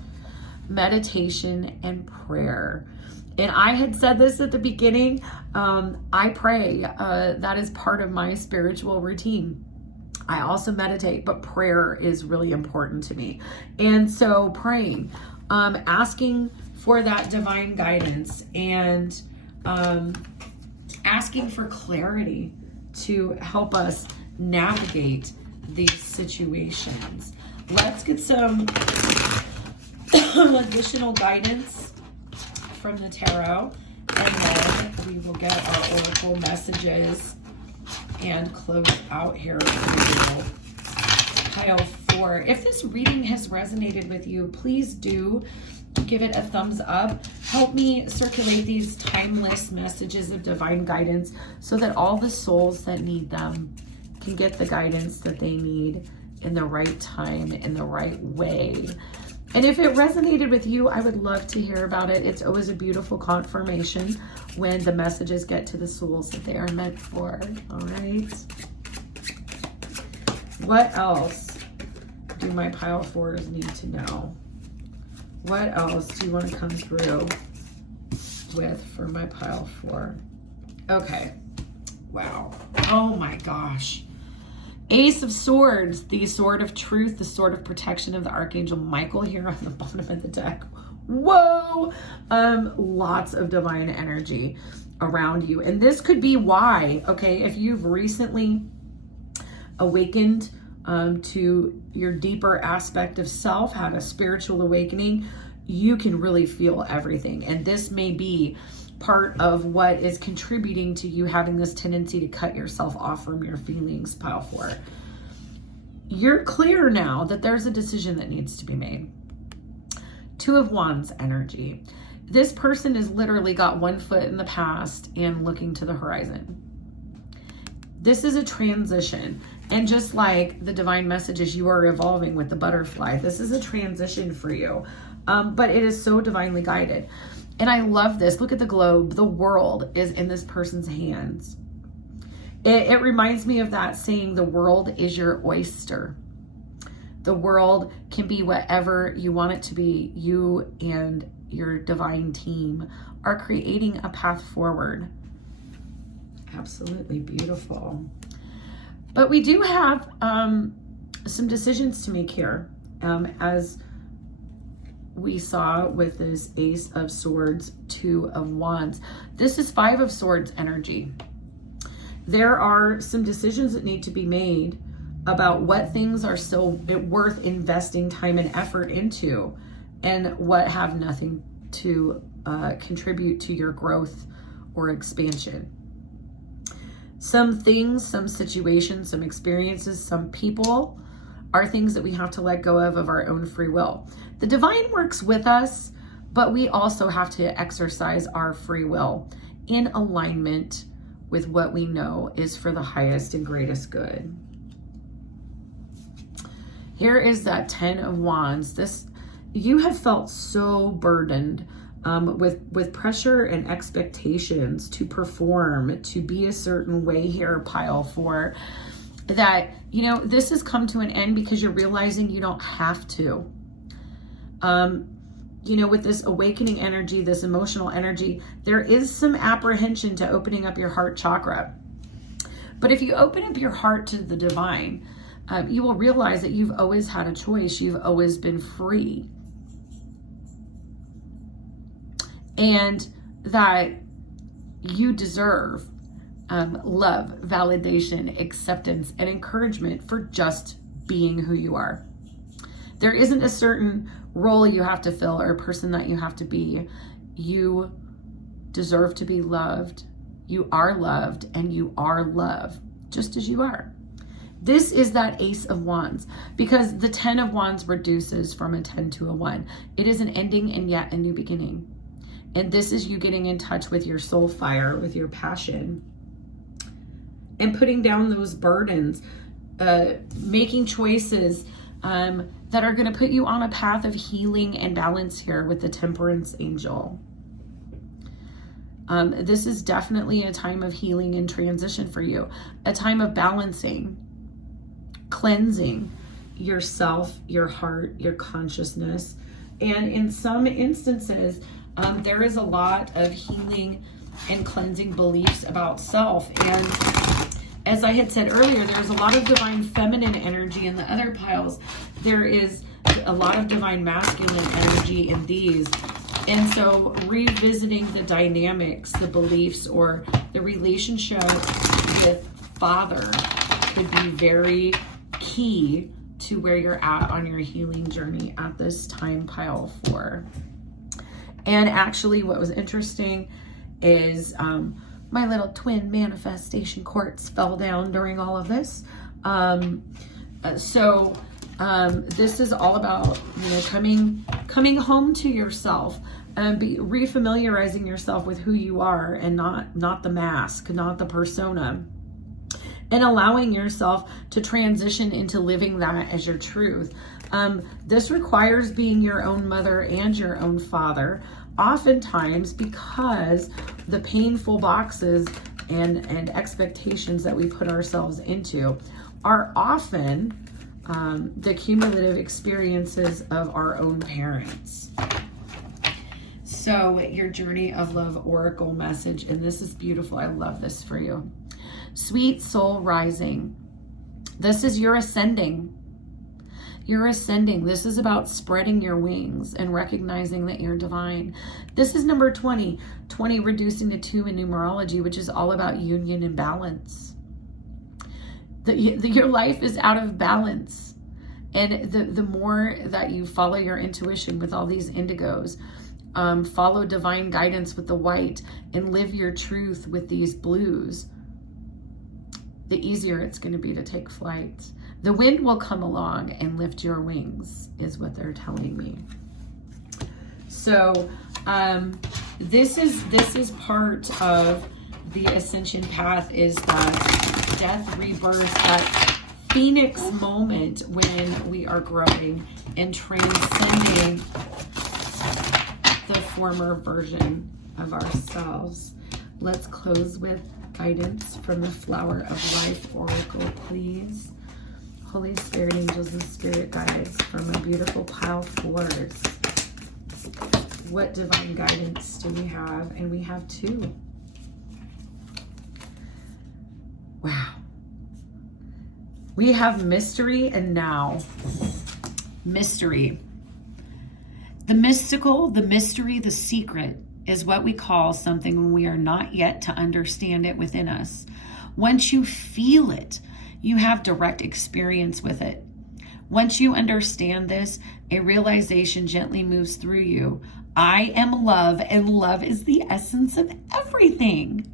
Meditation and prayer. And I had said this at the beginning. I pray. That is part of my spiritual routine. I also meditate, but prayer is really important to me. And so praying, asking for that divine guidance, and asking for clarity to help us navigate these situations. Let's get some additional guidance from the tarot, and then we will get our oracle messages and close out here. Pile 4. If this reading has resonated with you, please do give it a thumbs up. Help me circulate these timeless messages of divine guidance so that all the souls that need them can get the guidance that they need in the right time, in the right way. And if it resonated with you, I would love to hear about it. It's always a beautiful confirmation when the messages get to the souls that they are meant for. All right. What else do my pile fours need to know? What else do you want to come through with for my pile four? Okay. Wow. Oh my gosh. Ace of Swords, the sword of truth, the sword of protection of the Archangel Michael here on the bottom of the deck. Whoa. Lots of divine energy around you. And this could be why, okay, if you've recently awakened to your deeper aspect of self, had a spiritual awakening, you can really feel everything. And this may be part of what is contributing to you having this tendency to cut yourself off from your feelings, pile four. You're clear now that there's a decision that needs to be made. Two of Wands energy. This person has literally got one foot in the past and looking to the horizon. This is a transition. And just like the divine messages, you are evolving with the butterfly. This is a transition for you. But it is so divinely guided. And I love this. Look at the globe. The world is in this person's hands. It reminds me of that saying, the world is your oyster. The world can be whatever you want it to be. You and your divine team are creating a path forward. Absolutely beautiful. But we do have some decisions to make here, as we saw with this Ace of Swords, Two of Wands. This is Five of Swords energy. There are some decisions that need to be made about what things are still worth investing time and effort into, and what have nothing to contribute to your growth or expansion. Some things, some situations, some experiences, some people are things that we have to let go of our own free will. The divine works with us, but we also have to exercise our free will in alignment with what we know is for the highest and greatest good. Here is that Ten of Wands. You have felt so burdened with pressure and expectations to perform, to be a certain way here, pile four, that, you know, this has come to an end because you're realizing you don't have to. You know, with this awakening energy, this emotional energy, there is some apprehension to opening up your heart chakra. But if you open up your heart to the divine, you will realize that you've always had a choice. You've always been free. And that you deserve love, validation, acceptance, and encouragement for just being who you are. There isn't a certain role you have to fill or person that you have to be. You deserve to be loved. You are loved, and you are love just as you are. This is that Ace of Wands, because the Ten of Wands reduces from a 10 to a 1. It is an ending and yet a new beginning. And this is you getting in touch with your soul fire, with your passion, and putting down those burdens, making choices that are going to put you on a path of healing and balance here with the Temperance Angel. This is definitely a time of healing and transition for you, a time of balancing, cleansing yourself, your heart, your consciousness. And in some instances, there is a lot of healing and cleansing beliefs about self. And as I had said earlier, there's a lot of divine feminine energy in the other piles. There is a lot of divine masculine energy in these. And so revisiting the dynamics, the beliefs, or the relationship with Father could be very key to where you're at on your healing journey at this time, pile four. And actually what was interesting is my little twin manifestation quartz fell down during all of this. This is all about, you know, coming home to yourself, refamiliarizing yourself with who you are, and not the mask, not the persona, and allowing yourself to transition into living that as your truth. This requires being your own mother and your own father, oftentimes because the painful boxes and expectations that we put ourselves into are often the cumulative experiences of our own parents. So your journey of love oracle message, and this is beautiful. I love this for you. Sweet soul rising. This is your ascending. You're ascending. This is about spreading your wings and recognizing that you're divine. This is number 20. 20 reducing to 2 in numerology, which is all about union and balance. Your life is out of balance. And the more that you follow your intuition with all these indigos, follow divine guidance with the white, and live your truth with these blues, the easier it's going to be to take flight. The wind will come along and lift your wings, is what they're telling me. So this is part of the ascension path, is that death, rebirth, that phoenix moment when we are growing and transcending the former version of ourselves. Let's close with guidance from the Flower of Life Oracle, please. Holy Spirit, angels, and spirit guides from a beautiful pile fours. What divine guidance do we have? And we have 2. Wow. We have mystery and now. Mystery. The mystical, the mystery, the secret is what we call something when we are not yet to understand it within us. Once you feel it, you have direct experience with it. Once you understand this, a realization gently moves through you. I am love, and love is the essence of everything.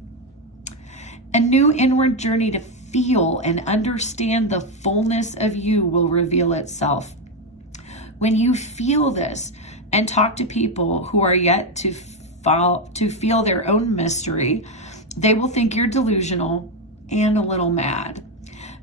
A new inward journey to feel and understand the fullness of you will reveal itself. When you feel this and talk to people who are yet to feel their own mystery, they will think you're delusional and a little mad.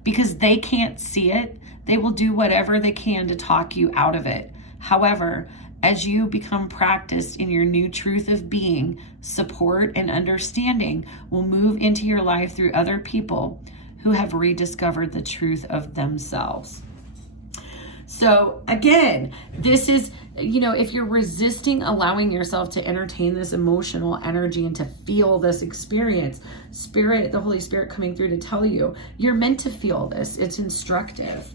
Because they can't see it, they will do whatever they can to talk you out of it. However, as you become practiced in your new truth of being, support and understanding will move into your life through other people who have rediscovered the truth of themselves. So again, this is, if you're resisting allowing yourself to entertain this emotional energy and to feel this experience, Spirit, the Holy Spirit coming through to tell you, you're meant to feel this. It's instructive.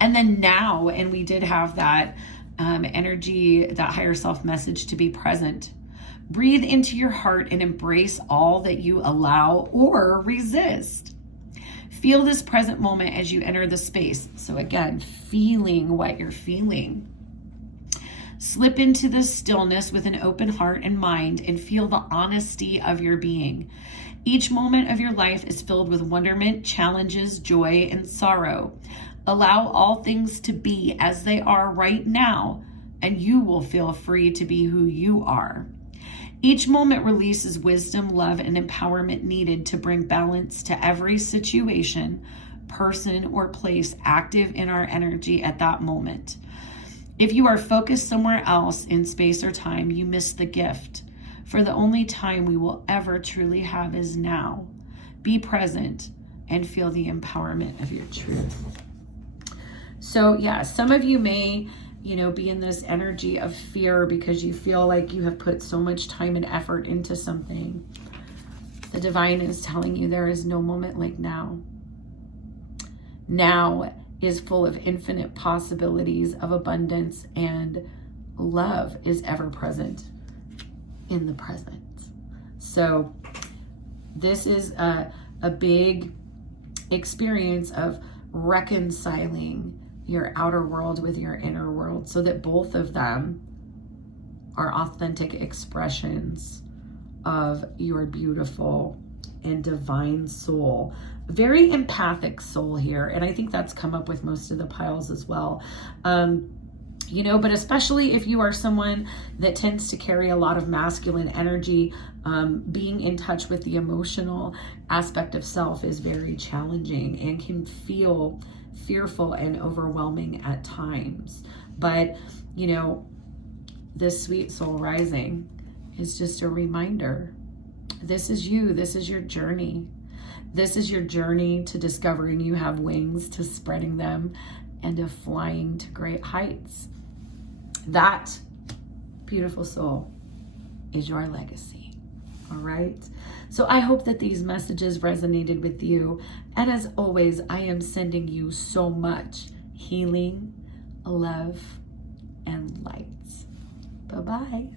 And then now, and we did have that energy, that higher self message to be present. Breathe into your heart and embrace all that you allow or resist. Feel this present moment as you enter the space. So again, feeling what you're feeling. Slip into the stillness with an open heart and mind and feel the honesty of your being. Each moment of your life is filled with wonderment, challenges, joy, and sorrow. Allow all things to be as they are right now, and you will feel free to be who you are. Each moment releases wisdom, love, and empowerment needed to bring balance to every situation, person, or place active in our energy at that moment. If you are focused somewhere else in space or time, you miss the gift. For the only time we will ever truly have is now. Be present and feel the empowerment of your truth. So yeah, some of you may be in this energy of fear because you feel like you have put so much time and effort into something. The divine is telling you there is no moment like now. Now is full of infinite possibilities of abundance, and love is ever present in the present. So this is a big experience of reconciling your outer world with your inner world so that both of them are authentic expressions of your beautiful and divine soul. Very empathic soul here, and I think that's come up with most of the piles as well. But especially if you are someone that tends to carry a lot of masculine energy, being in touch with the emotional aspect of self is very challenging and can feel fearful and overwhelming at times. But, this sweet soul rising is just a reminder. This is you. This is your journey. This is your journey to discovering you have wings, to spreading them, and of flying to great heights. That, beautiful soul, is your legacy. All right? So I hope that these messages resonated with you. And as always, I am sending you so much healing, love, and light. Bye-bye.